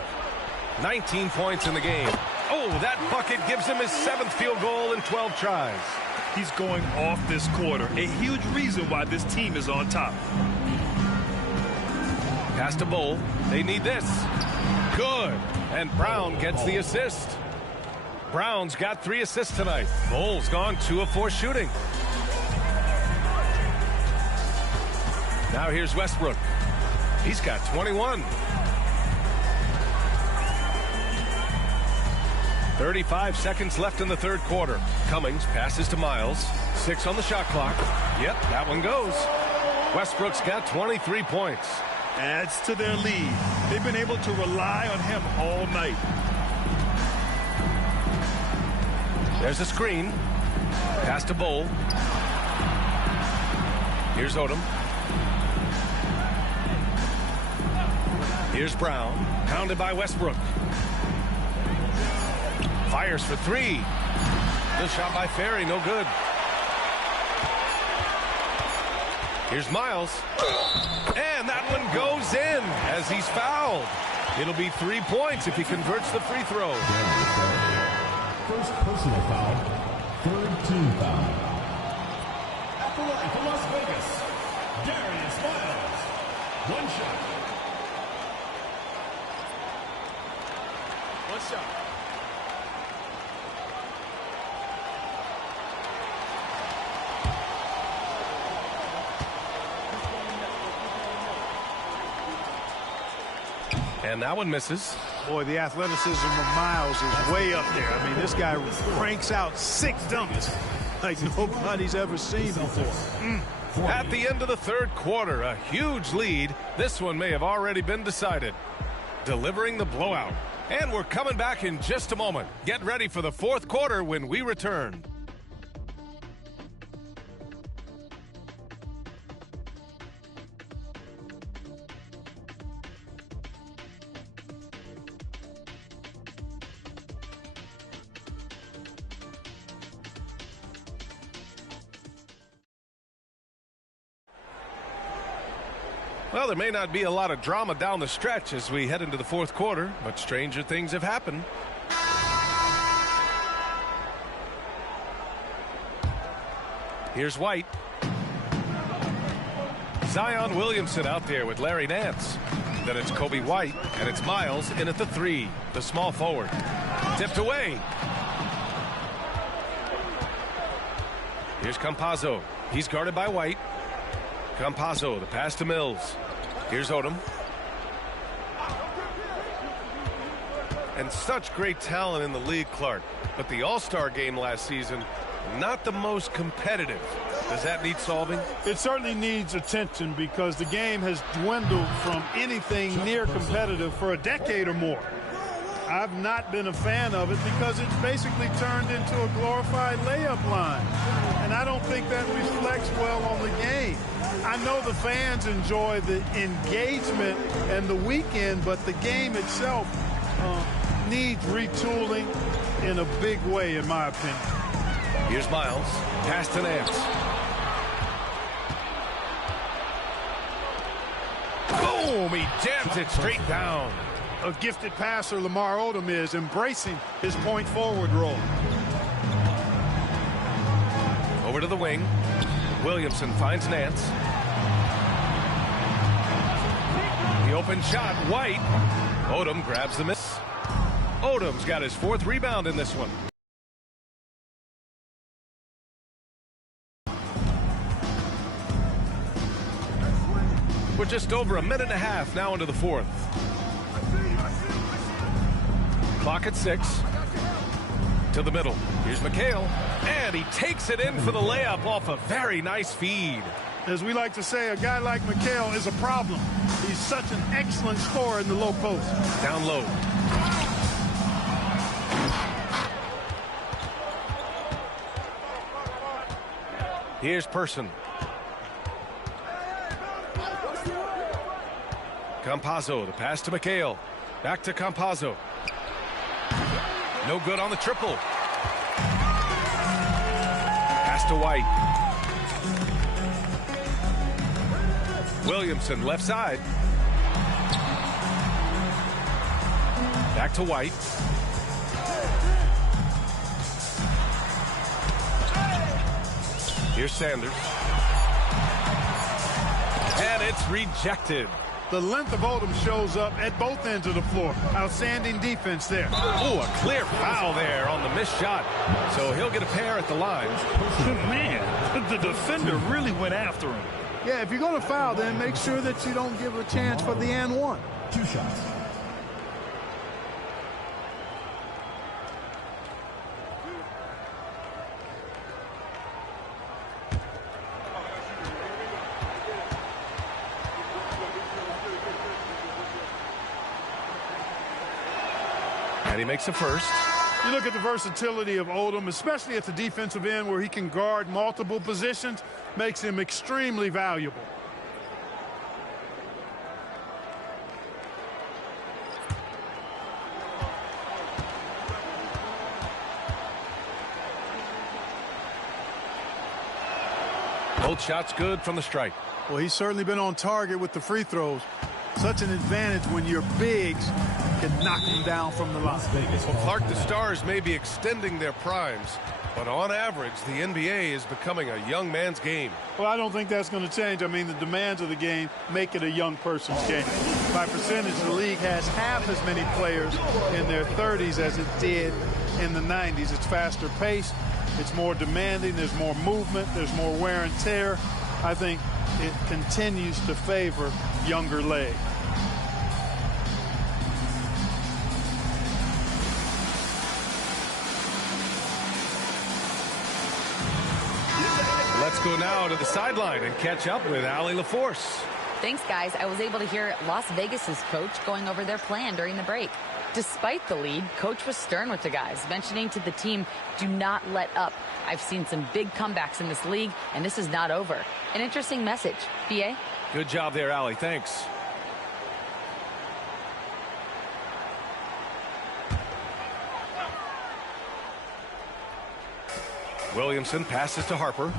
19 points in the game. Oh, that bucket gives him his 7th field goal in 12 tries. He's going off this quarter. A huge reason why this team is on top. Pass to Bol. They need this. Good. And Brown gets the assist. Brown's got 3 assists tonight. Bol's gone 2 of 4 shooting. Now here's Westbrook. He's got 21. 35 seconds left in the third quarter. Cummings passes to Miles. 6 on the shot clock. Yep, that one goes. Westbrook's got 23 points. Adds to their lead. They've been able to rely on him all night. There's a screen. Pass to Bull. Here's Odom. Here's Brown. Pounded by Westbrook. Fires for 3. Good shot by Ferry. No good. Here's Miles. And that one goes in as he's fouled. It'll be 3 points if he converts the free throw. First personal foul. Third team foul. At the line for Las Vegas, Darius Miles. 1 shot. 1 shot. And that one misses. Boy, the athleticism of Miles is way up there. I mean, this guy cranks out 6 dunks like nobody's ever seen before. At the end of the third quarter, a huge lead. This one may have already been decided. Delivering the blowout. And we're coming back in just a moment. Get ready for the fourth quarter when we return. Well, there may not be a lot of drama down the stretch as we head into the fourth quarter, but stranger things have happened. Here's White. Zion Williamson out there with Larry Nance. Then it's Kobe White, and it's Miles in at the 3, the small forward. Tipped away. Here's Campazzo. He's guarded by White. Campazzo, the pass to Mills. Here's Odom. And such great talent in the league, Clark. But the All-Star game last season, not the most competitive. Does that need solving? It certainly needs attention because the game has dwindled from anything near competitive for a decade or more. I've not been a fan of it because it's basically turned into a glorified layup line. And I don't think that reflects well on the game. I know the fans enjoy the engagement and the weekend, but the game itself needs retooling in a big way, in my opinion. Here's Miles. Pass to Nance. Boom! He jams it straight down. A gifted passer Lamar Odom is embracing his point forward role. Over to the wing. Williamson finds Nance. The open shot, White. Odom grabs the miss. Odom's got his 4th rebound in this one. We're just over a minute and a half now into the 4th. Clock at 6. To the middle. Here's McHale. And he takes it in for the layup off a very nice feed. As we like to say, a guy like McHale is a problem. He's such an excellent scorer in the low post. Down low. Here's Person. Campazzo, the pass to McHale. Back to Campazzo. No good on the triple. Pass to White. Williamson, left side. Back to White. Here's Sanders. And it's rejected. The length of Odom shows up at both ends of the floor. Outstanding defense there. Oh, a clear foul there on the missed shot. So he'll get a pair at the line. Man, the defender really went after him. Yeah, if you're going to foul, then make sure that you don't give a chance for the and one. 2 shots. And he makes a first. You look at the versatility of Odom, especially at the defensive end where he can guard multiple positions, makes him extremely valuable. Both shots good from the stripe. Well, he's certainly been on target with the free throws. Such an advantage when your bigs can knock them down from the line. Well, Clark, the Stars may be extending their primes, but on average, the NBA is becoming a young man's game. Well, I don't think that's going to change. I mean, the demands of the game make it a young person's game. By percentage, the league has half as many players in their 30s as it did in the 90s. It's faster paced. It's more demanding. There's more movement. There's more wear and tear. I think it continues to favor younger legs. Let's go now to the sideline and catch up with Allie LaForce. Thanks, guys. I was able to hear Las Vegas's coach going over their plan during the break. Despite the lead, coach was stern with the guys, mentioning to the team, do not let up. I've seen some big comebacks in this league, and this is not over. An interesting message. BA? Good job there, Allie. Thanks. Williamson passes to Harper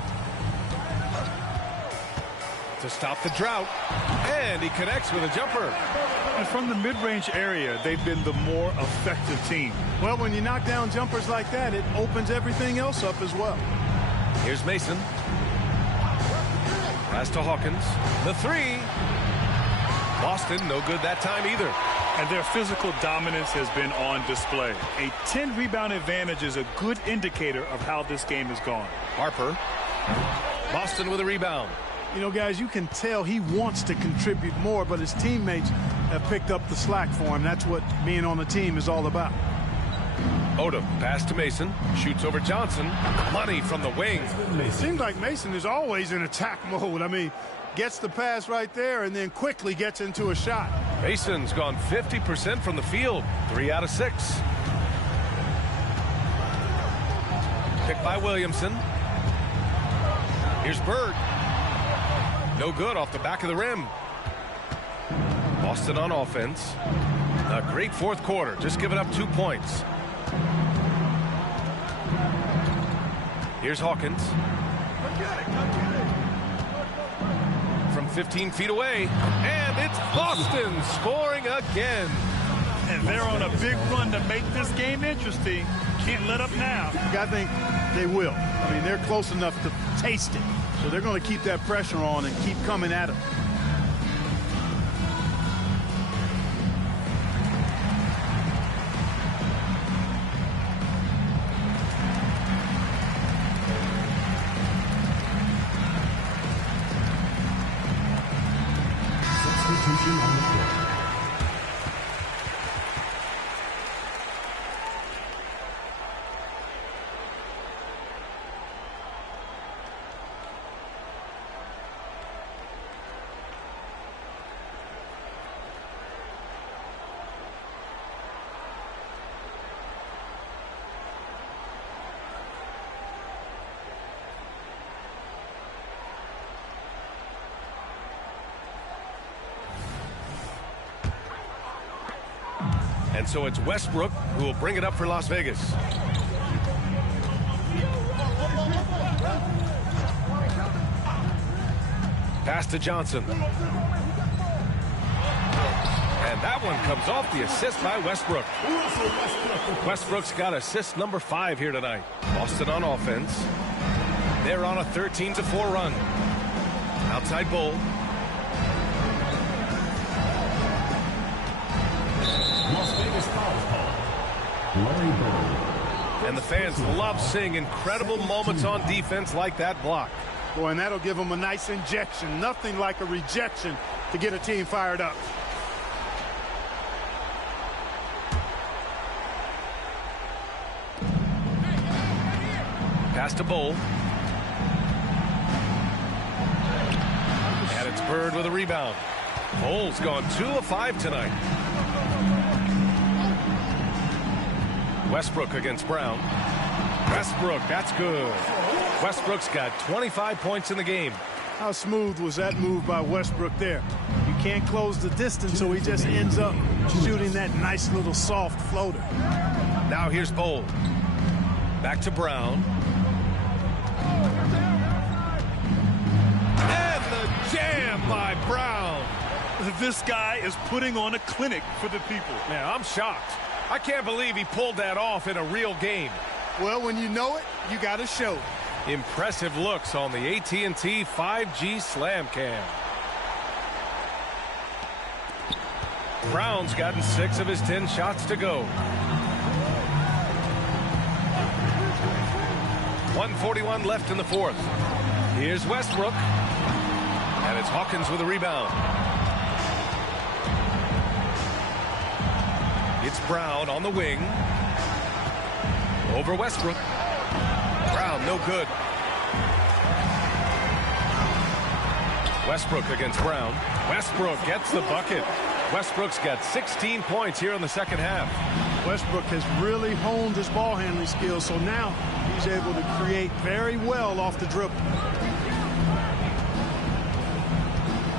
to stop the drought, and he connects with a jumper. And from the mid-range area, they've been the more effective team. Well, when you knock down jumpers like that, it opens everything else up as well. Here's Mason. Pass to Hawkins. The three. Boston, no good that time either. And their physical dominance has been on display. A 10-rebound advantage is a good indicator of how this game has gone. Harper. Boston with a rebound. You know, guys, you can tell he wants to contribute more, but his teammates have picked up the slack for him. That's what being on the team is all about. Odom, pass to Mason, shoots over Johnson. Money from the wing. It seems like Mason is always in attack mode. I mean, gets the pass right there and then quickly gets into a shot. Mason's gone 50% from the field, 3 out of 6. Picked by Williamson. Here's Bird. No good off the back of the rim. Boston on offense. A great fourth quarter, just giving up 2 points. Here's Hawkins. From 15 feet away, and it's Boston scoring again. And they're on a big run to make this game interesting. Can't let up now. I think they will. I mean, they're close enough to taste it. So they're going to keep that pressure on and keep coming at him. Substitution on the court. And so it's Westbrook who will bring it up for Las Vegas. Pass to Johnson. And that one comes off the assist by Westbrook. Westbrook's got assist number 5 here tonight. Boston on offense. They're on a 13-4 run. Outside Bull. Las Vegas foul call. Larry Bird. And the fans love seeing incredible moments on defense like that block. Boy, and that'll give them a nice injection. Nothing like a rejection to get a team fired up. Pass to Bowl. And it's Bird with a rebound. Bowl's gone 2 of 5 tonight. Westbrook against Brown. Westbrook, that's good. Westbrook's got 25 points in the game. How smooth was that move by Westbrook there? You can't close the distance, so he just ends up shooting that nice little soft floater. Now here's Bowl. Back to Brown. And the jam by Brown. This guy is putting on a clinic for the people. Yeah, I'm shocked. I can't believe he pulled that off in a real game. Well, when you know it, you got to show it. Impressive looks on the AT&T 5G Slam Cam. Brown's gotten 6 of his 10 shots to go. 1:41 left in the fourth. Here's Westbrook. And it's Hawkins with a rebound. It's Brown on the wing. Over Westbrook. Brown, no good. Westbrook against Brown. Westbrook gets the bucket. Westbrook's got 16 points here in the second half. Westbrook has really honed his ball handling skills, so now he's able to create very well off the dribble.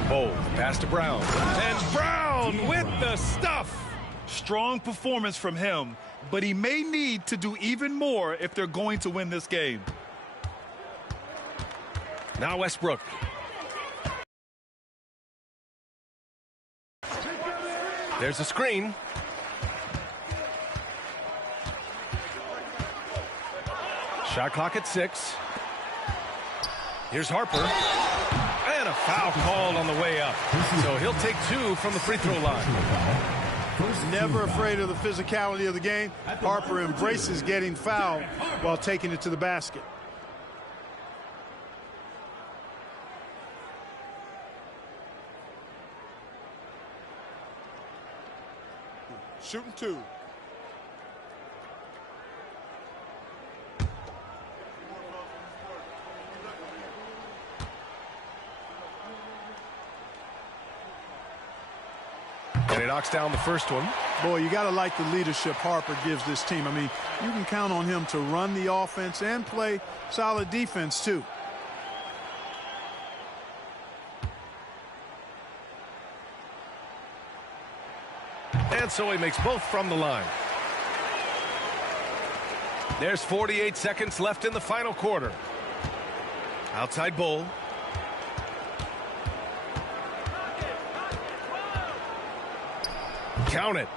Bowl, pass to Brown. And Brown with the stuff. Strong performance from him, but he may need to do even more if they're going to win this game. Now Westbrook. There's a screen. Shot clock at 6. Here's Harper. And a foul called on the way up. So he'll take 2 from the free throw line. Never afraid of the physicality of the game. Harper embraces getting fouled while taking it to the basket. Shooting 2. And he knocks down the first one. Boy, you got to like the leadership Harper gives this team. I mean, you can count on him to run the offense and play solid defense, too. And so he makes both from the line. There's 48 seconds left in the final quarter. Outside Bull. Count it.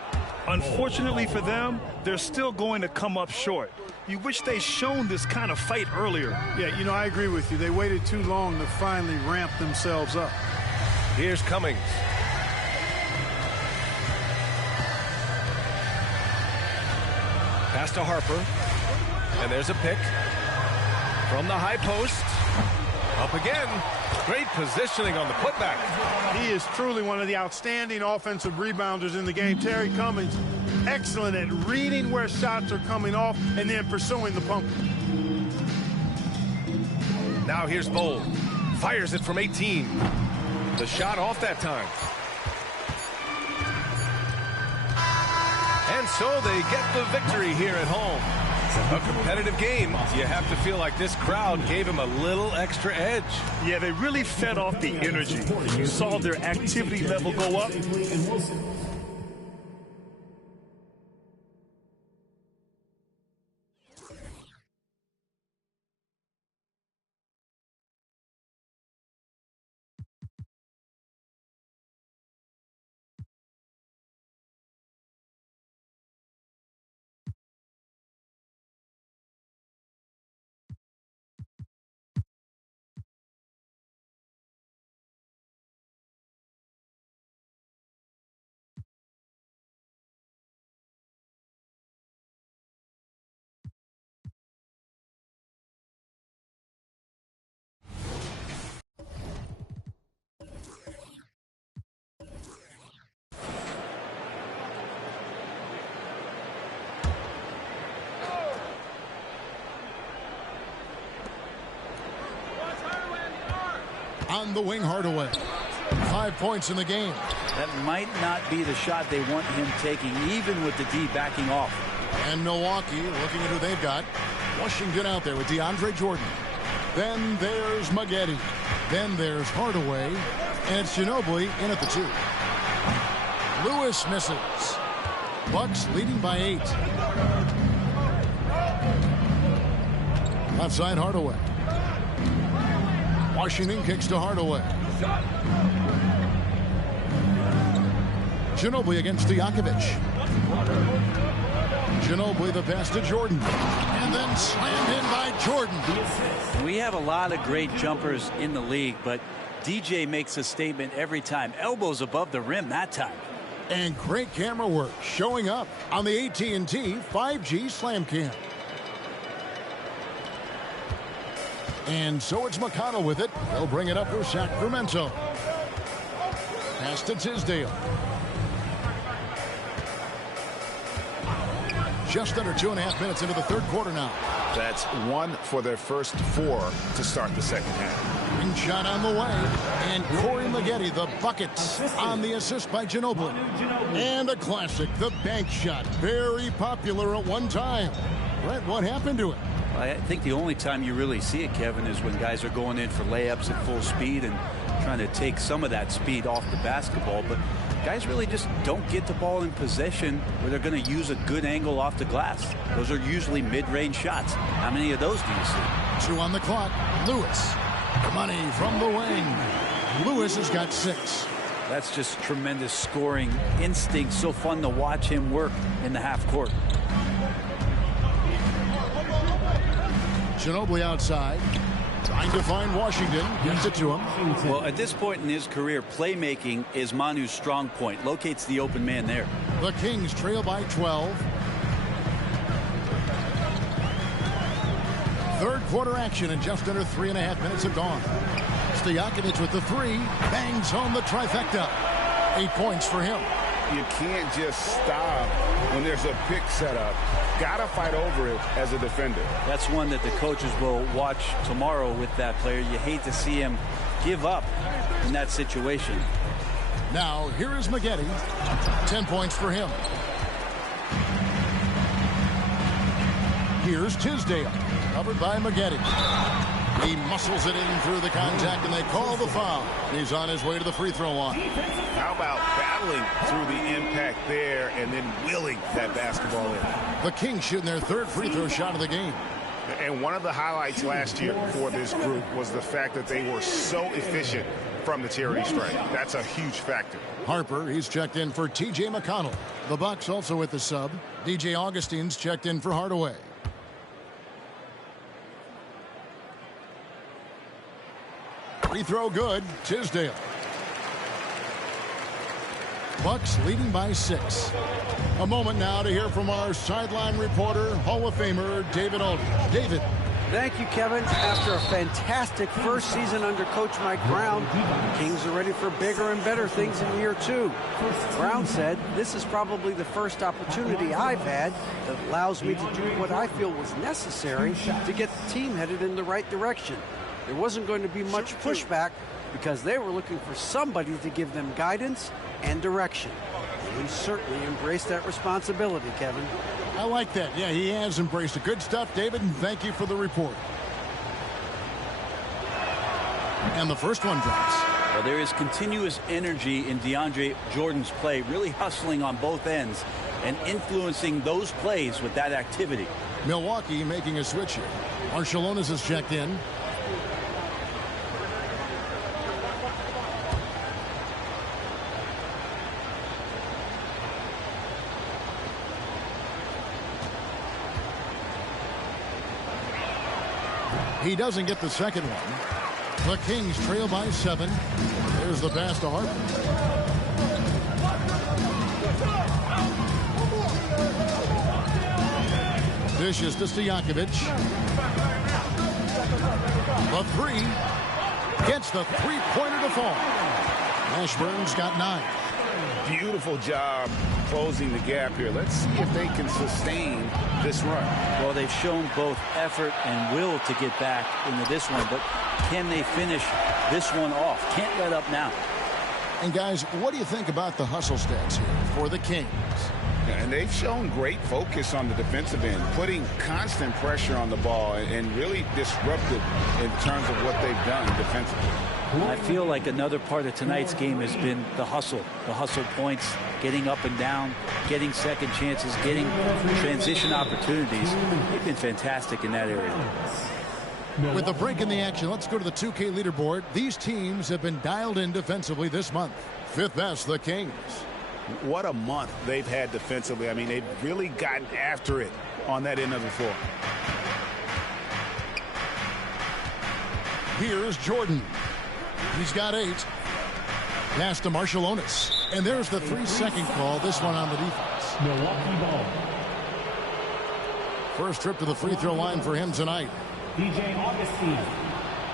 Unfortunately for them, they're still going to come up short. You wish they'd shown this kind of fight earlier. Yeah, you know, I agree with you. They waited too long to finally ramp themselves up. Here's Cummings. Pass to Harper. And there's a pick. From the high post. Up again. Great positioning on the putback. He is truly one of the outstanding offensive rebounders in the game. Terry Cummings, excellent at reading where shots are coming off and then pursuing the pump. Now here's Bowl. Fires it from 18. The shot off that time. And so they get the victory here at home. A competitive game. You have to feel like this crowd gave him a little extra edge. Yeah, they really fed off the energy. You saw their activity level go up. On the wing, Hardaway. 5 points in the game. That might not be the shot they want him taking, even with the D backing off. And Milwaukee looking at who they've got. Washington out there with DeAndre Jordan. Then there's Maggette. Then there's Hardaway. And it's Ginobili in at the 2. Lewis misses. Bucks leading by 8. Left side, Hardaway. Washington kicks to Hardaway. Ginobili against Stojakovic. Ginobili the pass to Jordan. And then slammed in by Jordan. We have a lot of great jumpers in the league, but DJ makes a statement every time. Elbows above the rim that time. And great camera work showing up on the AT&T 5G Slam Cam. And so it's McConnell with it. They'll bring it up for Sacramento. Pass to Tisdale. Just under 2.5 minutes into the third quarter now. That's 1 for their first 4 to start the second half. Wing shot on the way. And Corey Maggette, the bucket on the assist by Ginobili. And a classic, the bank shot. Very popular at one time. Brett, what happened to it? I think the only time you really see it, Kevin, is when guys are going in for layups at full speed and trying to take some of that speed off the basketball. But guys really just don't get the ball in possession where they're going to use a good angle off the glass. Those are usually mid-range shots. How many of those do you see? 2 on the clock. Lewis. Money from the wing. Lewis has got 6. That's just tremendous scoring instinct. So fun to watch him work in the half court. Ginobili outside. Trying to find Washington. Gets it to him. Well, at this point in his career, playmaking is Manu's strong point. Locates the open man there. The Kings trail by 12. Third quarter action and just under 3.5 minutes have gone. Stojakovic with the 3. Bangs home the trifecta. 8 points for him. You can't just stop when there's a pick set up. Gotta fight over it as a defender. That's one that the coaches will watch tomorrow with that player. You hate to see him give up in that situation. Now, here is Maggette. 10 points for him. Here's Tisdale. Covered by Maggette. He muscles it in through the contact, and they call the foul. He's on his way to the free throw line. How about battling through the impact there and then willing that basketball in? The Kings shooting their 3rd free throw shot of the game. And one of the highlights last year for this group was the fact that they were so efficient from the charity stripe. That's a huge factor. Harper, he's checked in for T.J. McConnell. The Bucks also with the sub. D.J. Augustine's checked in for Hardaway. Free throw good. Tisdale. Bucks leading by 6. A moment now to hear from our sideline reporter, Hall of Famer David Aldridge. David. Thank you, Kevin. After a fantastic first season under Coach Mike Brown, the Kings are ready for bigger and better things in year 2. Brown said, "This is probably the first opportunity I've had that allows me to do what I feel was necessary to get the team headed in the right direction. There wasn't going to be much pushback because they were looking for somebody to give them guidance and direction." And he certainly embraced that responsibility, Kevin. I like that. Yeah, he has embraced it. Good stuff, David, and thank you for the report. And the first one drops. Well, there is continuous energy in DeAndre Jordan's play, really hustling on both ends and influencing those plays with that activity. Milwaukee making a switch here. Marciulionis has checked in. He doesn't get the second one. The Kings trail by 7. There's the pass to Harper. Dishes to Stojakovic. The 3. Gets the 3-pointer to fall. Ashburn's got 9. Beautiful job closing the gap here. Let's see if they can sustain this run. Well, they've shown both effort and will to get back into this one, but Can they finish this one off? Can't let up now. And guys, what do you think about the hustle stats here for the Kings? And they've shown great focus on the defensive end, putting constant pressure on the ball and really disruptive in terms of what they've done defensively. I feel like another part of tonight's game has been the hustle points, getting up and down, getting second chances, getting transition opportunities. They've been fantastic in that area. With a break in the action, let's go to the 2K leaderboard. These teams have been dialed in defensively this month. Fifth best, the Kings. What a month they've had defensively. I mean, they've really gotten after it on that end of the floor. Here's Jordan. He's got 8. Pass to Marshallonis. And there's the 3-second call, this one on the defense. Milwaukee ball. First trip to the free throw line for him tonight. DJ Augustine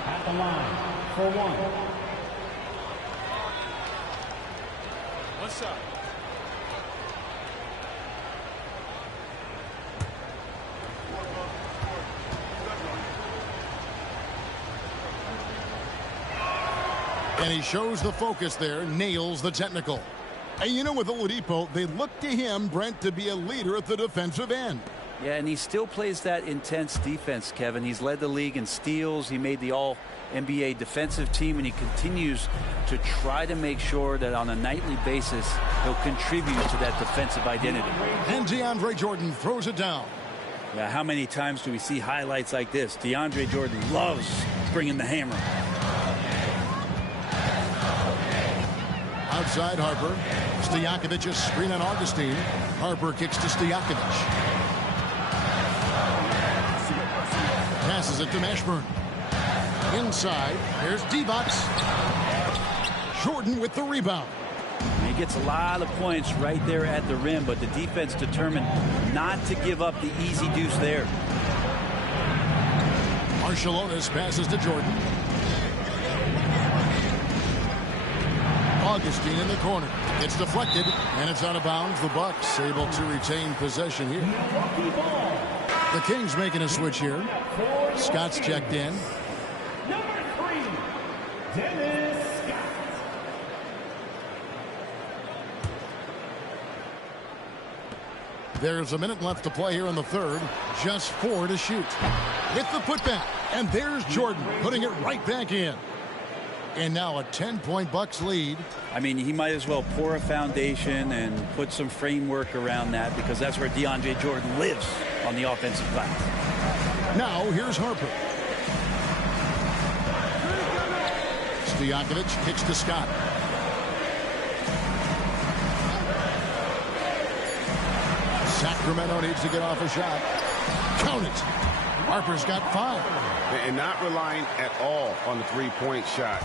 at the line for 1. What's up? And he shows the focus there, nails the technical. And you know, with Oladipo, they look to him, Brent, to be a leader at the defensive end. Yeah, and he still plays that intense defense, Kevin. He's led the league in steals. He made the All-NBA defensive team, and he continues to try to make sure that on a nightly basis, he'll contribute to that defensive identity. And DeAndre Jordan throws it down. Yeah, how many times do we see highlights like this? DeAndre Jordan loves bringing the hammer. Outside Harper. Stojakovic's screen on Augustine. Harper kicks to Stojakovic. Passes it to Mashburn. Inside. Here's Divac. Jordan with the rebound. He gets a lot of points right there at the rim, but the defense determined not to give up the easy deuce there. Marshallonis passes to Jordan. Augustine in the corner. It's deflected, and it's out of bounds. The Bucks able to retain possession here. The Kings making a switch here. Scott's checked in. Number 3, Dennis Scott. There's a minute left to play here in the third. Just 4 to shoot. With the putback. And there's Jordan putting it right back in. And now a 10-point Bucks lead. I mean, he might as well pour a foundation and put some framework around that, because that's where DeAndre Jordan lives on the offensive glass. Now here's Harper. Stojakovic kicks to Scott. Sacramento needs to get off a shot. Count it. Harper's got 5. And not relying at all on the three-point shot.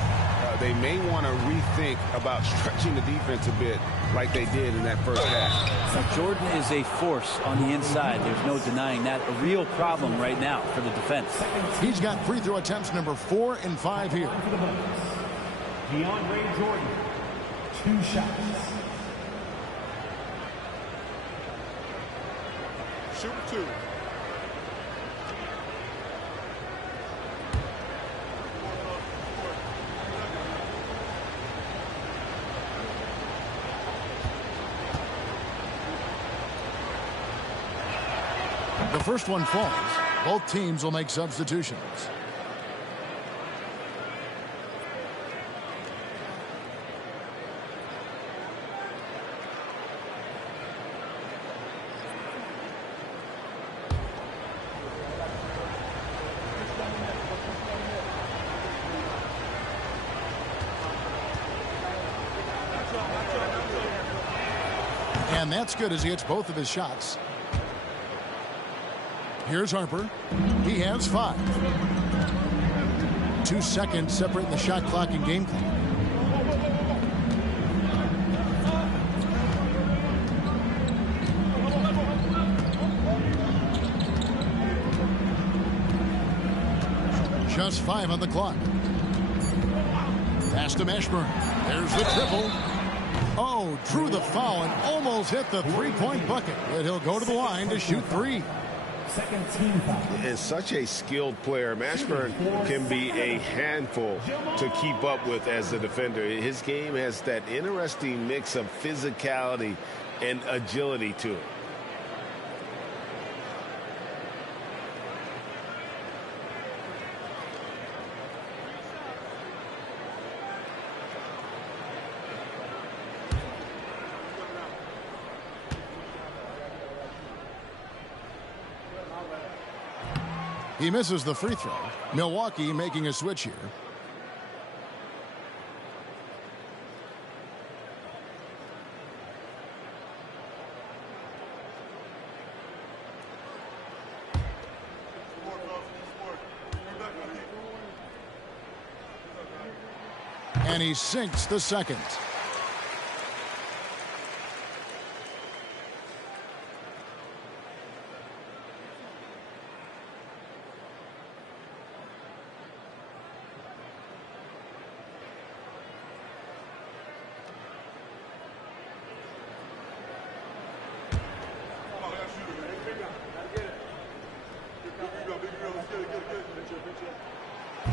They may want to rethink about stretching the defense a bit like they did in that first half. So Jordan is a force on the inside. There's no denying that. A real problem right now for the defense. He's got free throw attempts number 4 and 5 here. DeAndre Jordan, 2 shots. Shoot 2. The first one falls. Both teams will make substitutions. And that's good as he hits both of his shots. Here's Harper. He has 5. 2 seconds separating the shot clock and game clock. Just 5 on the clock. Pass to Mashburn. There's the triple. Oh, drew the foul and almost hit the 3-point bucket. But he'll go to the line to shoot 3. Second team foul. Is such a skilled player. Mashburn can be a handful to keep up with as a defender. His game has that interesting mix of physicality and agility to it. He misses the free throw. Milwaukee making a switch here. And he sinks the second.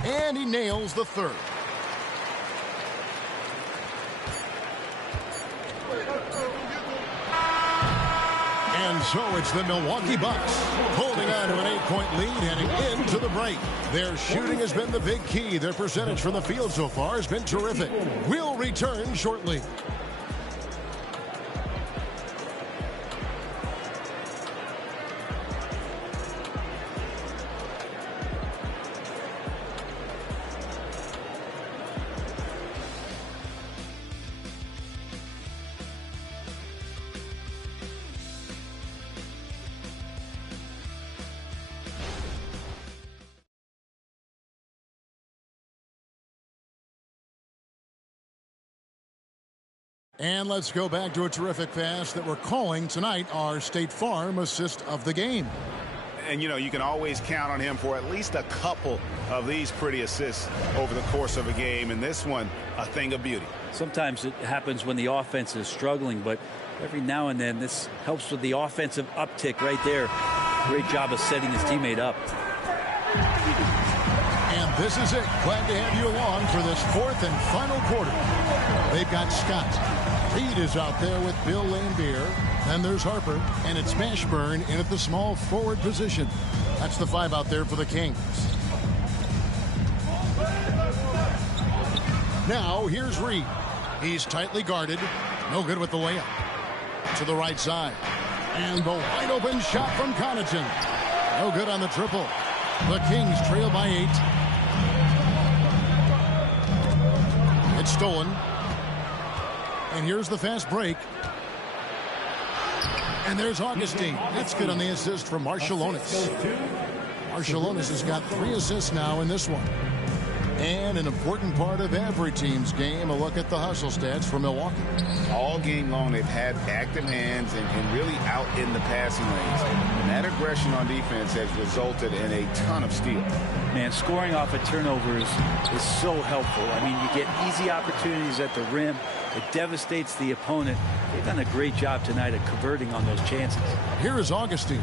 And he nails the third. And so it's the Milwaukee Bucks holding on to an 8-point lead heading into the break. Their shooting has been the big key. Their percentage from the field so far has been terrific. We'll return shortly. And let's go back to a terrific pass that we're calling tonight our State Farm assist of the game. And, you know, you can always count on him for at least a couple of these pretty assists over the course of a game. And this one, a thing of beauty. Sometimes it happens when the offense is struggling, but every now and then this helps with the offensive uptick right there. Great job of setting his teammate up. And this is it. Glad to have you along for this fourth and final quarter. They've got Scott. Reed is out there with Bill Laimbeer. Then there's Harper, and it's Mashburn in at the small forward position. That's the 5 out there for the Kings. Now here's Reed. He's tightly guarded. No good with the layup. To the right side. And the wide open shot from Connaughton. No good on the triple. The Kings trail by 8. It's stolen. And here's the fast break. And there's Augustine. That's good on the assist from Marshallonis. Marshallonis has got 3 assists now in this one. And an important part of every team's game, a look at the hustle stats for Milwaukee. All game long, they've had active hands and really out in the passing lanes. And that aggression on defense has resulted in a ton of steals. Man, scoring off of turnovers is so helpful. I mean, you get easy opportunities at the rim. It devastates the opponent. They've done a great job tonight at converting on those chances. Here is Augustine.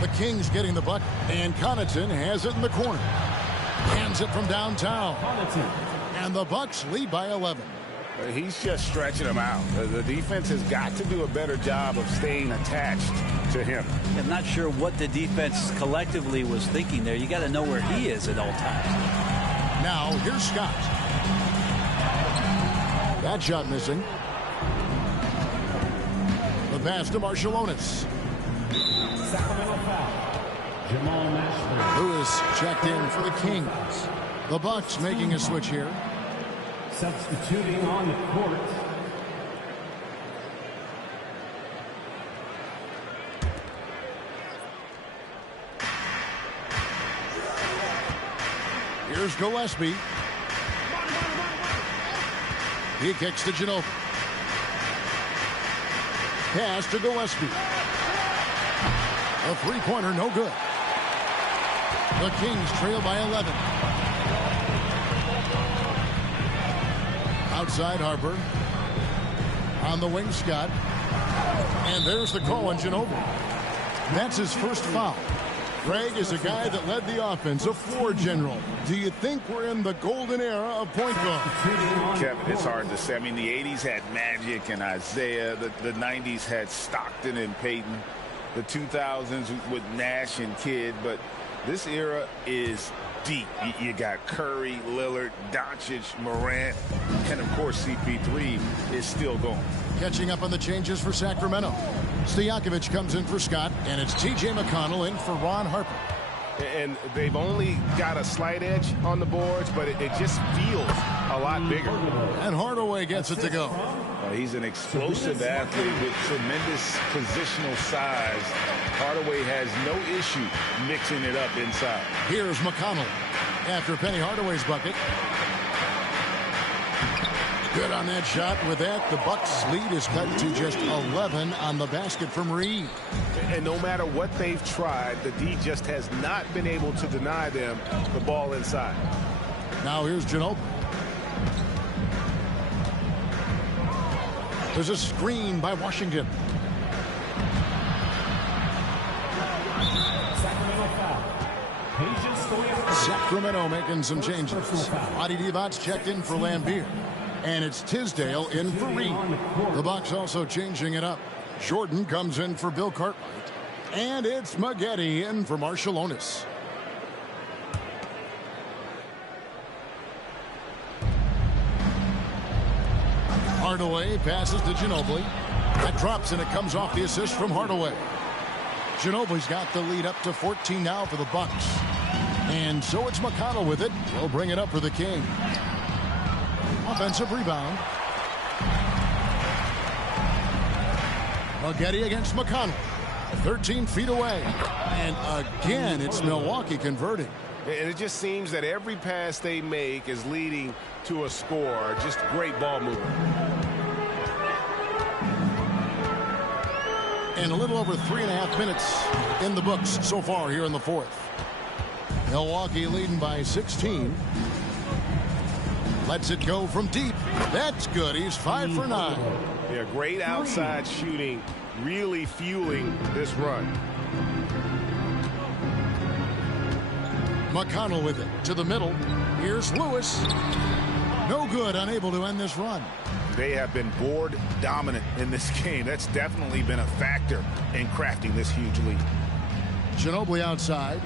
The Kings getting the bucket, and Connaughton has it in the corner. Hands it from downtown. And the Bucks lead by 11. He's just stretching them out. The defense has got to do a better job of staying attached to him. I'm not sure what the defense collectively was thinking there. You got to know where he is at all times. Now, here's Scott. That shot missing. The pass to Marshallonis. Sacramento foul. Jamal Mashburn. Lewis checked in for the Kings. The Bucks making a switch here. Substituting on the court. Here's Gillespie. He kicks to Ginobili. Pass to Gillespie. A three-pointer, no good. The Kings trail by 11. Outside Harper. On the wing, Scott. And there's the call on Ginobili. That's his first foul. Greg is a guy that led the offense, a floor general. Do you think we're in the golden era of point guard? Kevin, it's hard to say. I mean, the 80s had Magic and Isaiah. The 90s had Stockton and Peyton. The 2000s with Nash and Kidd. But this era is deep. You got Curry, Lillard, Doncic, Morant, and, of course, CP3 is still going. Catching up on the changes for Sacramento. Stojakovic comes in for Scott, and it's T.J. McConnell in for Ron Harper. And they've only got a slight edge on the boards, but it just feels a lot bigger. And Hardaway gets it to go. He's an explosive athlete with tremendous positional size. Hardaway has no issue mixing it up inside. Here's McConnell after Penny Hardaway's bucket. Good on that shot. With that, the Bucks' lead is cut to just 11 on the basket from Reed. And no matter what they've tried, the D just has not been able to deny them the ball inside. Now here's Ginobili. There's a screen by Washington. Sacramento making some changes. Adi Divac's checked in for Lambeer. And it's Tisdale in for Reed. The Bucks also changing it up. Jordan comes in for Bill Cartwright. And it's Maggette in for Marshallonis. Hardaway passes to Ginobili. That drops and it comes off the assist from Hardaway. Ginobili's got the lead up to 14 now for the Bucks. And so it's McConnell with it. We'll bring it up for the King. Offensive rebound. Maggette against McConnell. 13 feet away. And again, it's Milwaukee converting. And it just seems that every pass they make is leading to a score. Just great ball movement. And a little over 3.5 minutes in the books so far here in the fourth. Milwaukee leading by 16. Lets it go from deep. That's good. He's 5 for 9. Yeah, great outside shooting, really fueling this run. McConnell with it to the middle. Here's Lewis. No good, unable to end this run. They have been board dominant in this game. That's definitely been a factor in crafting this huge lead. Ginobili outside.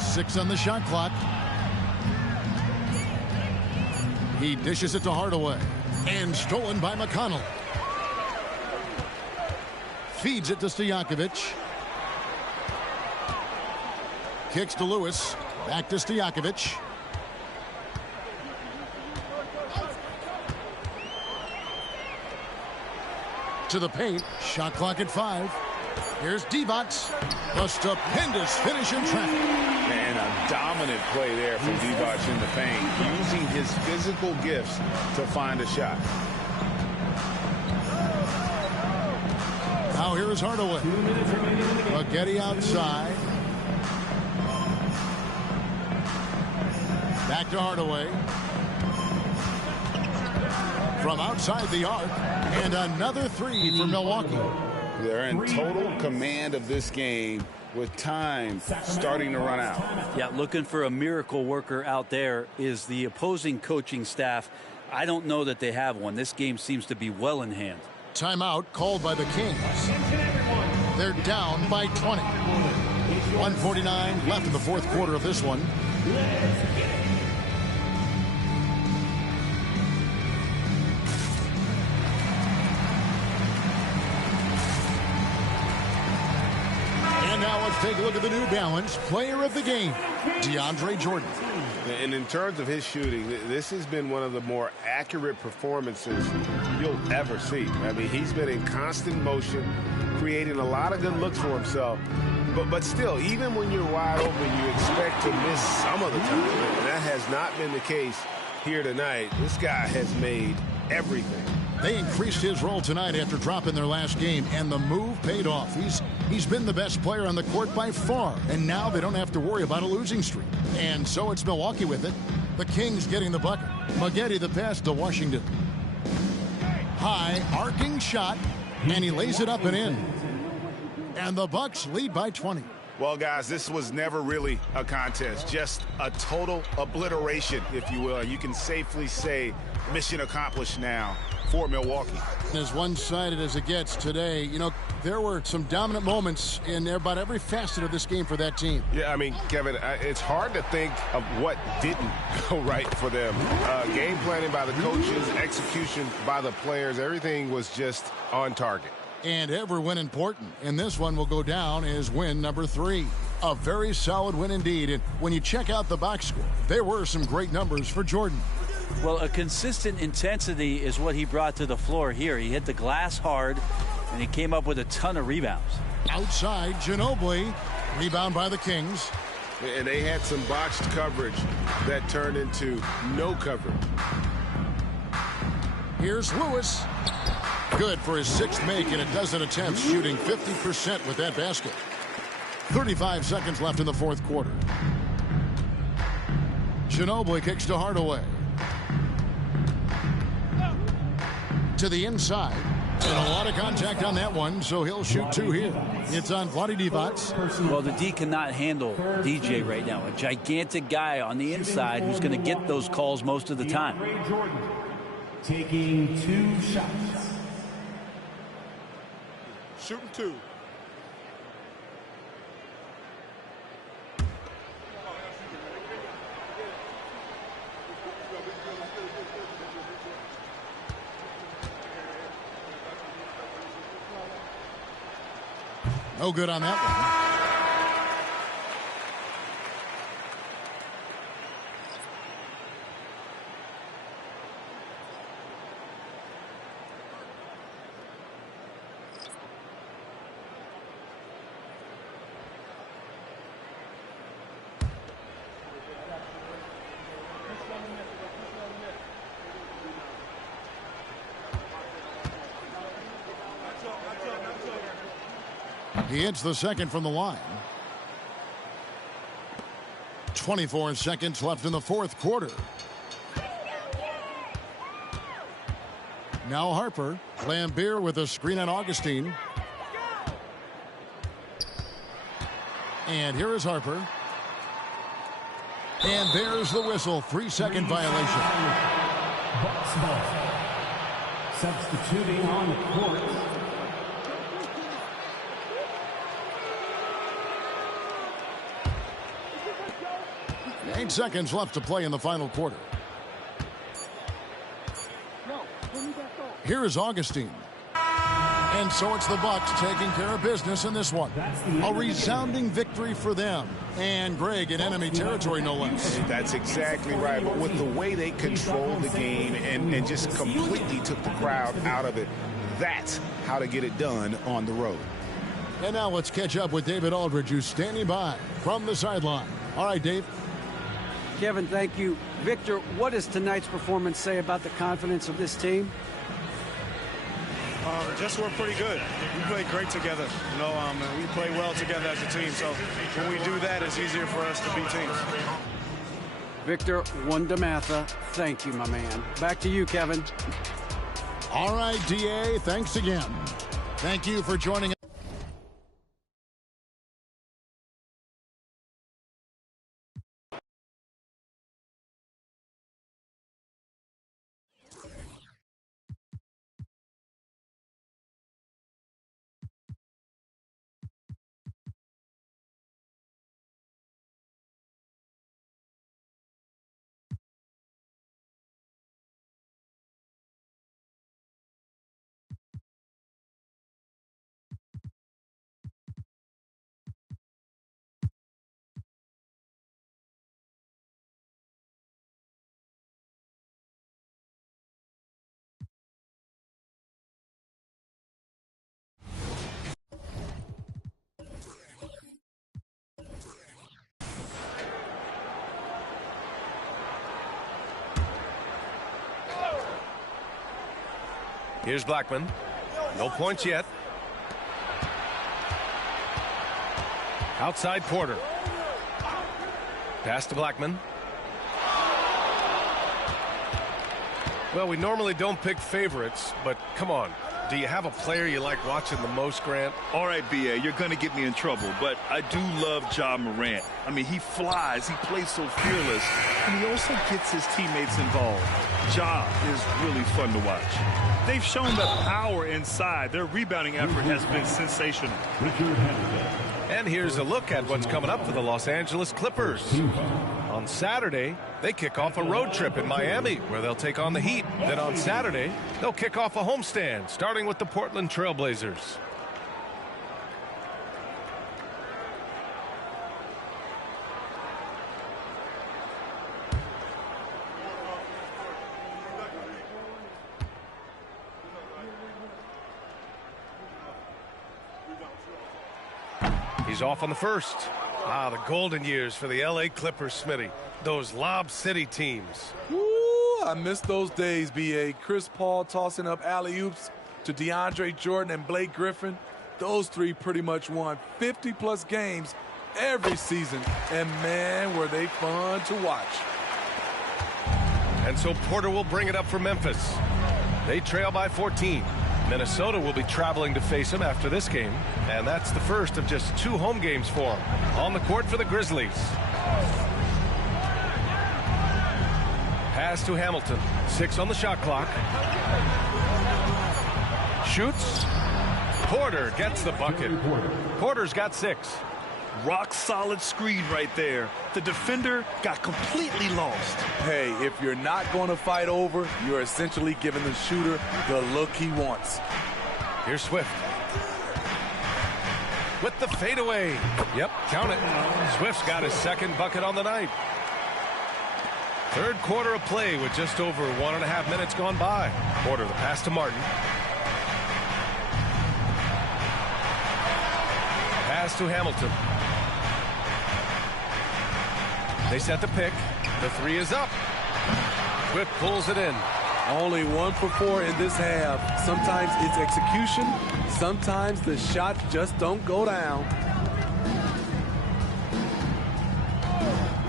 Six on the shot clock. He dishes it to Hardaway. And stolen by McConnell. Feeds it to Stojakovic. Kicks to Lewis. Back to Stojakovic. To the paint. Shot clock at 5. Here's Divac. A stupendous finish in traffic. And a dominant play there from Divac in the paint, using his physical gifts to find a shot. Now here is Hardaway. Maggette outside. Back to Hardaway. From outside the arc. And another 3 for Milwaukee. They're in total command of this game with time starting to run out. Yeah, looking for a miracle worker out there is the opposing coaching staff. I don't know that they have one. This game seems to be well in hand. Timeout called by the Kings. They're down by 20. 1:49 left in the fourth quarter of this one. And now let's take a look at the New Balance player of the game, DeAndre Jordan. And in terms of his shooting, this has been one of the more accurate performances you'll ever see. I mean, he's been in constant motion, creating a lot of good looks for himself. But still, even when you're wide open, you expect to miss some of the time. And that has not been the case here tonight. This guy has made everything. They increased his role tonight after dropping their last game, and the move paid off. He's been the best player on the court by far, and now they don't have to worry about a losing streak. And so it's Milwaukee with it. The Kings getting the bucket. Maggette the pass to Washington. High arcing shot, and he lays it up and in. And the Bucks lead by 20. Well, guys, this was never really a contest, just a total obliteration, if you will. You can safely say mission accomplished now for Milwaukee. As one-sided as it gets today, you know, there were some dominant moments in about every facet of this game for that team. Yeah, I mean, Kevin, it's hard to think of what didn't go right for them. Game planning by the coaches, execution by the players, everything was just on target. And every win important. And this one will go down as win number 3. A very solid win indeed. And when you check out the box score, there were some great numbers for Jordan. Well, a consistent intensity is what he brought to the floor here. He hit the glass hard, and he came up with a ton of rebounds. Outside, Ginobili. Rebound by the Kings. And they had some botched coverage that turned into no coverage. Here's Lewis. Good for his 6th make in a dozen attempts, shooting 50% with that basket. 35 seconds left in the 4th quarter. Ginobili kicks to Hardaway. To the inside. And a lot of contact on that one, so he'll shoot 2 here. It's on Vlade Divac. Well, the D cannot handle DJ right now. A gigantic guy on the inside who's going to get those calls most of the time. Jordan taking 2 shots. Shooting 2. No good on that one. He hits the second from the line. 24 seconds left in the 4th quarter. Now Harper. Lambeer with a screen on Augustine. And here is Harper. And there's the whistle. 3-second violation. Bucks ball. Substituting on the court. 8 seconds left to play in the final quarter. Here is Augustine. And so it's the Bucks taking care of business in this one. A resounding victory for them. And Greg in enemy territory, no less. That's exactly right. But with the way they controlled the game and just completely took the crowd out of it, that's how to get it done on the road. And now let's catch up with David Aldridge, who's standing by from the sideline. All right, Dave. Kevin, thank you. Victor, what does tonight's performance say about the confidence of this team? Just we're pretty good. We play great together. You know, we play well together as a team. So when we do that, it's easier for us to beat teams. Victor Wondermatha, thank you, my man. Back to you, Kevin. All right, DA, thanks again. Thank you for joining us. Here's Blackman. No points yet. Outside Porter. Pass to Blackman. Well, we normally don't pick favorites, but come on. Do you have a player you like watching the most, Grant? All right, B.A., you're going to get me in trouble, but I do love Ja Morant. I mean, he flies, he plays so fearless, and he also gets his teammates involved. Ja is really fun to watch. They've shown the power inside. Their rebounding effort has been sensational. And here's a look at what's coming up for the Los Angeles Clippers. On Saturday, they kick off a road trip in Miami, where they'll take on the Heat. Then on Saturday, they'll kick off a homestand, starting with the Portland Trail Blazers. He's off on the first. The golden years for the L.A. Clippers, Smitty. Those Lob City teams. Woo, I miss those days, B.A. Chris Paul tossing up alley-oops to DeAndre Jordan and Blake Griffin. Those three pretty much won 50-plus games every season. And, man, were they fun to watch. And so Porter will bring it up for Memphis. They trail by 14. Minnesota will be traveling to face him after this game, and that's the first of just 2 home games for him. On the court for the Grizzlies. Pass to Hamilton. 6 on the shot clock. Shoots. Porter gets the bucket. Porter's got 6. Rock solid screen right there. The defender got completely lost. Hey, if you're not going to fight over, you're essentially giving the shooter the look he wants. Here's Swift. With the fadeaway. Yep, count it. Swift's got his second bucket on the night. Third quarter of play with just over 1.5 minutes gone by. Porter, the pass to Martin. Pass to Hamilton. They set the pick. The 3 is up. Swift pulls it in. Only 1 for 4 in this half. Sometimes it's execution. Sometimes the shots just don't go down.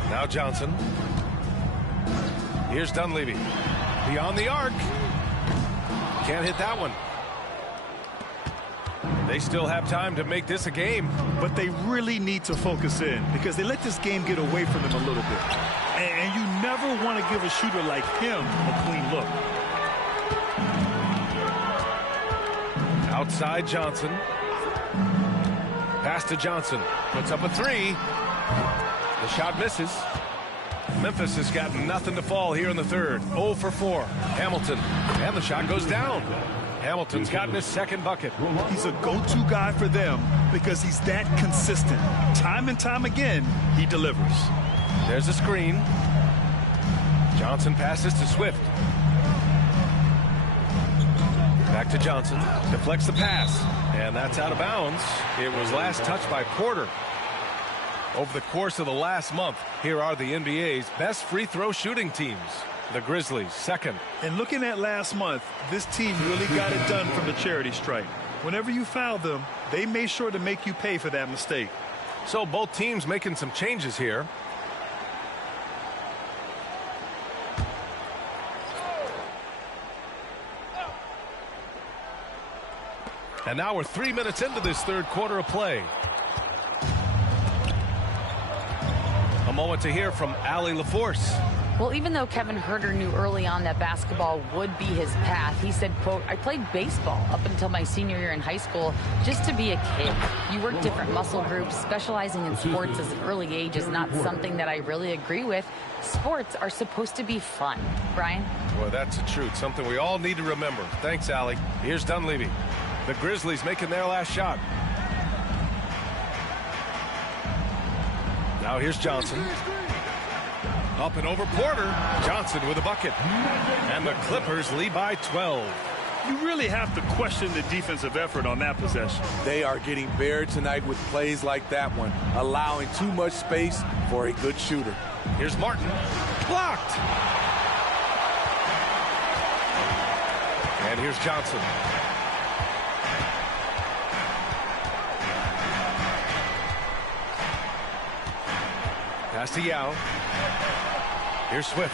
Now Johnson. Here's Dunleavy. Beyond the arc. Can't hit that one. They still have time to make this a game. But they really need to focus in because they let this game get away from them a little bit. And you never want to give a shooter like him a clean look. Outside Johnson. Pass to Johnson. Puts up a 3. The shot misses. Memphis has got nothing to fall here in the third. 0 for 4. Hamilton. And the shot goes down. Hamilton's gotten his second bucket. He's a go-to guy for them because he's that consistent. Time and time again, he delivers. There's a screen. Johnson passes to Swift. Back to Johnson. Deflects the pass. And that's out of bounds. It was last touched by Porter. Over the course of the last month, here are the NBA's best free throw shooting teams. The Grizzlies, second. And looking at last month, this team really got it done from the charity stripe. Whenever you foul them, they made sure to make you pay for that mistake. So both teams making some changes here. And now we're 3 minutes into this third quarter of play. A moment to hear from Allie LaForce. Well, even though Kevin Huerter knew early on that basketball would be his path, he said, quote, I played baseball up until my senior year in high school just to be a kid. You work different muscle groups. Specializing in sports at an early age is not something that I really agree with. Sports are supposed to be fun. Brian? Boy, that's the truth. Something we all need to remember. Thanks, Allie. Here's Dunleavy. The Grizzlies making their last shot. Now here's Johnson. Up and over Porter. Johnson with a bucket. And the Clippers lead by 12. You really have to question the defensive effort on that possession. They are getting buried tonight with plays like that one, allowing too much space for a good shooter. Here's Martin. Blocked. And here's Johnson. Pass to Yao. Here's Swift.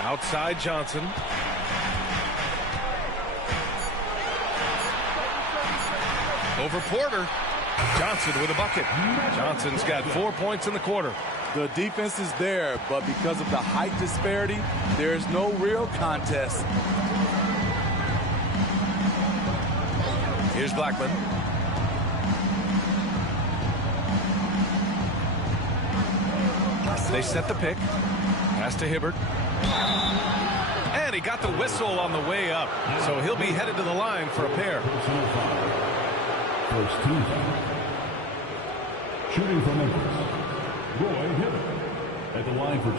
Outside Johnson. Over Porter. Johnson with a bucket. Johnson's got 4 points in the quarter. The defense is there, but because of the height disparity, there's no real contest. Here's Blackman. They set the pick. Pass to Hibbert. And he got the whistle on the way up. So he'll be headed to the line for a pair. First team foul. Shooting for Memphis, Roy Hibbert at the line for 2.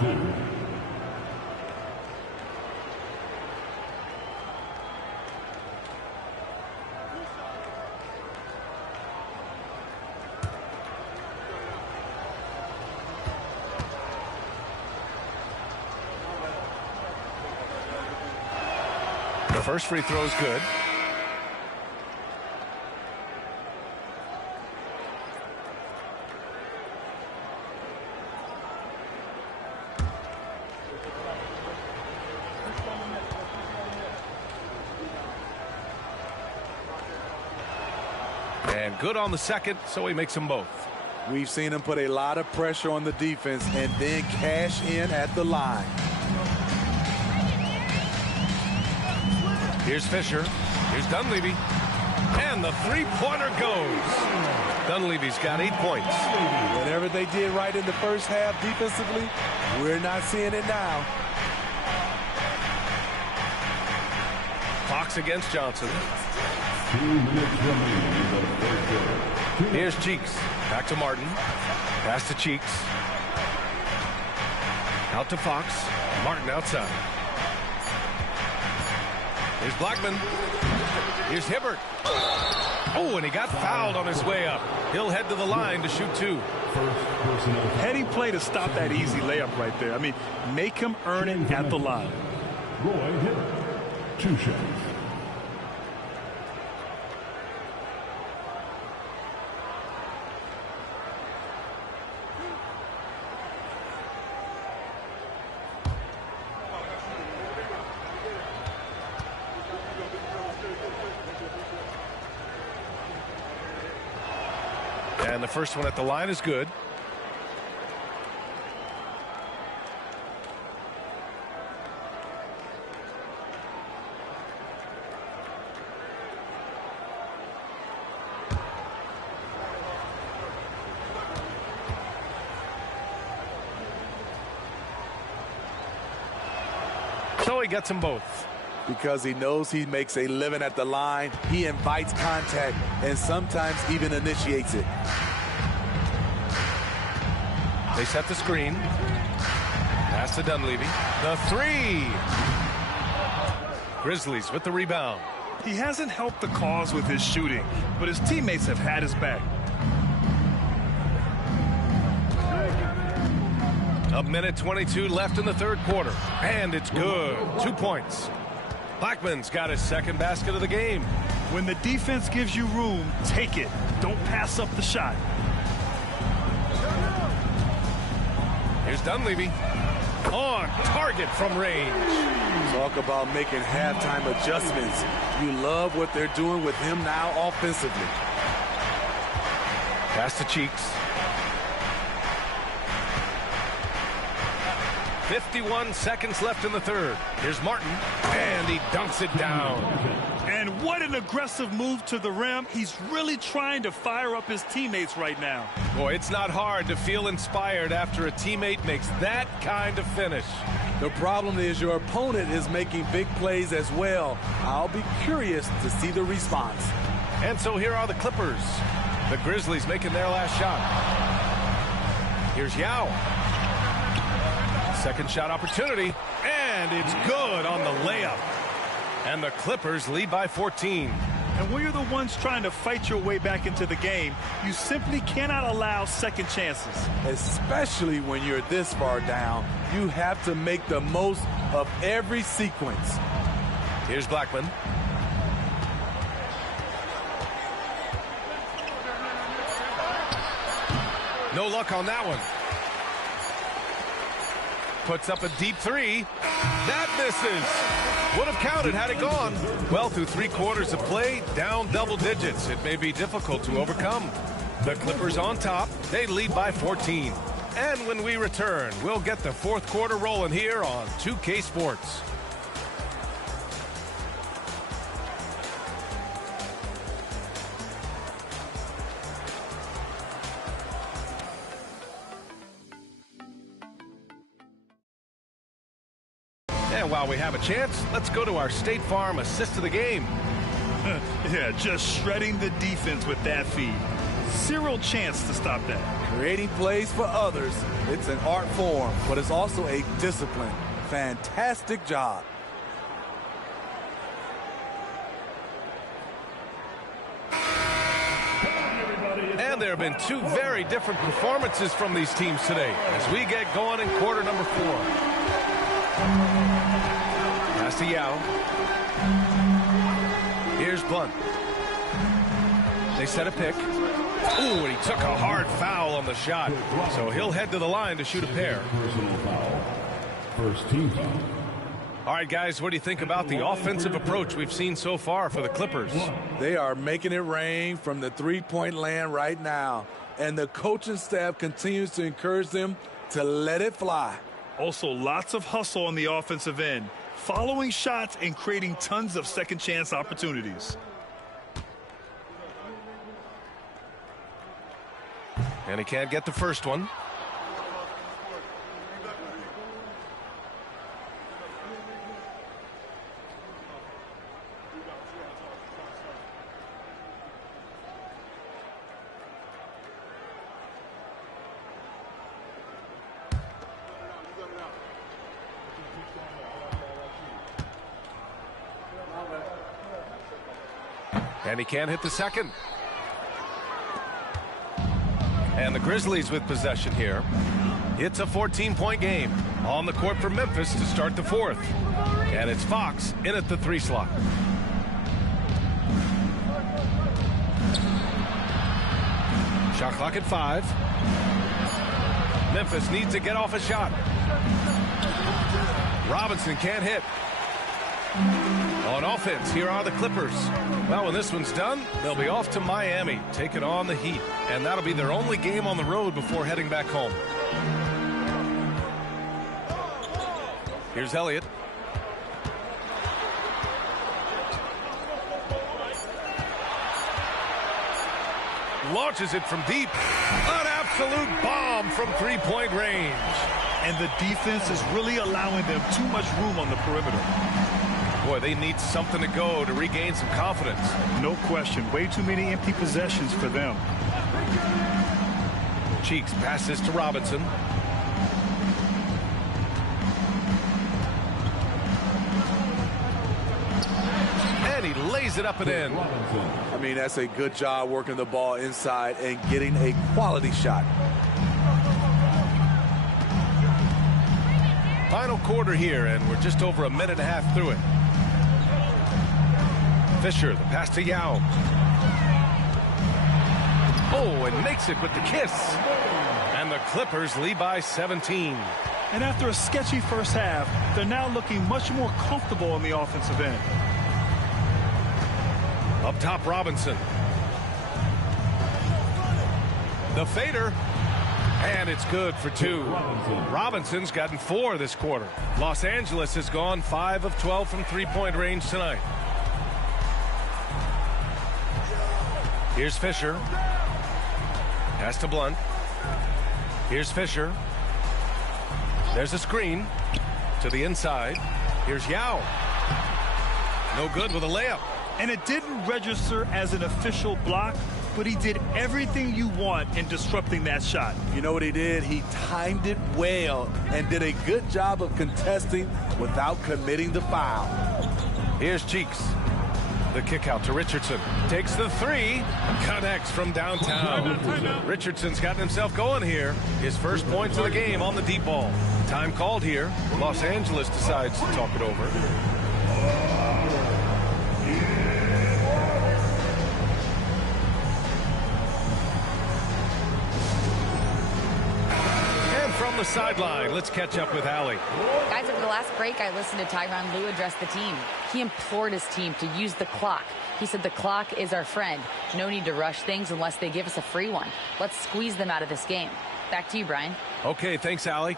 The first free throw is good. And good on the second, so he makes them both. We've seen him put a lot of pressure on the defense and then cash in at the line. Here's Fisher. Here's Dunleavy. And the three-pointer goes. Dunleavy's got 8 points. Whatever they did right in the first half defensively, we're not seeing it now. Fox against Johnson. 2 minutes remaining in the third quarter. Here's Cheeks. Back to Martin. Pass to Cheeks. Out to Fox. Martin outside. Here's Blackman. Here's Hibbert. Oh, and he got fouled on his way up. He'll head to the line to shoot 2. Heady play to stop that easy layup right there. I mean, make him earn it at the line. Roy Hibbert, 2 shots. And the first one at the line is good. So he gets them both. Because he knows he makes a living at the line, he invites contact and sometimes even initiates it. They set the screen. Pass to Dunleavy. The 3. Grizzlies with the rebound. He hasn't helped the cause with his shooting, but his teammates have had his back. A minute 22 left in the third quarter. And it's good. 2 points. Blackman's got his second basket of the game. When the defense gives you room, take it. Don't pass up the shot. Here's Dunleavy. On target from range. Talk about making halftime adjustments. You love what they're doing with him now offensively. Pass to Cheeks. 51 seconds left in the third. Here's Martin, and he dunks it down. And what an aggressive move to the rim. He's really trying to fire up his teammates right now. Boy, it's not hard to feel inspired after a teammate makes that kind of finish. The problem is your opponent is making big plays as well. I'll be curious to see the response. And so here are the Clippers. The Grizzlies making their last shot. Here's Yao. Second shot opportunity, and it's good on the layup. And the Clippers lead by 14. And when you're the ones trying to fight your way back into the game, you simply cannot allow second chances. Especially when you're this far down, you have to make the most of every sequence. Here's Blackman. No luck on that one. Puts up a deep 3. That misses. Would have counted had it gone. Well, through 3 quarters of play, down double digits. It may be difficult to overcome. The Clippers on top. They lead by 14. And when we return, we'll get the 4th quarter rolling here on 2K Sports. And while we have a chance, let's go to our State Farm assist of the game. Yeah, just shredding the defense with that feed. Zero chance to stop that. Creating plays for others, it's an art form, but it's also a discipline. Fantastic job. And there have been 2 very different performances from these teams today as we get going in quarter number 4. Pass to Yao. Here's Blunt. They set a pick. Ooh, and he took a hard foul on the shot. So he'll head to the line to shoot a pair. Personal foul. First team foul. All right, guys, what do you think about the offensive approach we've seen so far for the Clippers? They are making it rain from the three-point land right now. And the coaching staff continues to encourage them to let it fly. Also, lots of hustle on the offensive end, following shots and creating tons of second chance opportunities. And he can't get the first one. And he can't hit the second. And the Grizzlies with possession here. It's a 14-point game on the court for Memphis to start the 4th. And it's Fox in at the 3 slot. Shot clock at 5. Memphis needs to get off a shot. Robinson can't hit. On offense, here are the Clippers. Well, when this one's done, they'll be off to Miami, taking on the Heat. And that'll be their only game on the road before heading back home. Here's Elliott. Launches it from deep. An absolute bomb from 3-point range. And the defense is really allowing them too much room on the perimeter. Boy, they need something to go to regain some confidence. No question. Way too many empty possessions for them. Cheeks passes to Robinson. And he lays it up and in. I mean, that's a good job working the ball inside and getting a quality shot. Final quarter here, and we're just over a minute and a half through it. Fisher, the pass to Yao. Oh, and makes it with the kiss. And the Clippers lead by 17. And after a sketchy first half, they're now looking much more comfortable on the offensive end. Up top, Robinson. The fader. And it's good for 2. Robinson's gotten 4 this quarter. Los Angeles has gone 5 of 12 from 3-point range tonight. Here's Fisher. Pass to Blunt. Here's Fisher. There's a screen to the inside. Here's Yao. No good with a layup. And it didn't register as an official block, but he did everything you want in disrupting that shot. You know what he did? He timed it well and did a good job of contesting without committing the foul. Here's Cheeks. The kick out to Richardson. Takes the 3. Connects from downtown. Richardson's gotten himself going here. His first points of the game on the deep ball. Time called here. Los Angeles decides to talk it over. the sideline. Let's catch up with Allie. Guys, over the last break, I listened to Tyronn Lue address the team. He implored his team to use the clock. He said the clock is our friend. No need to rush things unless they give us a free one. Let's squeeze them out of this game. Back to you, Brian. Okay, thanks, Allie.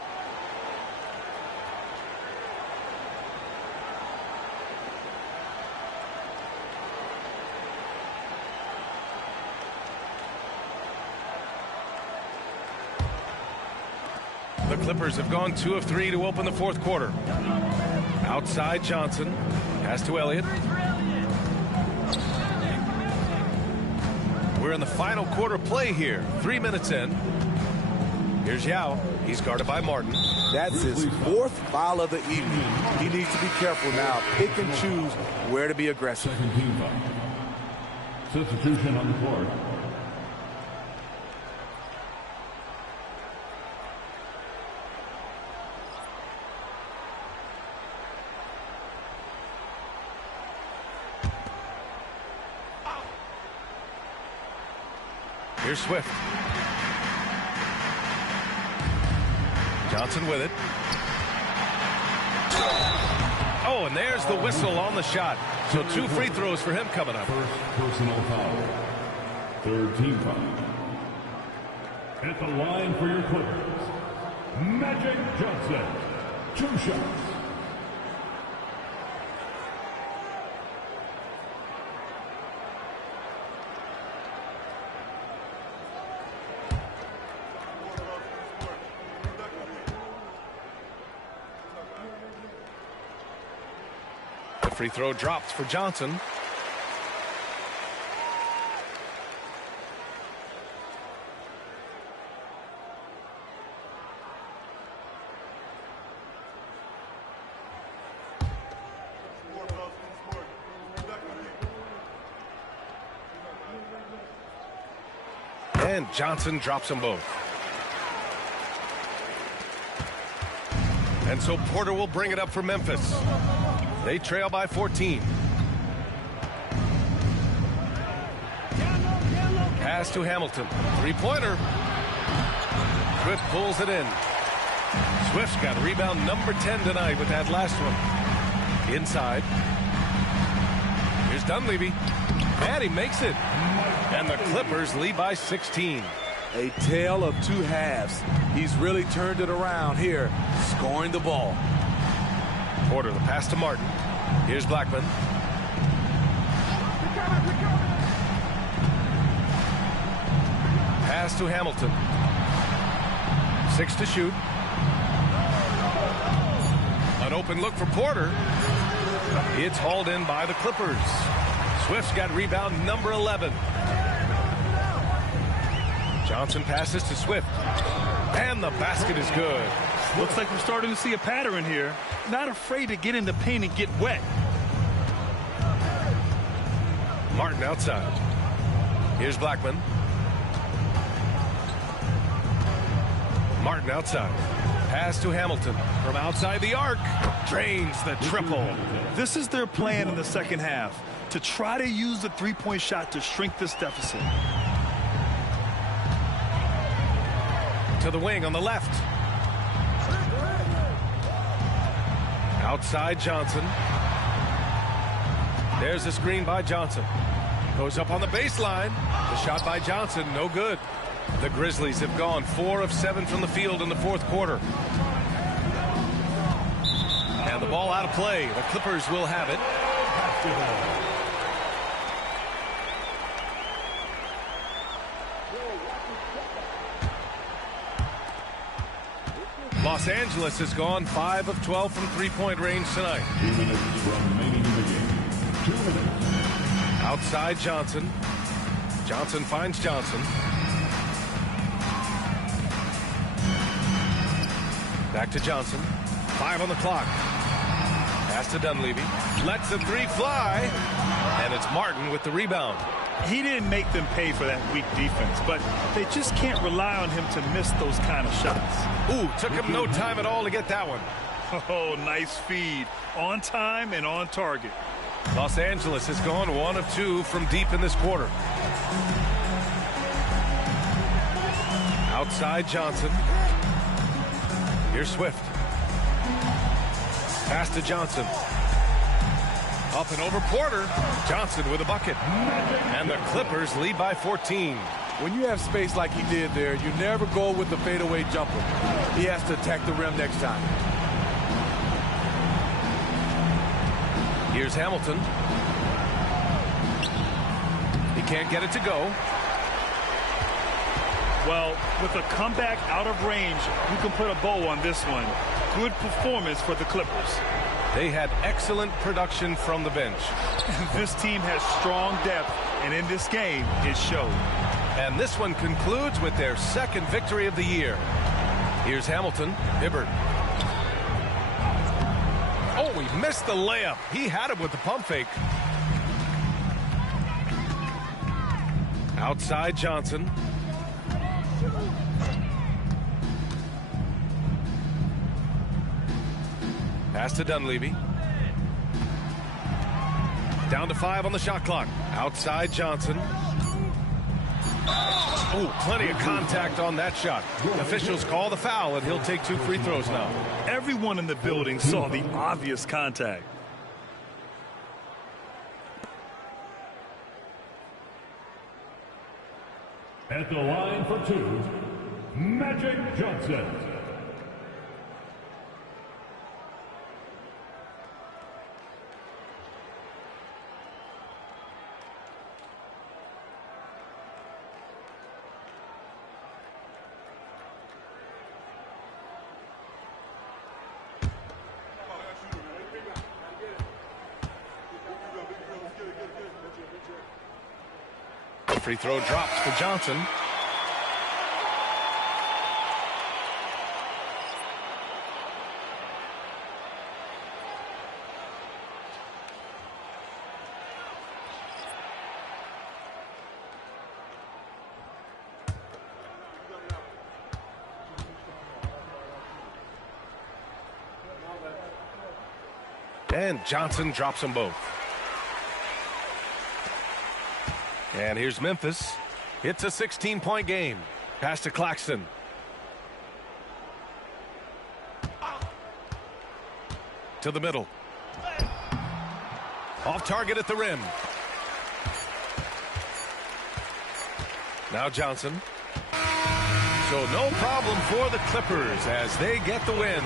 The Clippers have gone 2 of 3 to open the fourth quarter. Outside Johnson. Pass to Elliott. We're in the final quarter play here. 3 minutes in. Here's Yao. He's guarded by Martin. That's his 4th foul of the evening. He needs to be careful now. Pick and choose where to be aggressive. Second team foul. Substitution on the court. Here's Swift. Johnson with it. Oh, and there's the whistle on the shot. So 2 free throws for him coming up. First personal foul. Third team foul. At the line for your Clippers, Magic Johnson. 2 shots. Free throw dropped for Johnson. And Johnson drops them both. And so Porter will bring it up for Memphis. They trail by 14. Pass to Hamilton. 3-pointer. Swift pulls it in. Swift's got rebound number 10 tonight with that last one. Inside. Here's Dunleavy. And he makes it. And the Clippers lead by 16. A tale of 2 halves. He's really turned it around here, scoring the ball. Porter, the pass to Martin. Here's Blackman. Pass to Hamilton. 6 to shoot. An open look for Porter. It's hauled in by the Clippers. Swift's got rebound number 11. Johnson passes to Swift. And the basket is good. Looks like we're starting to see a pattern here. Not afraid to get in the paint and get wet. Martin outside. Here's Blackman. Martin outside. Pass to Hamilton from outside the arc. Drains the triple. This is their plan in the second half, to try to use the three-point shot to shrink this deficit. To the wing on the left. Outside Johnson. There's a screen by Johnson. Goes up on the baseline. The shot by Johnson, no good. The Grizzlies have gone 4 of 7 from the field in the fourth quarter. And the ball out of play. The Clippers will have it. Los Angeles has gone 5 of 12 from three-point range tonight. 2 minutes remaining in the game. 2 minutes. Outside Johnson. Johnson finds Johnson. Back to Johnson. 5 on the clock. Pass to Dunleavy. Lets the 3 fly. And it's Martin with the rebound. He didn't make them pay for that weak defense, but they just can't rely on him to miss those kind of shots. Ooh, took him no time at all to get that one. Oh, nice feed. On time and on target. Los Angeles has gone 1 of 2 from deep in this quarter. Outside Johnson. Here's Swift. Pass to Johnson. Up and over Porter. Johnson with a bucket. And the Clippers lead by 14. When you have space like he did there, you never go with the fadeaway jumper. He has to attack the rim next time. Here's Hamilton. He can't get it to go. Well, with a comeback out of range, you can put a bow on this one. Good performance for the Clippers. They had excellent production from the bench. This team has strong depth, and in this game, it showed. And this one concludes with their second victory of the year. Here's Hamilton. Hibbert. Oh, he missed the layup. He had it with the pump fake. Outside Johnson. Pass to Dunleavy. Down to 5 on the shot clock. Outside Johnson. Oh, plenty of contact on that shot. Officials call the foul, and he'll take 2 free throws now. Everyone in the building saw the obvious contact. At the line for 2, Magic Johnson. Free throw drops for Johnson. And Johnson drops them both. And here's Memphis. It's a 16-point game. Pass to Claxton. To the middle. Off target at the rim. Now Johnson. So no problem for the Clippers as they get the win.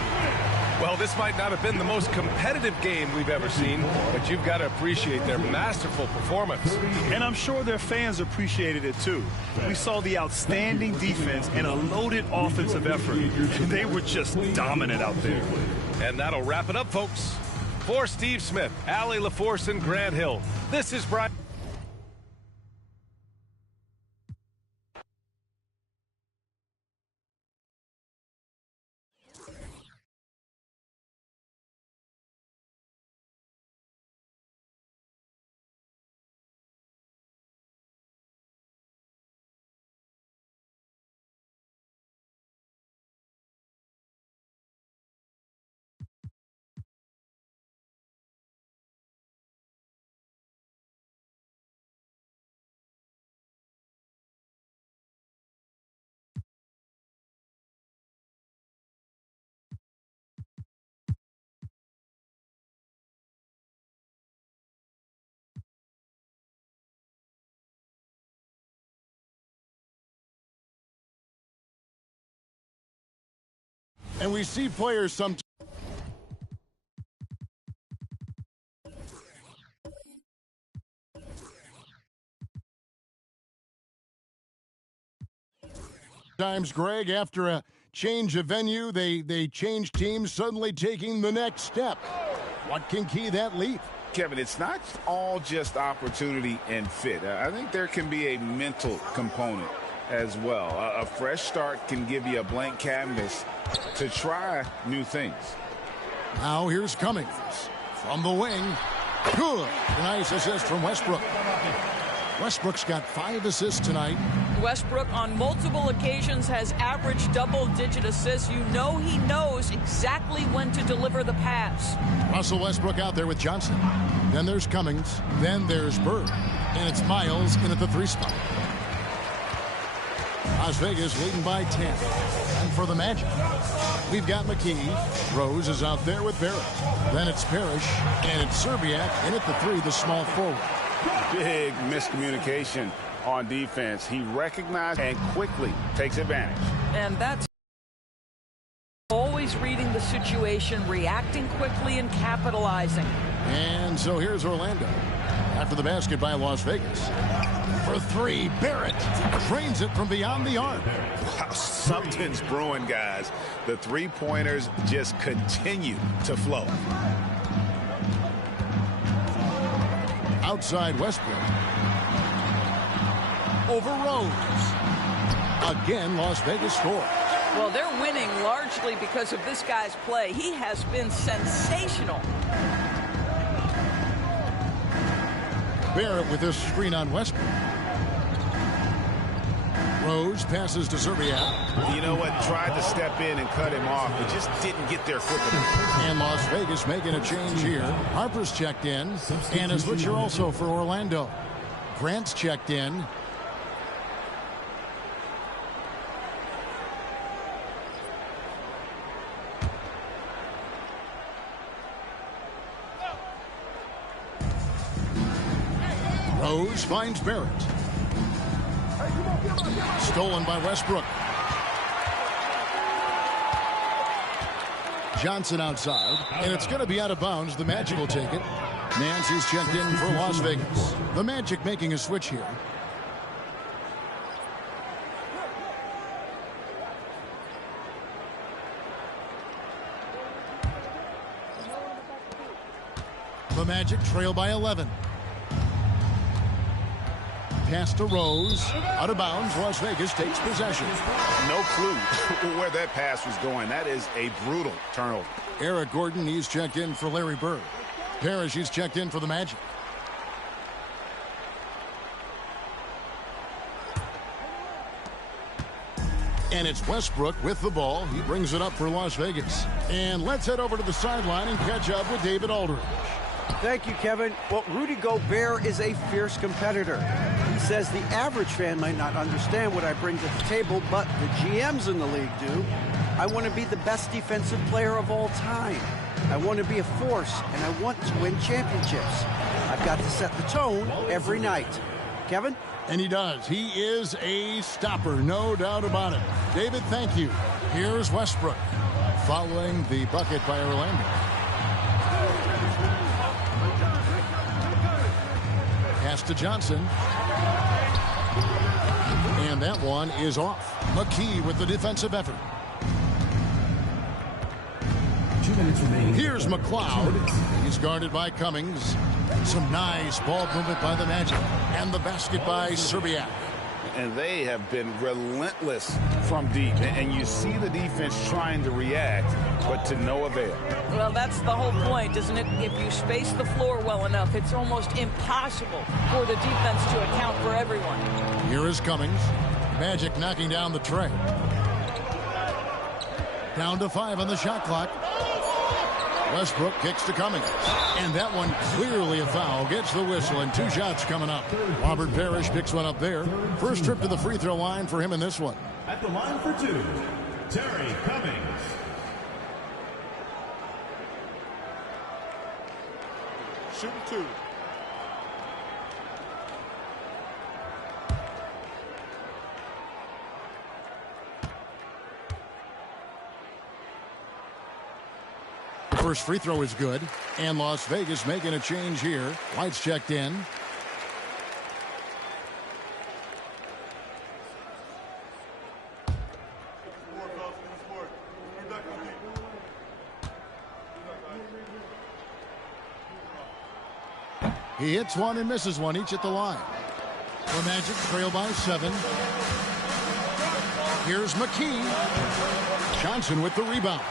Well, this might not have been the most competitive game we've ever seen, but you've got to appreciate their masterful performance. And I'm sure their fans appreciated it too. We saw the outstanding defense and a loaded offensive effort. They were just dominant out there. And that'll wrap it up, folks. For Steve Smith, Allie LaForce, and Grant Hill, this is Brian. And we see players sometimes. Greg, after a change of venue, they change teams, suddenly taking the next step. What can key that leap? Kevin, it's not all just opportunity and fit. I think there can be a mental component as well. A fresh start can give you a blank canvas to try new things. Now here's Cummings from the wing. Good. Nice assist from Westbrook. Westbrook's got 5 assists tonight. Westbrook on multiple occasions has averaged double-digit assists. You know he knows exactly when to deliver the pass. Russell Westbrook out there with Johnson. Then there's Cummings. Then there's Bird. And it's Miles in at the 3 spot. Las Vegas leading by 10. And for the Magic, we've got McKee. Rose is out there with Barrett. Then it's Parrish, and it's Serbiak in at the 3, the small forward. Big miscommunication on defense. He recognized and quickly takes advantage. And that's always reading the situation, reacting quickly, and capitalizing. And so here's Orlando. After the basket by Las Vegas. For 3, Barrett drains it from beyond the arc. Wow, something's brewing, guys. The three-pointers just continue to flow. Outside Westbrook. Over Rose. Again, Las Vegas scores. Well, they're winning largely because of this guy's play. He has been sensational. Barrett with this screen on Westbrook. Rose passes to Serbiak. You know what? Tried to step in and cut him off, but just didn't get there quick enough. And Las Vegas making a change here. Harper's checked in. And a switcher also for Orlando. Grant's checked in. Rose finds Barrett. Stolen by Westbrook. Johnson outside, and it's going to be out of bounds. The Magic will take it. Nancy's checked in for Las Vegas. The Magic making a switch here. The Magic trail by 11. Pass to Rose. Out of bounds. Las Vegas takes possession. No clue where that pass was going. That is a brutal turnover. Eric Gordon, he's checked in for Larry Bird. Parrish, he's checked in for the Magic. And it's Westbrook with the ball. He brings it up for Las Vegas. And let's head over to the sideline and catch up with David Aldridge. Thank you, Kevin. Well, Rudy Gobert is a fierce competitor. He says the average fan might not understand what I bring to the table, but the GMs in the league do. I want to be the best defensive player of all time. I want to be a force, and I want to win championships. I've got to set the tone every night. Kevin? And he does. He is a stopper, no doubt about it. David, thank you. Here's Westbrook following the bucket by Orlando. Pass to Johnson. And that one is off. McKee with the defensive effort. 2 minutes remaining. Here's McLeod. He's guarded by Cummings. Some nice ball movement by the Magic. And the basket by Serbiak. And they have been relentless from deep. And you see the defense trying to react, but to no avail. Well, that's the whole point, isn't it? If you space the floor well enough, it's almost impossible for the defense to account for everyone. Here is Cummings. Magic knocking down the tray. Down to 5 on the shot clock. Westbrook kicks to Cummings. And that one clearly a foul. Gets the whistle, and 2 shots coming up. Robert Parrish picks one up there. First trip to the free throw line for him in this one. At the line for 2, Terry Cummings. Shooting 2. First free throw is good. And Las Vegas making a change here. White's checked in. He hits one and misses one, each at the line. The Magic trail by 7. Here's McKee. Johnson with the rebound.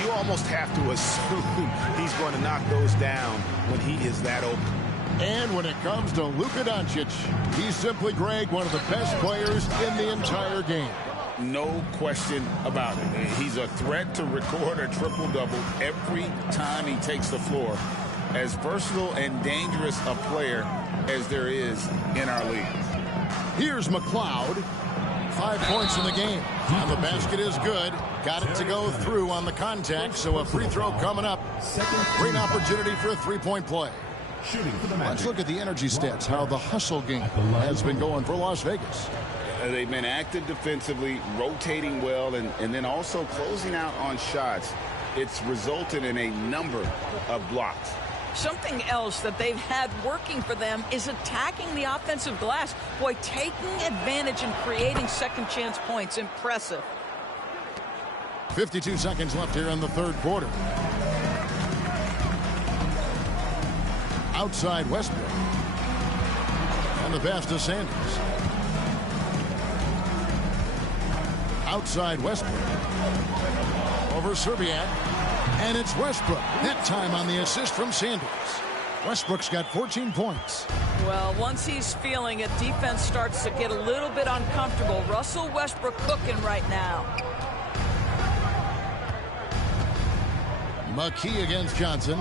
You almost have to assume he's going to knock those down when he is that open. And when it comes to Luka Doncic, he's simply, Greg, one of the best players in the entire game. No question about it. He's a threat to record a triple-double every time he takes the floor. As versatile and dangerous a player as there is in our league. Here's McLeod. 5 points in the game. And the basket is good. Got it to go through on the contact, so a free throw coming up. Great opportunity for a three-point play. Let's look at the energy stats, how the hustle game has been going for Las Vegas. They've been active defensively, rotating well, and then also closing out on shots. It's resulted in a number of blocks. Something else that they've had working for them is attacking the offensive glass. Boy, taking advantage and creating second chance points. Impressive. 52 seconds left here in the third quarter. Outside Westbrook. And the pass to Sanders. Outside Westbrook. Over Serbiak. And it's Westbrook. That time on the assist from Sanders. Westbrook's got 14 points. Well, once he's feeling it, defense starts to get a little bit uncomfortable. Russell Westbrook cooking right now. McKee against Johnson.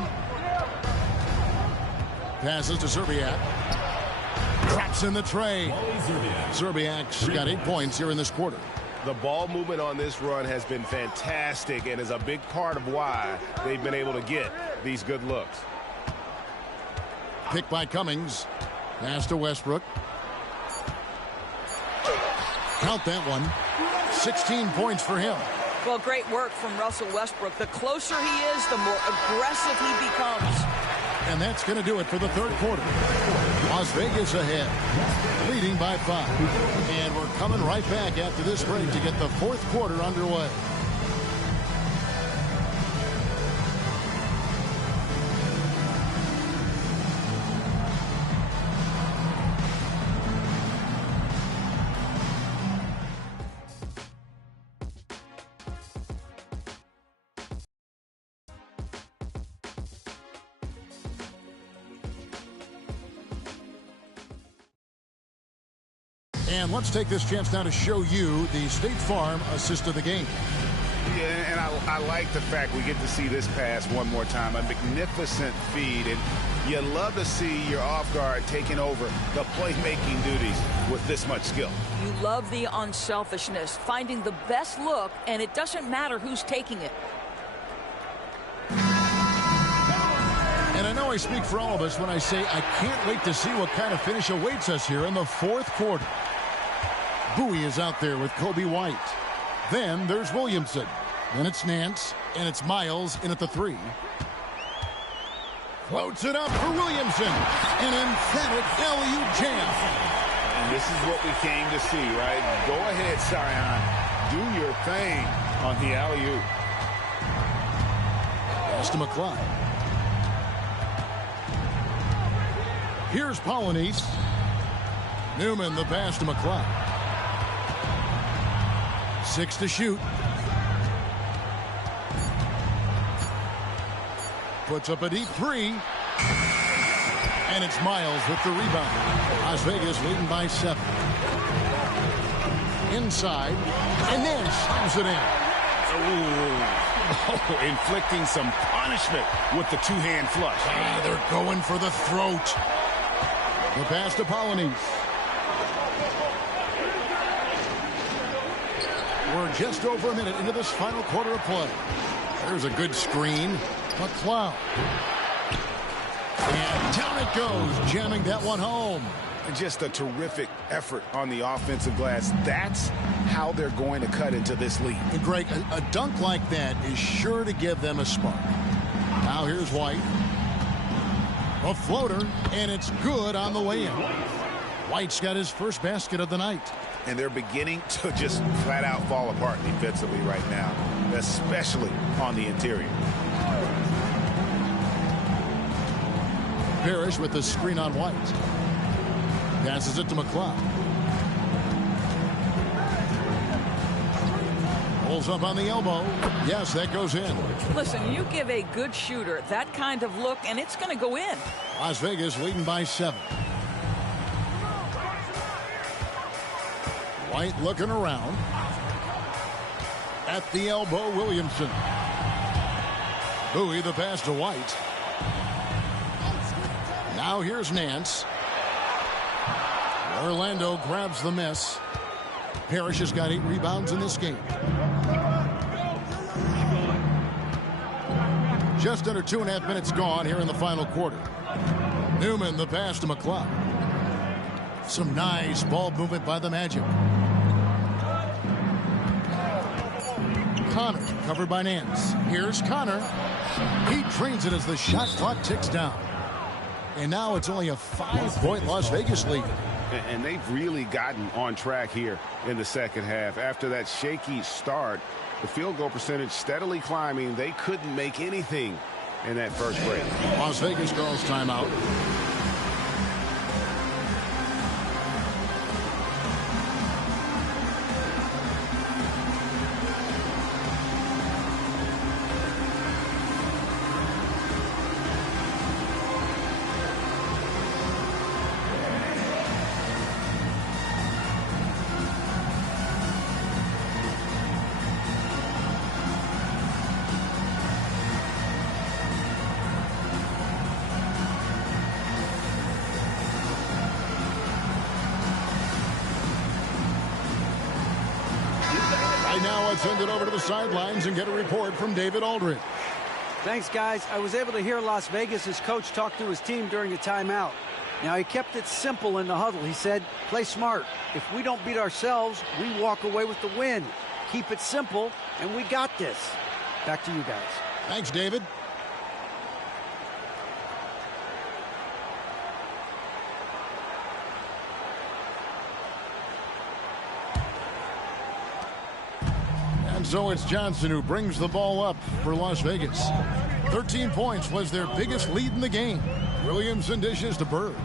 Passes to Serbiak. Drops in the tray. Serbiak's got 8 points here in this quarter. The ball movement on this run has been fantastic and is a big part of why they've been able to get these good looks. Pick by Cummings. Pass to Westbrook. Count that one. 16 points for him. Well, great work from Russell Westbrook. The closer he is, the more aggressive he becomes. And that's going to do it for the third quarter. Las Vegas ahead, leading by 5. And we're coming right back after this break to get the fourth quarter underway. And let's take this chance now to show you the State Farm assist of the game. Yeah, and I like the fact we get to see this pass one more time. A magnificent feed, and you love to see your off guard taking over the playmaking duties with this much skill. You love the unselfishness, finding the best look, and it doesn't matter who's taking it. And I know I speak for all of us when I say I can't wait to see what kind of finish awaits us here in the fourth quarter. Bowie is out there with Kobe White. Then there's Williamson. Then it's Nance, and it's Miles in at the 3. Floats it up for Williamson. An emphatic LU jam. And this is what we came to see, right? Go ahead, Sion. Do your thing on the alley-oop. Pass to McCloud. Here's Polynice. Newman, the pass to McCloud. 6 to shoot. Puts up a deep 3. And it's Miles with the rebound. Las Vegas leading by 7. Inside. And then slams it in. Oh, inflicting some punishment with the two-hand flush. They're going for the throat. The pass to Polynice. We're just over a minute into this final quarter of play. There's a good screen. McCloud. And down it goes, jamming that one home. Just a terrific effort on the offensive glass. That's how they're going to cut into this lead. And Greg, a dunk like that is sure to give them a spark. Now here's White. A floater, and it's good on the way in. White's got his first basket of the night. And they're beginning to just flat out fall apart defensively right now, especially on the interior. Parrish with the screen on White. Passes it to McCloud. Pulls up on the elbow. Yes, that goes in. Listen, you give a good shooter that kind of look, and it's going to go in. Las Vegas leading by 7. White looking around. At the elbow, Williamson. Bowie the pass to White. Now here's Nance. Orlando grabs the miss. Parrish has got 8 rebounds in this game. Just under 2.5 minutes gone here in the final quarter. Newman, the pass to McLeod. Some nice ball movement by the Magic. Connor, covered by Nance. Here's Connor. He trains it as the shot clock ticks down. And now it's only a 5-point Las Vegas lead. And they've really gotten on track here in the second half. After that shaky start, the field goal percentage steadily climbing. They couldn't make anything in that first break. Las Vegas calls timeout. Now let's send it over to the sidelines and get a report from David Aldridge. Thanks, guys. I was able to hear Las Vegas' coach talk to his team during a timeout. Now, he kept it simple in the huddle. He said, play smart. If we don't beat ourselves, we walk away with the win. Keep it simple, and we got this. Back to you guys. Thanks, David. And so it's Johnson who brings the ball up for Las Vegas. 13 points was their biggest lead in the game. Williamson dishes to Bird.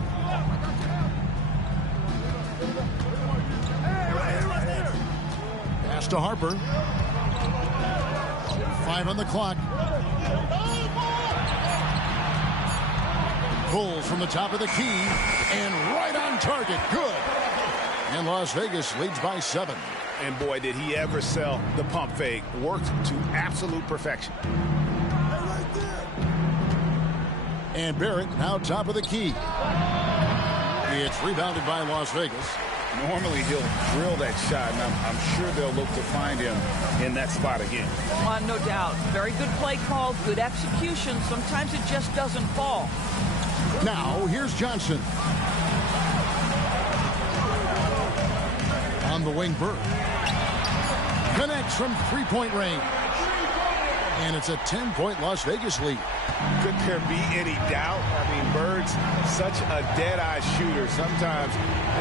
Pass to Harper. 5 on the clock. Pulls from the top of the key and right on target. Good. And Las Vegas leads by 7. And boy, did he ever sell the pump fake. Worked to absolute perfection. And Barrett now top of the key. It's rebounded by Las Vegas. Normally he'll drill that shot, and I'm sure they'll look to find him in that spot again. No doubt. Very good play call, good execution. Sometimes it just doesn't fall. Now, here's Johnson. On the wing, Bird. Connects from three-point range. And it's a 10-point Las Vegas lead. Could there be any doubt? I mean, Bird's such a dead-eye shooter. Sometimes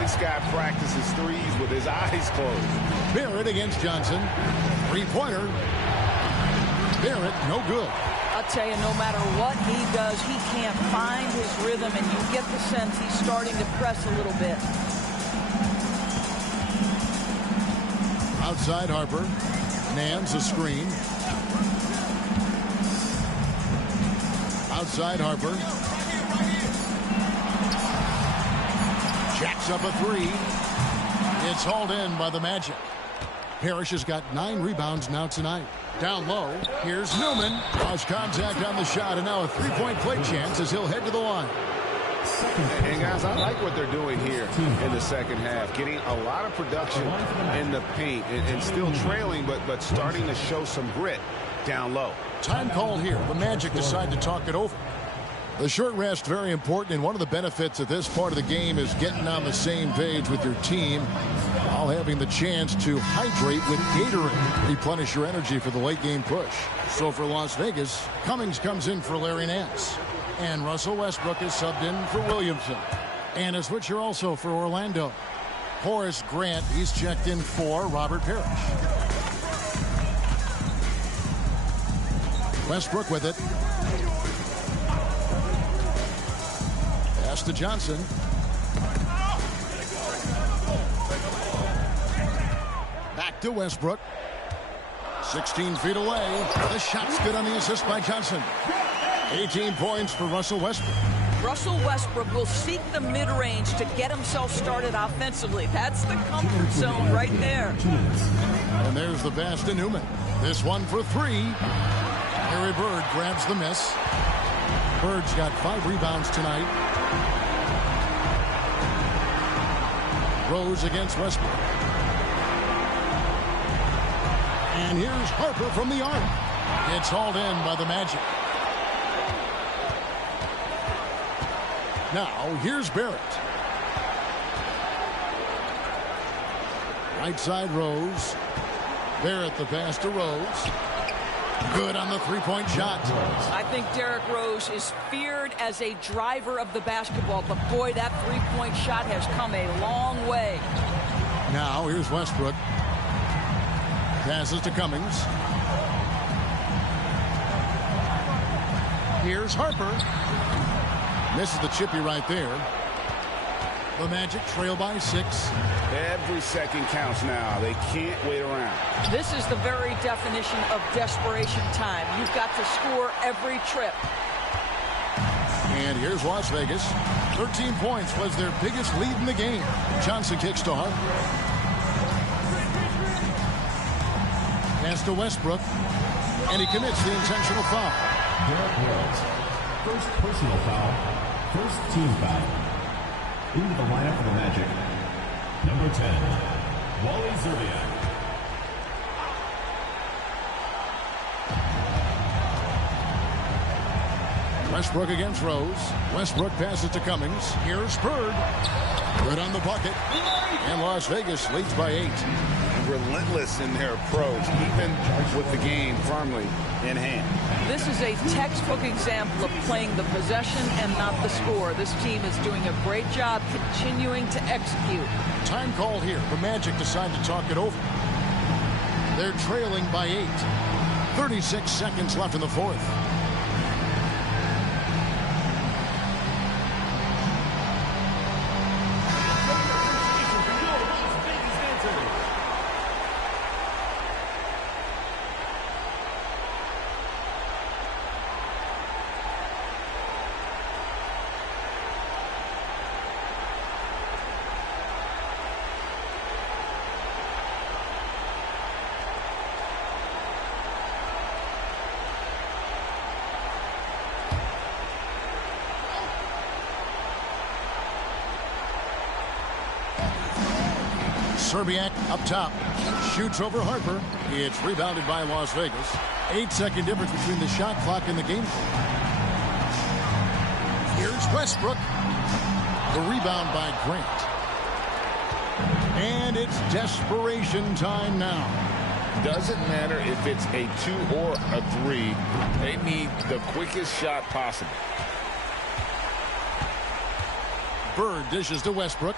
this guy practices threes with his eyes closed. Barrett against Johnson. Three-pointer. Barrett, no good. I'll tell you, no matter what he does, he can't find his rhythm, and you get the sense he's starting to press a little bit. Outside Harper. Nance a screen. Outside Harper. Jacks up a three. It's hauled in by the Magic. Parrish has got 9 rebounds now tonight. Down low, here's Newman. Lost contact on the shot, and now a three-point play chance as he'll head to the line. And guys, I like what they're doing here in the second half. Getting a lot of production in the paint and still trailing, but starting to show some grit down low. Time call here. The Magic decide to talk it over. The short rest, very important, and one of the benefits of this part of the game is getting on the same page with your team while having the chance to hydrate with Gatorade. Replenish your energy for the late game push. So for Las Vegas, Cummings comes in for Larry Nance. And Russell Westbrook is subbed in for Williamson. And a switcher also for Orlando. Horace Grant, he's checked in for Robert Parrish. Westbrook with it. Pass to Johnson. Back to Westbrook. 16 feet away. The shot's good on the assist by Johnson. 18 points for Russell Westbrook. Russell Westbrook will seek the mid-range to get himself started offensively. That's the comfort zone right there. And there's the pass to Newman. This one for 3. Larry Bird grabs the miss. Bird's got 5 rebounds tonight. Rose against Westbrook. And here's Harper from the arc. It's hauled in by the Magic. Now, here's Barrett. Right side, Rose. Barrett the pass to Rose. Good on the three-point shot. I think Derrick Rose is feared as a driver of the basketball, but boy, that three-point shot has come a long way. Now, here's Westbrook. Passes to Cummings. Here's Harper. Misses the chippy right there. The Magic trail by 6. Every second counts now. They can't wait around. This is the very definition of desperation time. You've got to score every trip. And here's Las Vegas. 13 points was their biggest lead in the game. Johnson kicks to Harper. Pass to Westbrook. And he commits the intentional foul. Derrick Rose. First personal foul. First team foul. Into the lineup for the Magic, number 10, Wally Zerbiak. Westbrook against Rose. Westbrook passes to Cummings. Here's Bird. Good on the bucket. And Las Vegas leads by 8. Relentless in their approach, even with the game firmly in hand. This is a textbook example of playing the possession and not the score. This team is doing a great job continuing to execute. Time called here. The Magic decide to talk it over. They're trailing by 8. 36 seconds left in the fourth. Zerbiak up top. Shoots over Harper. It's rebounded by Las Vegas. 8-second difference between the shot clock and the game. Here's Westbrook. The rebound by Grant. And it's desperation time now. Doesn't matter if it's a 2 or a 3. They need the quickest shot possible. Bird dishes to Westbrook.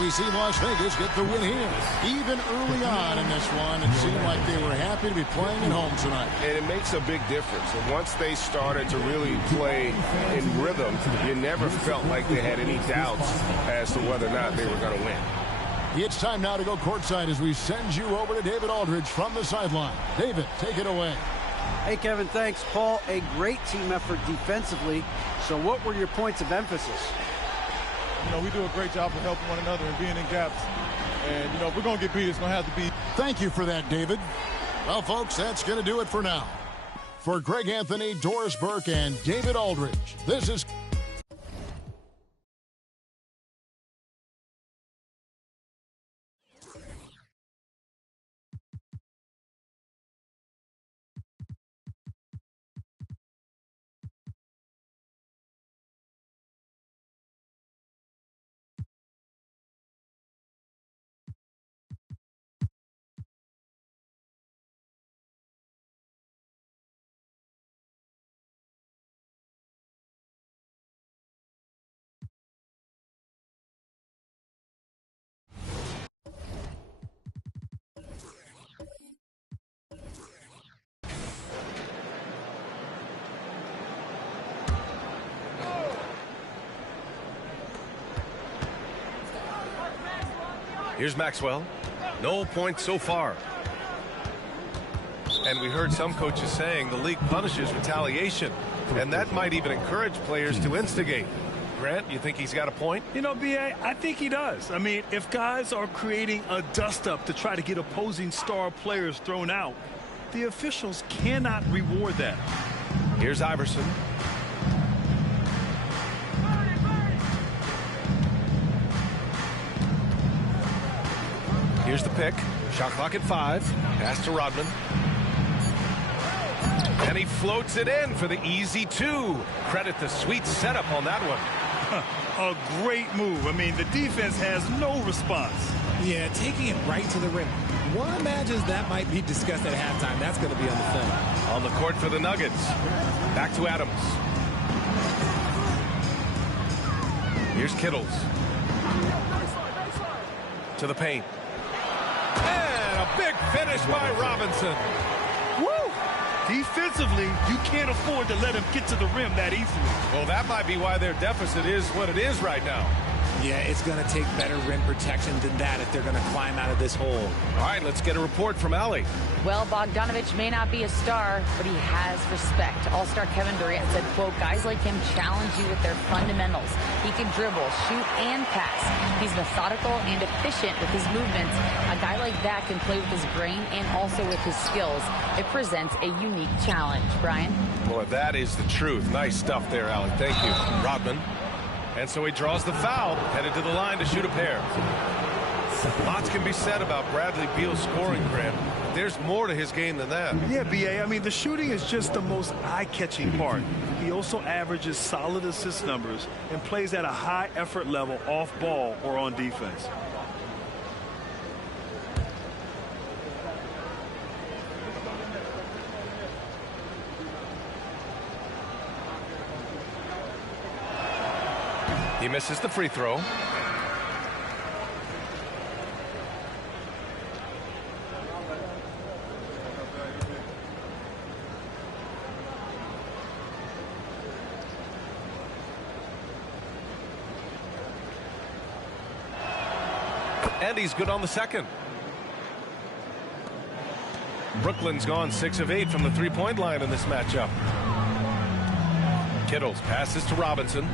We see Las Vegas get the win here. Even early on in this one, it seemed like they were happy to be playing at home tonight. And it makes a big difference. And once they started to really play in rhythm, you never felt like they had any doubts as to whether or not they were going to win. It's time now to go courtside as we send you over to David Aldridge from the sideline. David, take it away. Hey, Kevin, thanks. Paul, a great team effort defensively. So what were your points of emphasis? You know, we do a great job of helping one another and being in gaps. And, you know, if we're going to get beat, it's going to have to be. Thank you for that, David. Well, folks, that's going to do it for now. For Greg Anthony, Doris Burke, and David Aldridge, this is... Here's Maxwell. No points so far. And we heard some coaches saying the league punishes retaliation, and that might even encourage players to instigate. Grant, you think he's got a point? You know, B.A., I think he does. I mean, if guys are creating a dust-up to try to get opposing star players thrown out, the officials cannot reward that. Here's Iverson. Here's the pick. Shot clock at 5. Pass to Rodman. And he floats it in for the easy 2. Credit the sweet setup on that one. A great move. I mean, the defense has no response. Yeah, taking it right to the rim. One imagines that might be discussed at halftime. That's going to be on the film. On the court for the Nuggets. Back to Adams. Here's Kittles. To the paint. And a big finish by Robinson. Woo! Defensively, you can't afford to let him get to the rim that easily. Well, that might be why their deficit is what it is right now. Yeah, it's going to take better rim protection than that if they're going to climb out of this hole. All right, let's get a report from Allie. Well, Bogdanovich may not be a star, but he has respect. All-star Kevin Durant said, quote, guys like him challenge you with their fundamentals. He can dribble, shoot, and pass. He's methodical and efficient with his movements. A guy like that can play with his brain and also with his skills. It presents a unique challenge. Brian? Boy, that is the truth. Nice stuff there, Allie. Thank you. Rodman. And so he draws the foul, headed to the line to shoot a pair. Lots can be said about Bradley Beal's scoring, Grant. There's more to his game than that. Yeah, B.A., I mean, the shooting is just the most eye-catching part. He also averages solid assist numbers and plays at a high effort level off ball or on defense. He misses the free throw. And he's good on the second. Brooklyn's gone 6 of 8 from the three-point line in this matchup. Kittles passes to Robinson.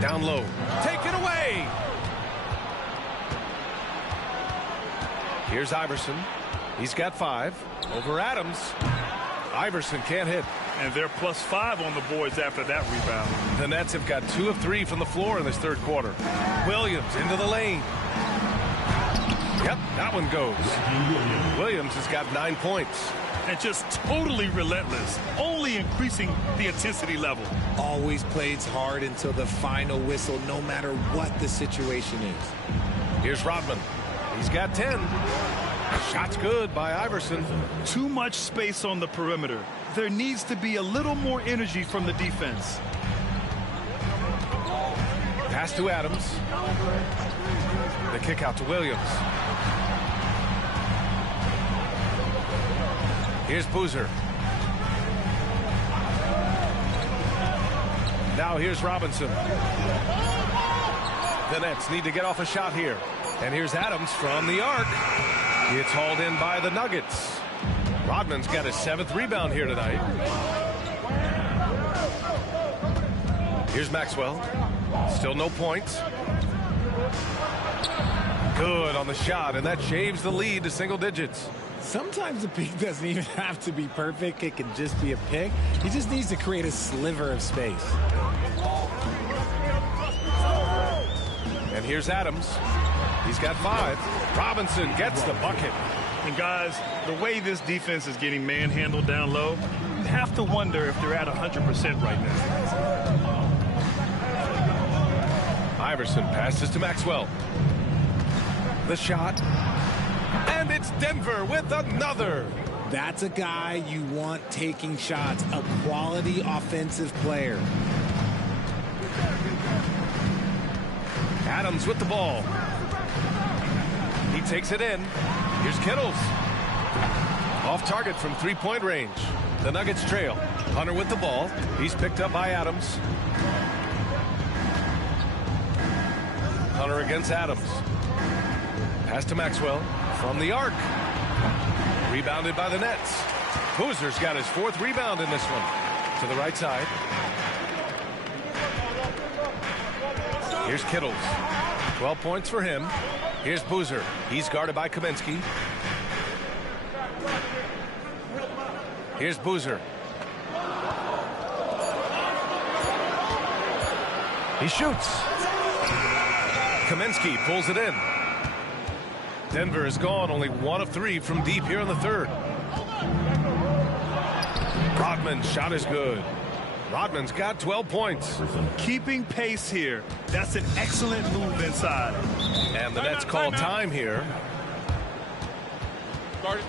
Down low. Take it away. Here's Iverson. He's got 5. Over Adams. Iverson can't hit. And they're +5 on the boards after that rebound. The Nets have got 2 of 3 from the floor in this third quarter. Williams into the lane. Yep, that one goes. Williams has got 9 points. And just totally relentless, only increasing the intensity level. Always plays hard until the final whistle, no matter what the situation is. Here's Rodman. He's got 10. Shot's good by Iverson. Too much space on the perimeter. There needs to be a little more energy from the defense. Pass to Adams. The kick out to Williams. Here's Boozer. Now here's Robinson. The Nets need to get off a shot here. And here's Adams from the arc. It's hauled in by the Nuggets. Rodman's got his 7th rebound here tonight. Here's Maxwell. Still no points. Good on the shot, and that shaves the lead to single digits. Sometimes the pick doesn't even have to be perfect. It can just be a pick. He just needs to create a sliver of space. And here's Adams. He's got 5. Robinson gets the bucket. And guys, the way this defense is getting manhandled down low, you have to wonder if they're at 100% right now. Iverson passes to Maxwell. The shot. And it's Denver with another. That's a guy you want taking shots, a quality offensive player. Adams with the ball. He takes it in. Here's Kittles. Off target from three-point range. The Nuggets trail. Hunter with the ball. He's picked up by Adams. Hunter against Adams. Pass to Maxwell from the arc. Rebounded by the Nets. Boozer's got his 4th rebound in this one. To the right side. Here's Kittles. 12 points for him. Here's Boozer. He's guarded by Kaminsky. Here's Boozer. He shoots. Kaminsky pulls it in. Denver is gone only 1 of 3 from deep here in the third. Rodman's shot is good. Rodman's got 12 points. Keeping pace here. That's an excellent move inside. And the Nets call time here. Started.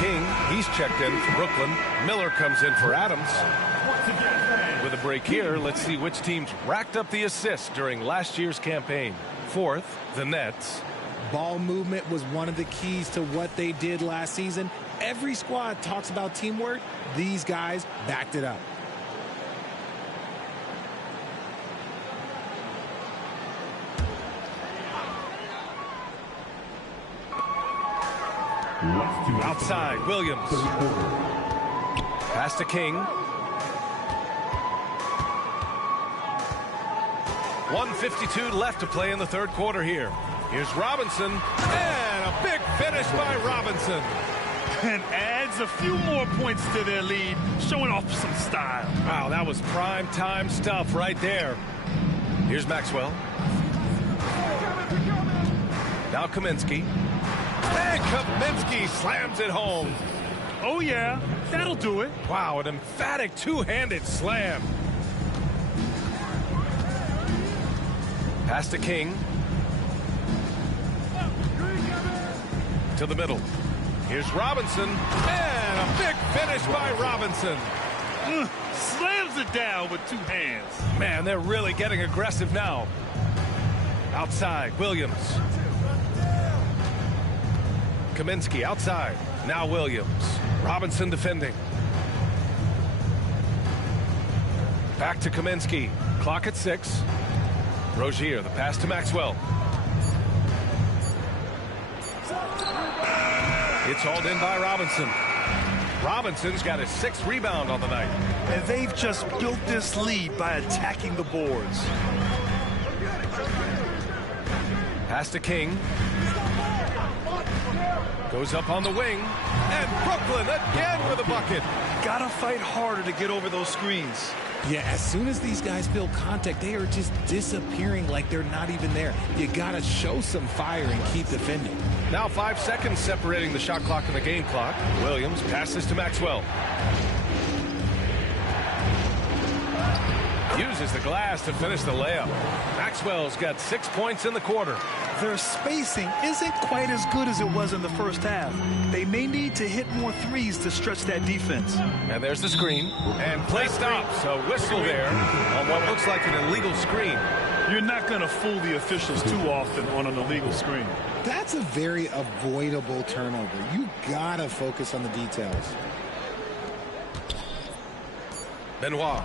King, he's checked in for Brooklyn. Miller comes in for Adams. With a break here, let's see which teams racked up the assists during last year's campaign. Fourth, the Nets. Ball movement was one of the keys to what they did last season. Every squad talks about teamwork. These guys backed it up. Outside, Williams. Pass to King. 1:52 left to play in the third quarter here. Here's Robinson, and a big finish by Robinson. And adds a few more points to their lead, showing off some style. Wow, that was prime time stuff right there. Here's Maxwell. Now Kaminsky. And Kaminsky slams it home. Oh, yeah, that'll do it. Wow, an emphatic two-handed slam. Pass to King. To the middle. Here's Robinson. And a big finish by Robinson. Slams it down with two hands. Man, they're really getting aggressive now. Outside, Williams. Kaminsky outside. Now Williams. Robinson defending. Back to Kaminsky. Clock at 6. Rozier, the pass to Maxwell. It's hauled in by Robinson. Robinson's got his 6th rebound on the night. And they've just built this lead by attacking the boards. Pass to King. Goes up on the wing. And Brooklyn again with a bucket. Gotta fight harder to get over those screens. Yeah, as soon as these guys feel contact, they are just disappearing like they're not even there. You gotta show some fire and keep defending. Now 5 seconds separating the shot clock and the game clock. Williams passes to Maxwell. Uses the glass to finish the layup. Maxwell's got 6 points in the quarter. Their spacing isn't quite as good as it was in the first half. They may need to hit more threes to stretch that defense. And there's the screen. And play stops. A whistle there on what looks like an illegal screen. You're not going to fool the officials too often on an illegal screen. That's a very avoidable turnover. You gotta focus on the details. Benoit.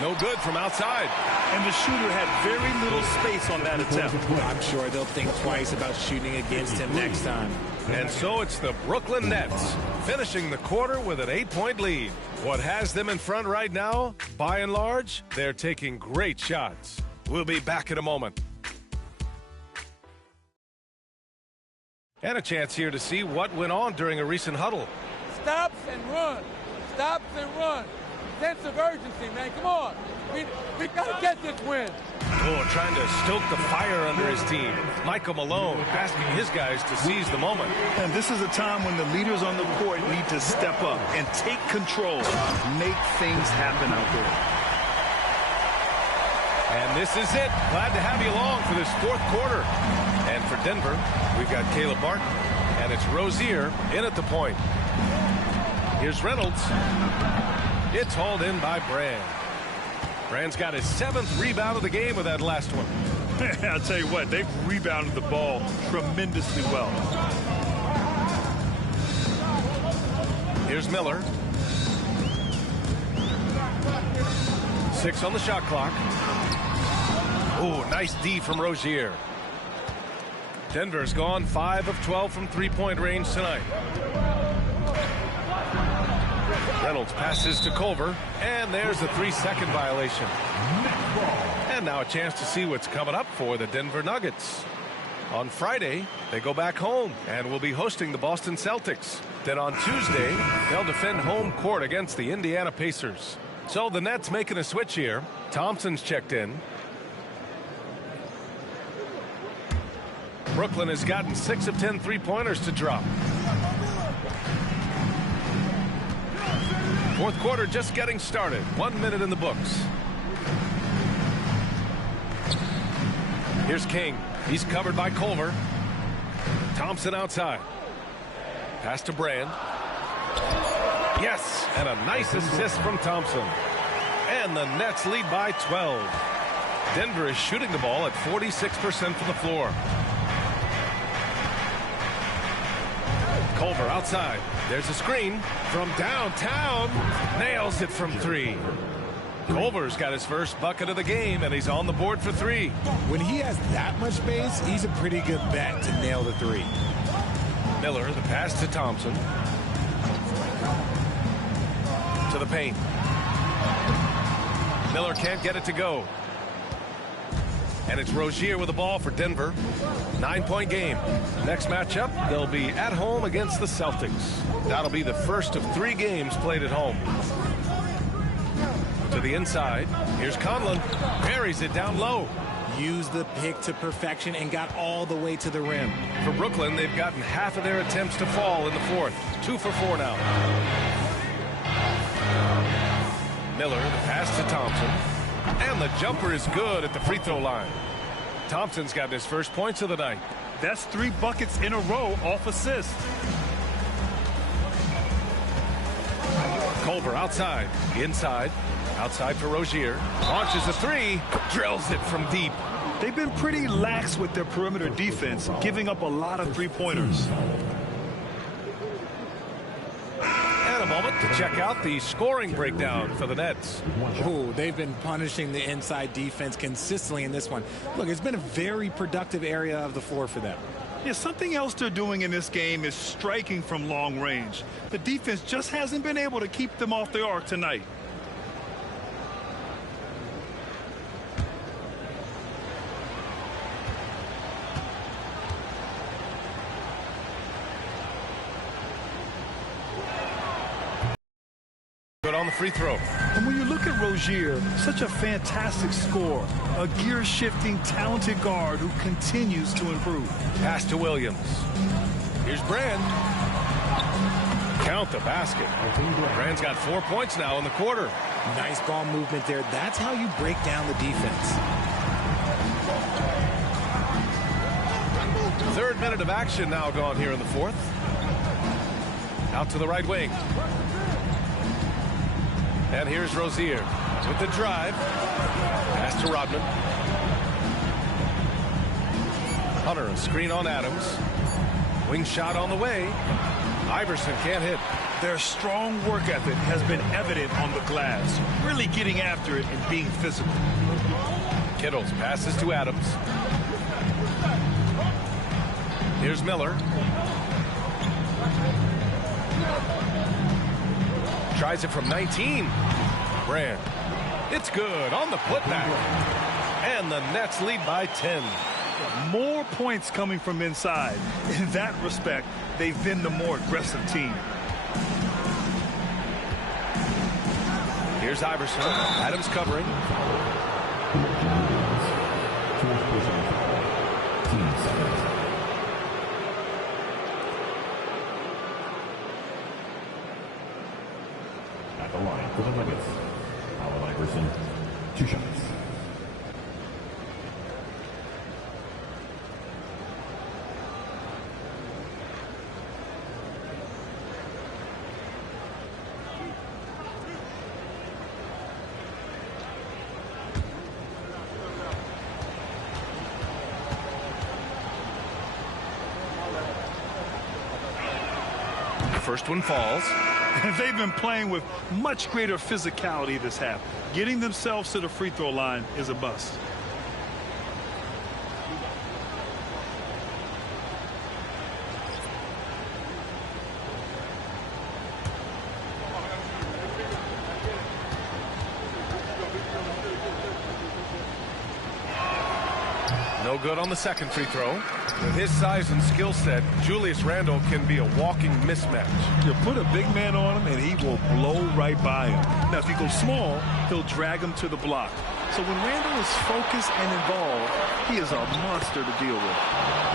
No good from outside. And the shooter had very little space on that attempt. I'm sure they'll think twice about shooting against him next time. And so it's the Brooklyn Nets finishing the quarter with an 8-point lead. What has them in front right now? By and large, they're taking great shots. We'll be back in a moment. And a chance here to see what went on during a recent huddle. Stops and run. Stops and run. Sense of urgency, man. Come on. We got to get this win. Oh, trying to stoke the fire under his team. Michael Malone asking his guys to seize the moment. And this is a time when the leaders on the court need to step up and take control. Make things happen out there. And this is it. Glad to have you along for this fourth quarter. And for Denver, we've got Caleb Martin, and it's Rozier in at the point. Here's Reynolds. It's hauled in by Brand. Brand's got his 7th rebound of the game with that last one. I'll tell you what, they've rebounded the ball tremendously well. Here's Miller. 6 on the shot clock. Oh, nice D from Rozier. Denver's gone 5 of 12 from three-point range tonight. Reynolds passes to Culver, and there's a 3-second violation. And now a chance to see what's coming up for the Denver Nuggets. On Friday, they go back home and will be hosting the Boston Celtics. Then on Tuesday, they'll defend home court against the Indiana Pacers. So the Nets making a switch here. Thompson's checked in. Brooklyn has gotten 6 of 10 three-pointers to drop. Fourth quarter just getting started. 1 minute in the books. Here's King. He's covered by Culver. Thompson outside. Pass to Brand. Yes, and a nice assist from Thompson. And the Nets lead by 12. Denver is shooting the ball at 46% from the floor. Culver outside. There's a screen from downtown. Nails it from 3. Culver's got his first bucket of the game, and he's on the board for 3. When he has that much space, he's a pretty good bet to nail the 3. Miller, the pass to Thompson. To the paint. Miller can't get it to go. And it's Rozier with the ball for Denver. 9-point game. Next matchup, they'll be at home against the Celtics. That'll be the first of 3 games played at home. To the inside. Here's Conlon. Buries it down low. Used the pick to perfection and got all the way to the rim. For Brooklyn, they've gotten half of their attempts to fall in the fourth. 2 for 4 now. Miller, the pass to Thompson. And the jumper is good at the free throw line. Thompson's got his first points of the night. That's 3 buckets in a row off assist. Culver outside. Inside. Outside for Rozier. Launches a 3. Drills it from deep. They've been pretty lax with their perimeter defense, giving up a lot of 3-pointers. And a moment to check out the scoring breakdown for the Nets. Ooh, they've been punishing the inside defense consistently in this one. Look, it's been a very productive area of the floor for them. Yeah, something else they're doing in this game is striking from long range. The defense just hasn't been able to keep them off the arc tonight. Good on the free throw. And when you look at Rozier, such a fantastic scorer, a gear-shifting, talented guard who continues to improve. Pass to Williams. Here's Brand. Count the basket. Brand's got 4 points now in the quarter. Nice ball movement there. That's how you break down the defense. Third minute of action now gone here in the fourth. Out to the right wing. And here's Rozier with the drive. Pass to Rodman. Hunter, a screen on Adams. Wing shot on the way. Iverson can't hit. Their strong work ethic has been evident on the glass, really getting after it and being physical. Kittles passes to Adams. Here's Miller. Tries it from 19. Brand. It's good on the putback. And the Nets lead by 10. More points coming from inside. In that respect, they've been the more aggressive team. Here's Iverson. Adams covering. At the line for the Nuggets, Allen Iverson, 2 shots. First one falls. They've been playing with much greater physicality this half. Getting themselves to the free throw line is a bust. No good on the second free throw. With his size and skill set, Julius Randle can be a walking mismatch. You put a big man on him, and he will blow right by him. Now, if he goes small, he'll drag him to the block. So when Randle is focused and involved, he is a monster to deal with.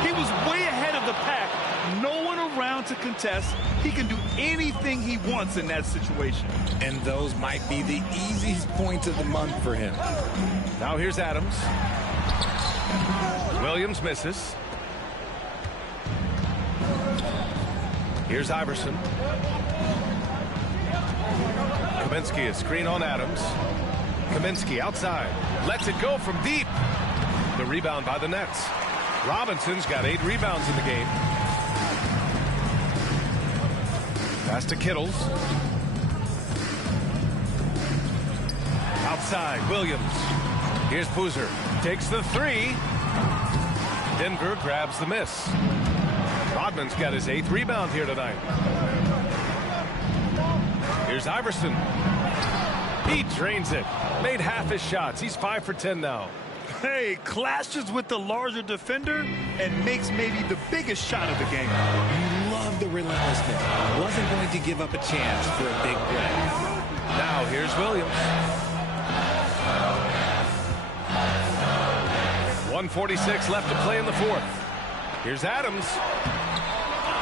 He was way ahead of the pack. No one around to contest. He can do anything he wants in that situation. And those might be the easiest points of the month for him. Now here's Adams. Williams misses. Here's Iverson. Kaminsky, a screen on Adams. Kaminsky outside. Lets it go from deep. The rebound by the Nets. Robinson's got 8 rebounds in the game. Pass to Kittles. Outside, Williams. Here's Boozer. Takes the 3. Denver grabs the miss. Rodman's got his 8th rebound here tonight. Here's Iverson. He drains it. Made half his shots. He's 5 for 10 now. Hey, clashes with the larger defender and makes maybe the biggest shot of the game. You love the relentlessness. Wasn't going to give up a chance for a big play. Now here's Williams. 1:46 left to play in the fourth. Here's Adams.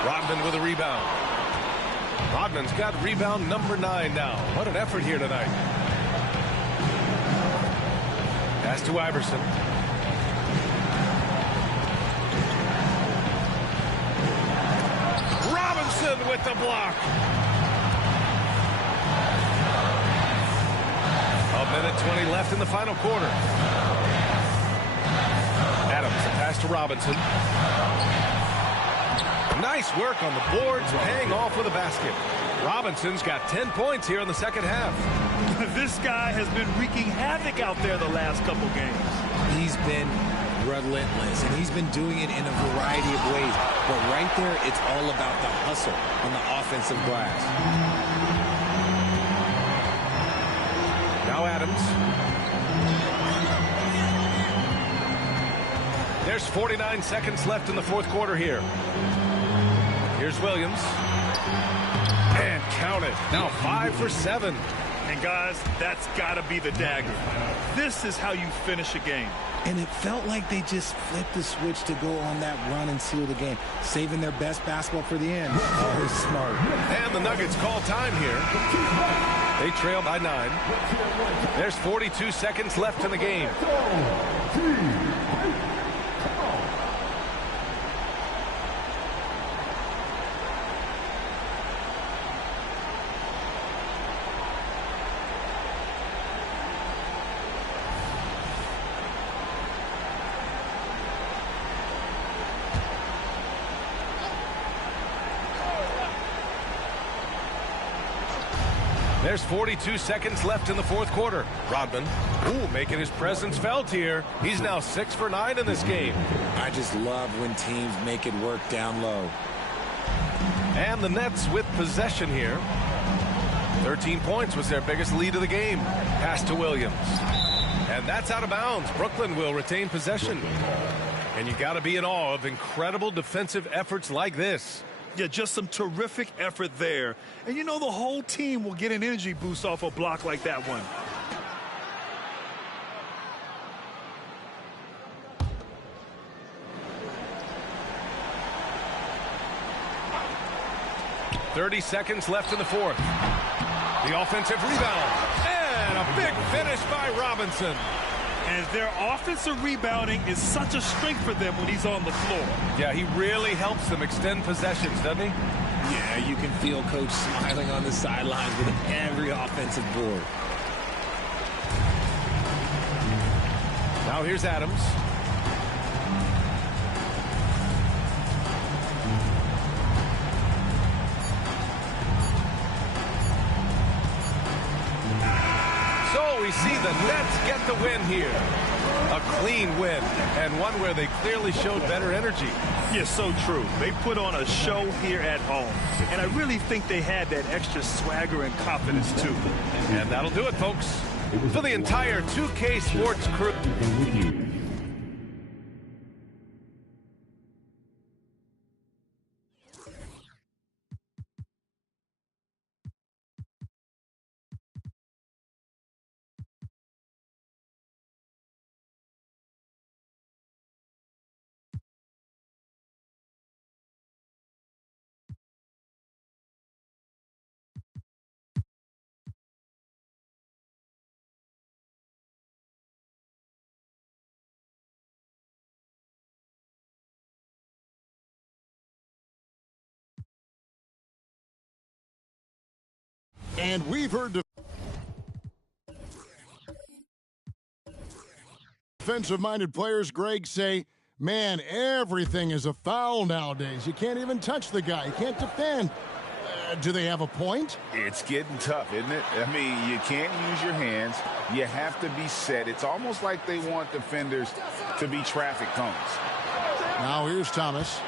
Rodman with a rebound. Rodman's got rebound number 9 now. What an effort here tonight. Pass to Iverson. Robinson with the block. A minute 20 left in the final quarter. Adams, a pass to Robinson. Nice work on the boards, paying off with a basket. Robinson's got 10 points here in the second half. This guy has been wreaking havoc out there the last couple games. He's been relentless, and he's been doing it in a variety of ways. But right there, it's all about the hustle on the offensive glass. Now Adams. There's 49 seconds left in the fourth quarter here. Here's Williams. And count it. Now 5 for 7. And guys, that's got to be the dagger. This is how you finish a game. And it felt like they just flipped the switch to go on that run and seal the game, saving their best basketball for the end. Always smart. And the Nuggets call time here. They trail by 9. There's 42 seconds left in the game. There's 42 seconds left in the fourth quarter. Rodman, making his presence felt here. He's now 6 for 9 in this game. I just love when teams make it work down low. And the Nets with possession here. 13 points was their biggest lead of the game. Pass to Williams. And that's out of bounds. Brooklyn will retain possession. And you got to be in awe of incredible defensive efforts like this. Yeah, just some terrific effort there. And you know the whole team will get an energy boost off a block like that one. .30 seconds left in the fourth. The offensive rebound. And a big finish by Robinson. And their offensive rebounding is such a strength for them when he's on the floor. Yeah, he really helps them extend possessions, doesn't he? Yeah, you can feel Coach smiling on the sidelines with every offensive board. Now here's Adams. So we see the Nets get the win here. A clean win, and one where they clearly showed better energy. Yeah, so true. They put on a show here at home, and I really think they had that extra swagger and confidence, too. And that'll do it, folks. For the entire 2K Sports crew. And we've heard defensive-minded players, Greg, say, man, everything is a foul nowadays. You can't even touch the guy. You can't defend. Do they have a point? It's getting tough, isn't it? I mean, you can't use your hands. You have to be set. It's almost like they want defenders to be traffic cones. Now here's Thomas.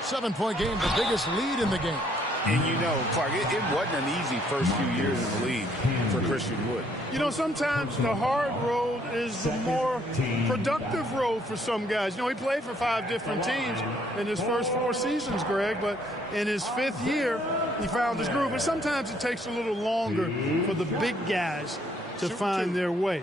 7-point game, the biggest lead in the game. And you know, Clark, it wasn't an easy first few years in the league for Christian Wood. You know, sometimes the hard road is the more productive road for some guys. You know, he played for 5 different teams in his first 4 seasons, Greg, but in his 5th year, he found his groove. But sometimes it takes a little longer for the big guys to find their way.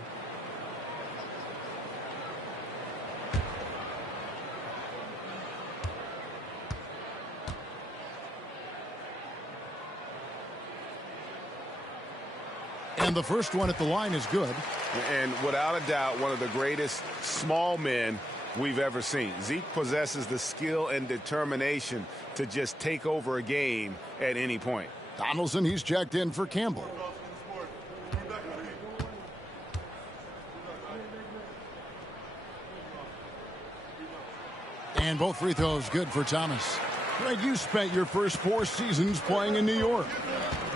And the first one at the line is good. And without a doubt, one of the greatest small men we've ever seen. Zeke possesses the skill and determination to just take over a game at any point. Donaldson, he's checked in for Campbell. And both free throws good for Thomas. Greg, you spent your first 4 seasons playing in New York.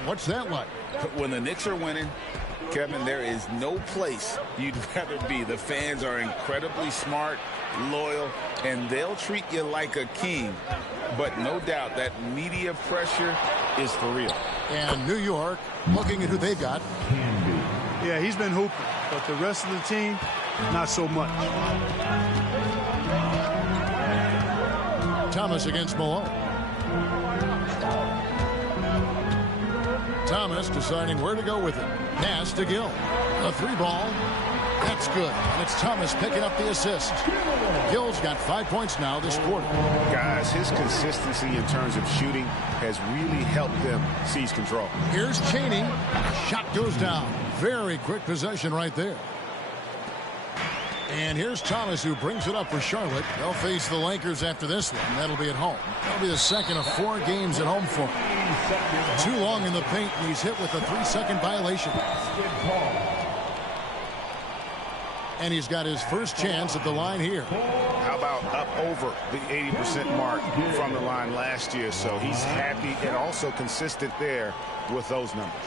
What's that like? When the Knicks are winning, Kevin, there is no place you'd rather be. The fans are incredibly smart, loyal, and they'll treat you like a king. But no doubt that media pressure is for real. And New York, looking at who they've got. Yeah, he's been hooping, but the rest of the team, not so much. Thomas against Malone. Thomas deciding where to go with it. Pass to Gill. A 3-ball. That's good. And it's Thomas picking up the assist. Gill's got 5 points now this quarter. Guys, his consistency in terms of shooting has really helped them seize control. Here's Chaney. Shot goes down. Very quick possession right there. And here's Thomas, who brings it up for Charlotte. They'll face the Lakers after this one. That'll be at home. That'll be the second of 4 games at home for him. Too long in the paint, and he's hit with a 3-second violation. And he's got his first chance at the line here. How about up over the 80% mark from the line last year? So he's happy and also consistent there with those numbers.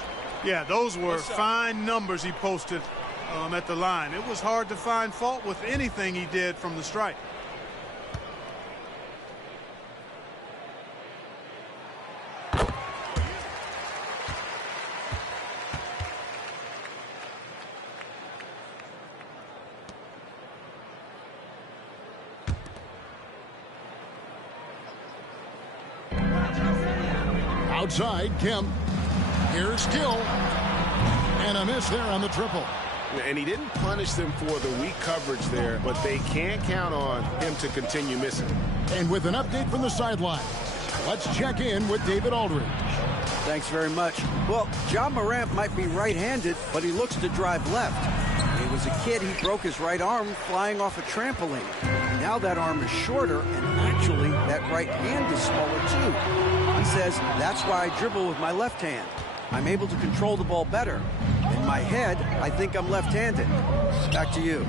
Yeah, those were fine numbers he posted at the line. It was hard to find fault with anything he did from the stripe. Outside, Kemp. Here's Gill. And a miss there on the triple. And he didn't punish them for the weak coverage there, but they can't count on him to continue missing. And with an update from the sideline, let's check in with David Aldridge. Thanks very much. Well, Ja Morant might be right-handed, but he looks to drive left. When he was a kid, he broke his right arm flying off a trampoline. Now that arm is shorter, and actually that right hand is smaller too. He says, that's why I dribble with my left hand. I'm able to control the ball better. In my head, I think I'm left-handed. Back to you.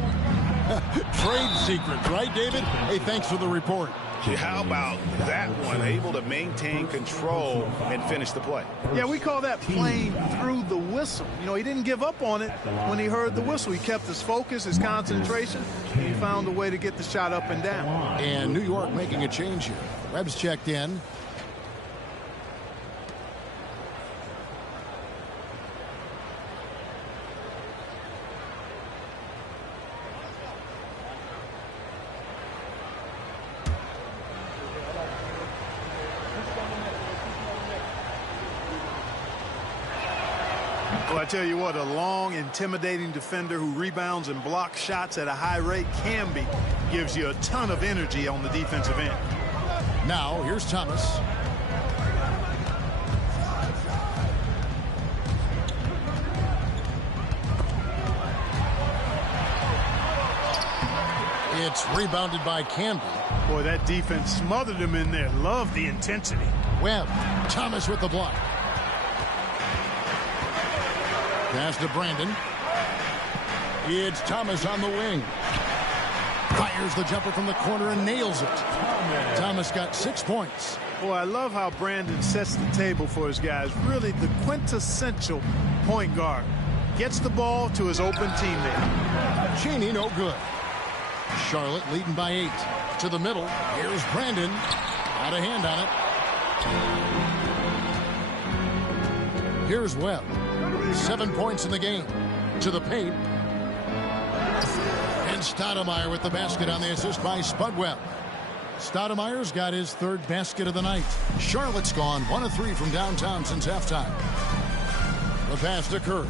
Trade secret, right, David? Hey, thanks for the report. How about that one? Able to maintain control and finish the play. Yeah, we call that playing through the whistle. You know, he didn't give up on it when he heard the whistle. He kept his focus, his concentration, and he found a way to get the shot up and down. And New York making a change here. Webb's checked in. Well, I tell you what, a long, intimidating defender who rebounds and blocks shots at a high rate gives you a ton of energy on the defensive end. Now, here's Thomas. It's rebounded by Canby. Boy, that defense smothered him in there. Love the intensity. Webb, Thomas with the block. Pass to Brandon. It's Thomas on the wing. Fires the jumper from the corner and nails it. Thomas got 6 points. Boy, I love how Brandon sets the table for his guys. Really the quintessential point guard. Gets the ball to his open teammate. Cheney, no good. Charlotte leading by 8. To the middle. Here's Brandon. Out of hand on it. Here's Webb. 7 points in the game. To the paint. And Stoudemire with the basket on the assist by Spud Webb. Stoudemire's got his 3rd basket of the night. Charlotte's gone 1 of 3 from downtown since halftime. The pass to Curry.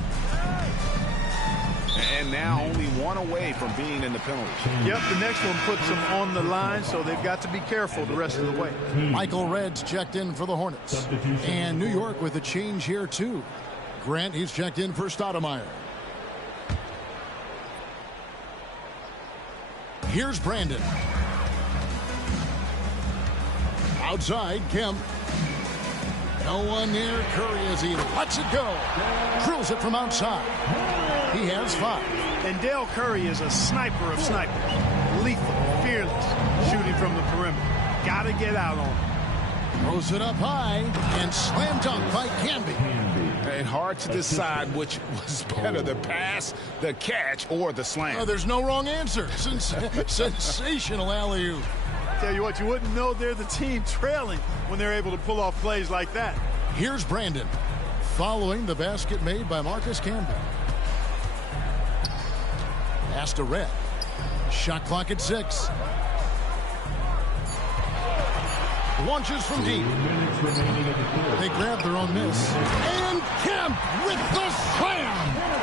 And now only 1 away from being in the penalty. Yep, the next one puts them on the line, so they've got to be careful the rest of the way. Michael Redd's checked in for the Hornets. And New York with a change here, too. Grant, he's checked in for Stoudemire. Here's Brandon. Outside, Kemp. No one near Curry as he lets it go. Drills it from outside. He has 5. And Dale Curry is a sniper of snipers. Lethal, fearless, shooting from the perimeter. Got to get out on him. Throws it up high and slam dunk by Camby. And hard to decide which was better, the pass, the catch, or the slam. Oh, there's no wrong answer. Sensational alley-oop. Tell you what, you wouldn't know they're the team trailing when they're able to pull off plays like that. Here's Brandon, following the basket made by Marcus Camby. Pass to Red. Shot clock at 6. Launches from deep. They grab their own miss. And Kemp with the slam.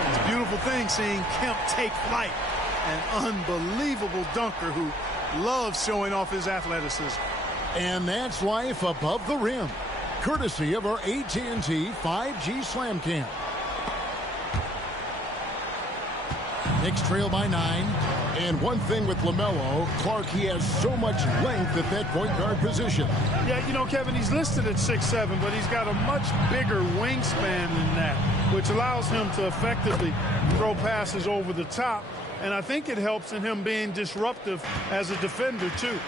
It's a beautiful thing seeing Kemp take flight. An unbelievable dunker who loves showing off his athleticism. And that's life above the rim. Courtesy of our AT&T 5G Slam Cam. Knicks trail by 9. And one thing with LaMelo, Clark, he has so much length at that point guard position. Yeah, you know, Kevin, he's listed at 6'7", but he's got a much bigger wingspan than that, which allows him to effectively throw passes over the top. And I think it helps in him being disruptive as a defender, too.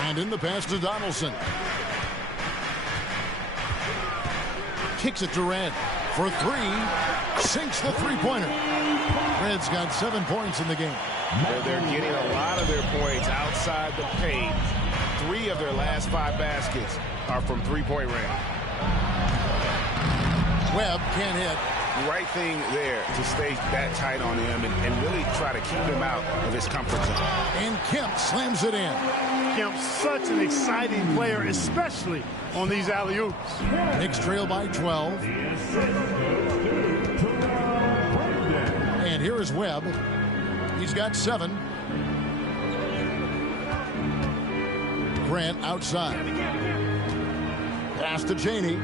And in the pass to Donaldson. Kicks it to Red for 3. Sinks the three-pointer. Red's got 7 points in the game. They're getting a lot of their points outside the paint. 3 of their last 5 baskets are from three-point range. Webb can't hit. Right thing there to stay that tight on him and really try to keep him out of his comfort zone. And Kemp slams it in. Kemp's such an exciting player, especially on these alley-oops. Knicks trail by 12. And here is Webb. He's got 7. Grant outside. Pass to Cheney.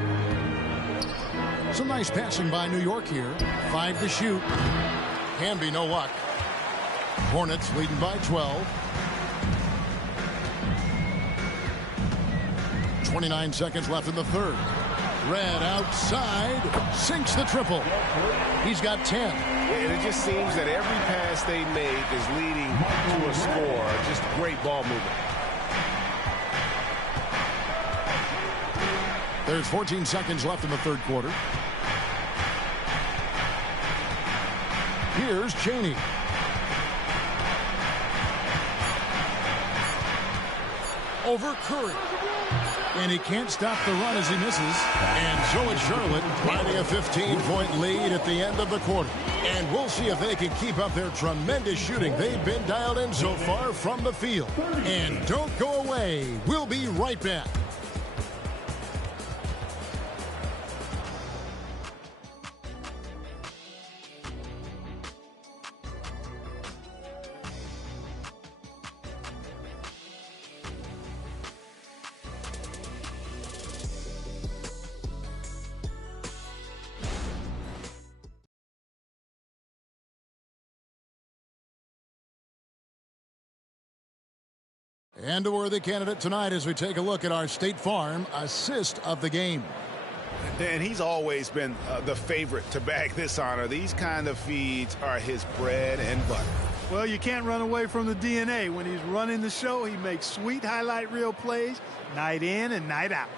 Some nice passing by New York here. 5 to shoot. Camby, no luck. Hornets leading by 12. 29 seconds left in the third. Red outside. Sinks the triple. He's got 10. And it just seems that every pass they make is leading to a score. Just great ball movement. There's 14 seconds left in the third quarter. Here's Cheney. Over Curry. And he can't stop the run as he misses. And so it's Charlotte finding a 15-point lead at the end of the quarter. And we'll see if they can keep up their tremendous shooting. They've been dialed in so far from the field. And don't go away. We'll be right back. And a worthy candidate tonight as we take a look at our State Farm assist of the game. And he's always been the favorite to bag this honor. These kind of feeds are his bread and butter. Well, you can't run away from the DNA. When he's running the show, he makes sweet highlight reel plays night in and night out.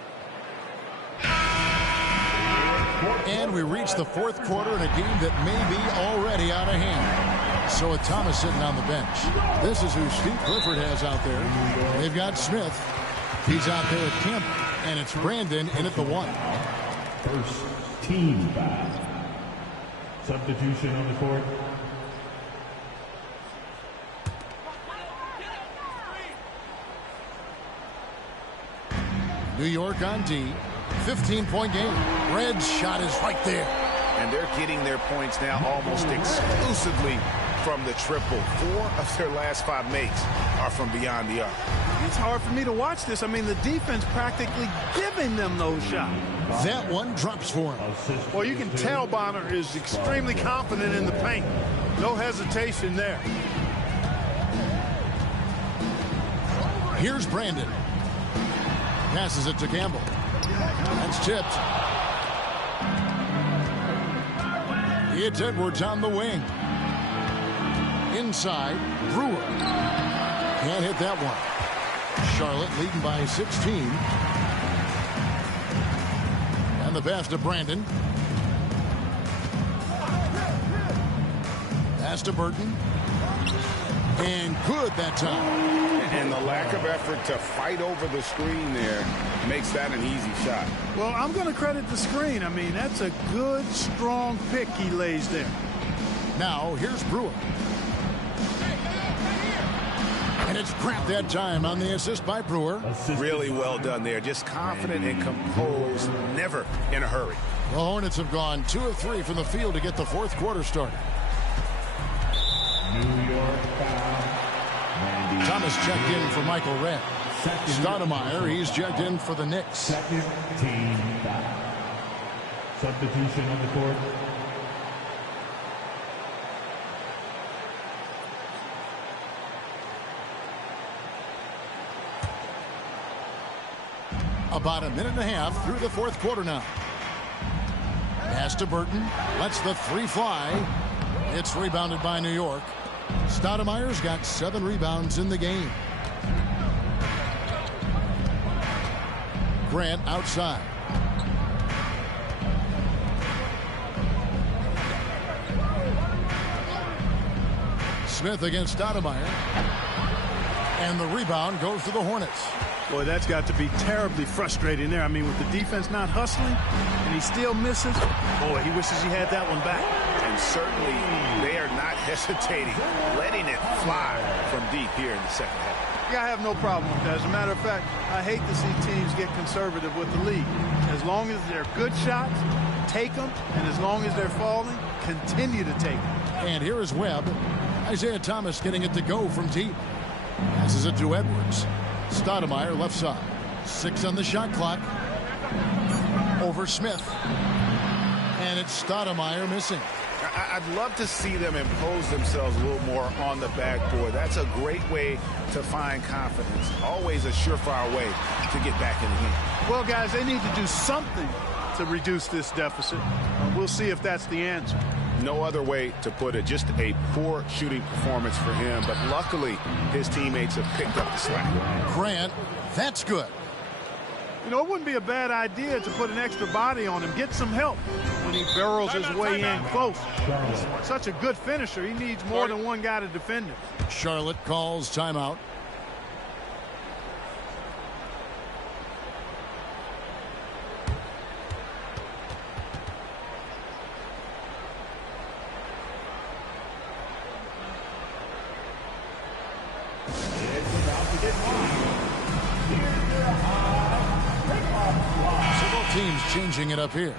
And we reach the fourth quarter in a game that may be already out of hand. So with Thomas sitting on the bench, this is who Steve Clifford has out there. They've got Smith. He's out there at Kemp, and it's Brandon in at the 1. First team foul. Substitution on the court. New York on D. 15-point game. Red's shot is right there. And they're getting their points now almost exclusively from the triple. 4 of their last 5 makes are from beyond the arc. It's hard for me to watch this. I mean, the defense practically giving them those shots. That one drops for him. Well, you can tell Bonner is extremely confident in the paint. No hesitation there. Here's Brandon. Passes it to Campbell. That's tipped. It's Edwards on the wing. Inside, Brewer. Can't hit that one. Charlotte leading by 16. And the pass to Brandon. Pass to Burton. And good that time. And the lack of effort to fight over the screen there makes that an easy shot. Well, I'm going to credit the screen. I mean, that's a good, strong pick he lays there. Now, here's Brewer. And it's Pratt that time on the assist by Brewer. Really well done there. Just confident and composed, never in a hurry. The Hornets have gone 2 of 3 from the field to get the fourth quarter started. New York foul. Thomas checked in for Michael Redd. Stoudemire, he's checked in for the Knicks. Second team foul. Substitution on the court. About a minute and a half through the fourth quarter now. Pass to Burton. Lets the 3 fly. It's rebounded by New York. Stoudemire's got 7 rebounds in the game. Grant outside. Smith against Stoudemire. And the rebound goes to the Hornets. Boy, that's got to be terribly frustrating there. I mean, with the defense not hustling and he still misses, boy, he wishes he had that one back. And certainly they are not hesitating, letting it fly from deep here in the second half. Yeah, I have no problem with that. As a matter of fact, I hate to see teams get conservative with the lead. As long as they're good shots, take them. And as long as they're falling, continue to take them. And here is Webb. Isaiah Thomas getting it to go from deep. Passes it to Edwards. Stoudemire left side. 6 on the shot clock. Over Smith. And it's Stoudemire missing. I'd love to see them impose themselves a little more on the backboard. That's a great way to find confidence. Always a surefire way to get back in the game. Well, guys, they need to do something to reduce this deficit. We'll see if that's the answer. No other way to put it. Just a poor shooting performance for him. But luckily, his teammates have picked up the slack. Grant, that's good. You know, it wouldn't be a bad idea to put an extra body on him, get some help when he barrels his way in close. He's such a good finisher. He needs more than one guy to defend him. Charlotte calls timeout. Teams changing it up here.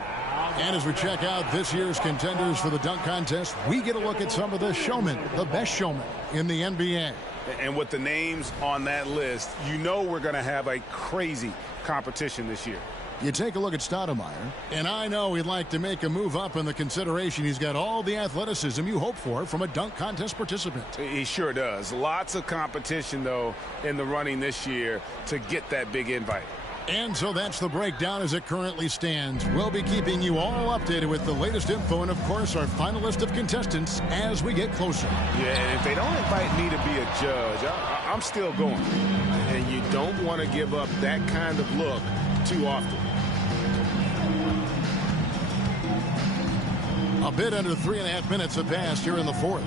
And as we check out this year's contenders for the dunk contest, we get a look at some of the showmen, the best showmen in the NBA. And with the names on that list, you know we're going to have a crazy competition this year. You take a look at Stoudemire, and I know he'd like to make a move up in the consideration. He's got all the athleticism you hope for from a dunk contest participant. He sure does. Lots of competition, though, in the running this year to get that big invite. And so that's the breakdown as it currently stands. We'll be keeping you all updated with the latest info and, of course, our final list of contestants as we get closer. Yeah, and if they don't invite me to be a judge, I'm still going. And you don't want to give up that kind of look too often. A bit under 3.5 minutes have passed here in the fourth.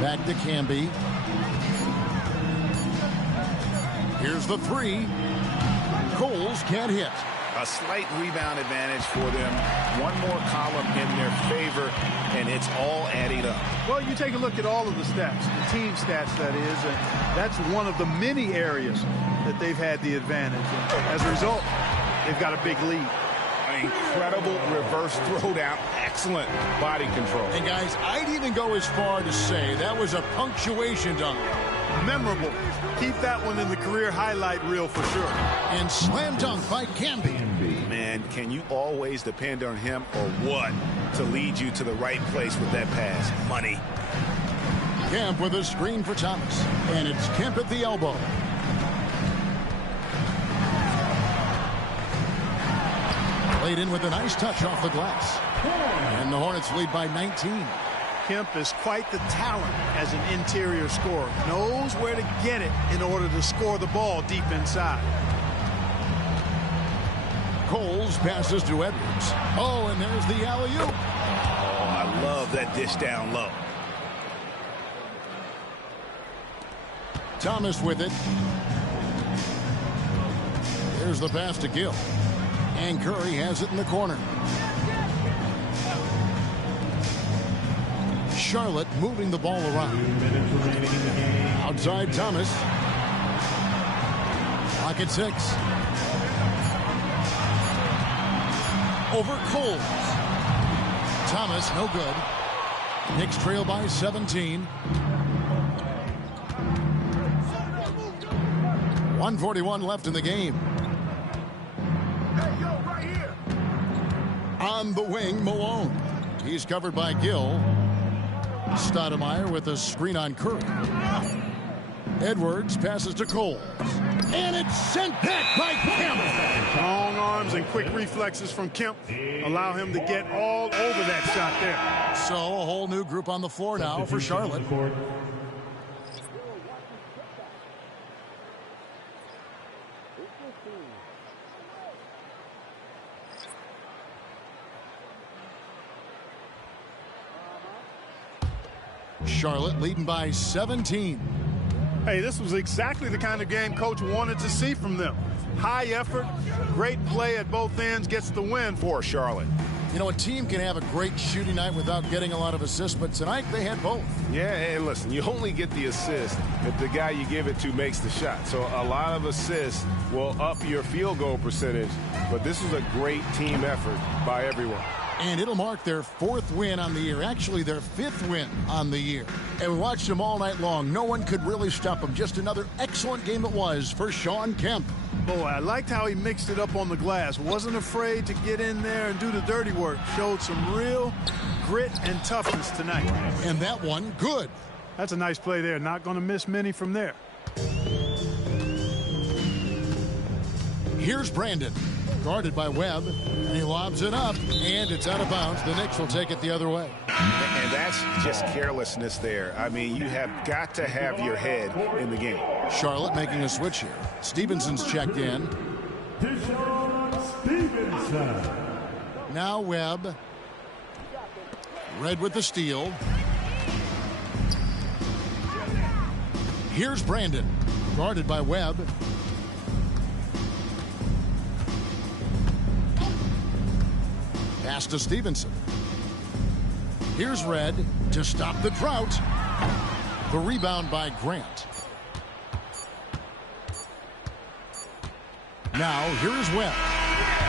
Back to Camby. Here's the three. Coles can't hit. A slight rebound advantage for them. One more column in their favor, and it's all adding up. Well, you take a look at all of the stats, the team stats, that is, and that's one of the many areas that they've had the advantage. And as a result, they've got a big lead. An incredible reverse throwdown. Excellent body control. And, guys, I'd even go as far to say that was a punctuation dunk. Memorable. Keep that one in the career highlight reel for sure. And slam dunk by Camby. Man, can you always depend on him or what to lead you to the right place with that pass? Money. Kemp with a screen for Thomas. And it's Kemp at the elbow. Played in with a nice touch off the glass. And the Hornets lead by 19. Kemp is quite the talent as an interior scorer. Knows where to get it in order to score the ball deep inside. Coles passes to Edwards. Oh, and there's the alley-oop. Oh, I love that dish down low. Thomas with it. There's the pass to Gill. And Curry has it in the corner. Charlotte moving the ball around. Outside Thomas. Clock at 6. Over Coles. Thomas, no good. Knicks trail by 17. 1:41 left in the game. On the wing, Malone. He's covered by Gill. Stoudemire with a screen on Curry. Edwards passes to Coles. And it's sent back by Kemp. Long arms and quick reflexes from Kemp allow him to get all over that shot there. So a whole new group on the floor now for Charlotte. Charlotte leading by 17. Hey, this was exactly the kind of game Coach wanted to see from them. High effort, great play at both ends, gets the win for Charlotte. You know, a team can have a great shooting night without getting a lot of assists, but tonight they had both. Yeah, and listen, you only get the assist if the guy you give it to makes the shot. So a lot of assists will up your field goal percentage, but this is a great team effort by everyone. And it'll mark their 4th win on the year. Actually, their 5th win on the year. And we watched them all night long. No one could really stop them. Just another excellent game it was for Shawn Kemp. Boy, I liked how he mixed it up on the glass. Wasn't afraid to get in there and do the dirty work. Showed some real grit and toughness tonight. And that one, good. That's a nice play there. Not going to miss many from there. Here's Brandon. Guarded by Webb, and he lobs it up, and it's out of bounds. The Knicks will take it the other way. And that's just carelessness there. I mean, you have got to have your head in the game. Charlotte making a switch here. Stevenson's checked in. Now Webb. Red with the steal. Here's Brandon. Guarded by Webb. Pass to Stevenson. Here's Red to stop the drought. The rebound by Grant. Now here is Webb.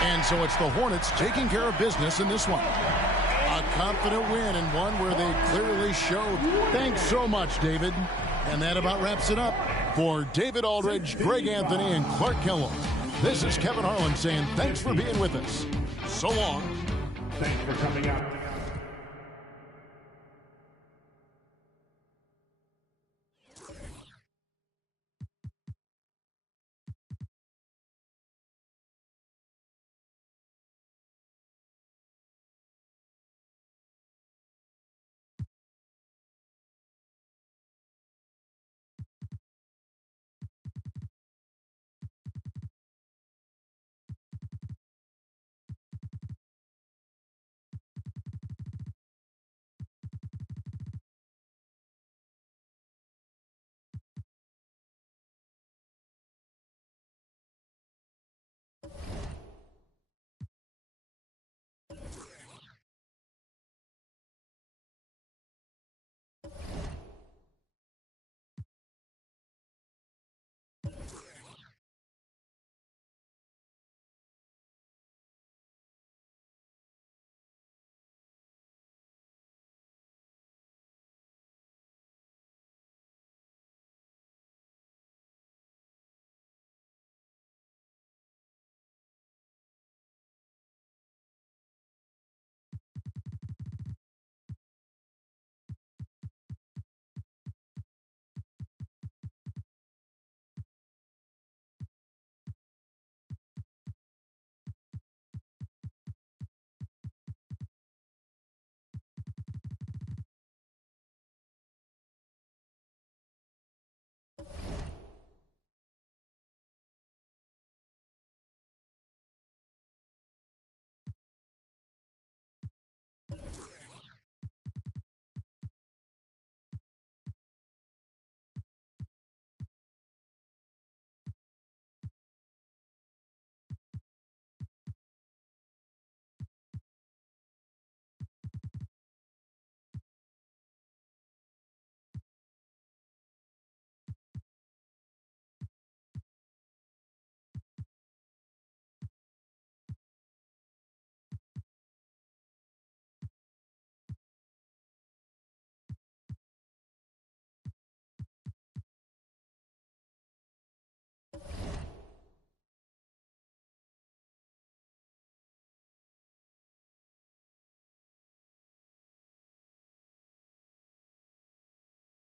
And so it's the Hornets taking care of business in this one. A confident win and one where they clearly showed. Thanks so much, David. And that about wraps it up. For David Aldridge, Greg Anthony, and Clark Kellogg, this is Kevin Harlan saying thanks for being with us. So long. Thanks for coming out.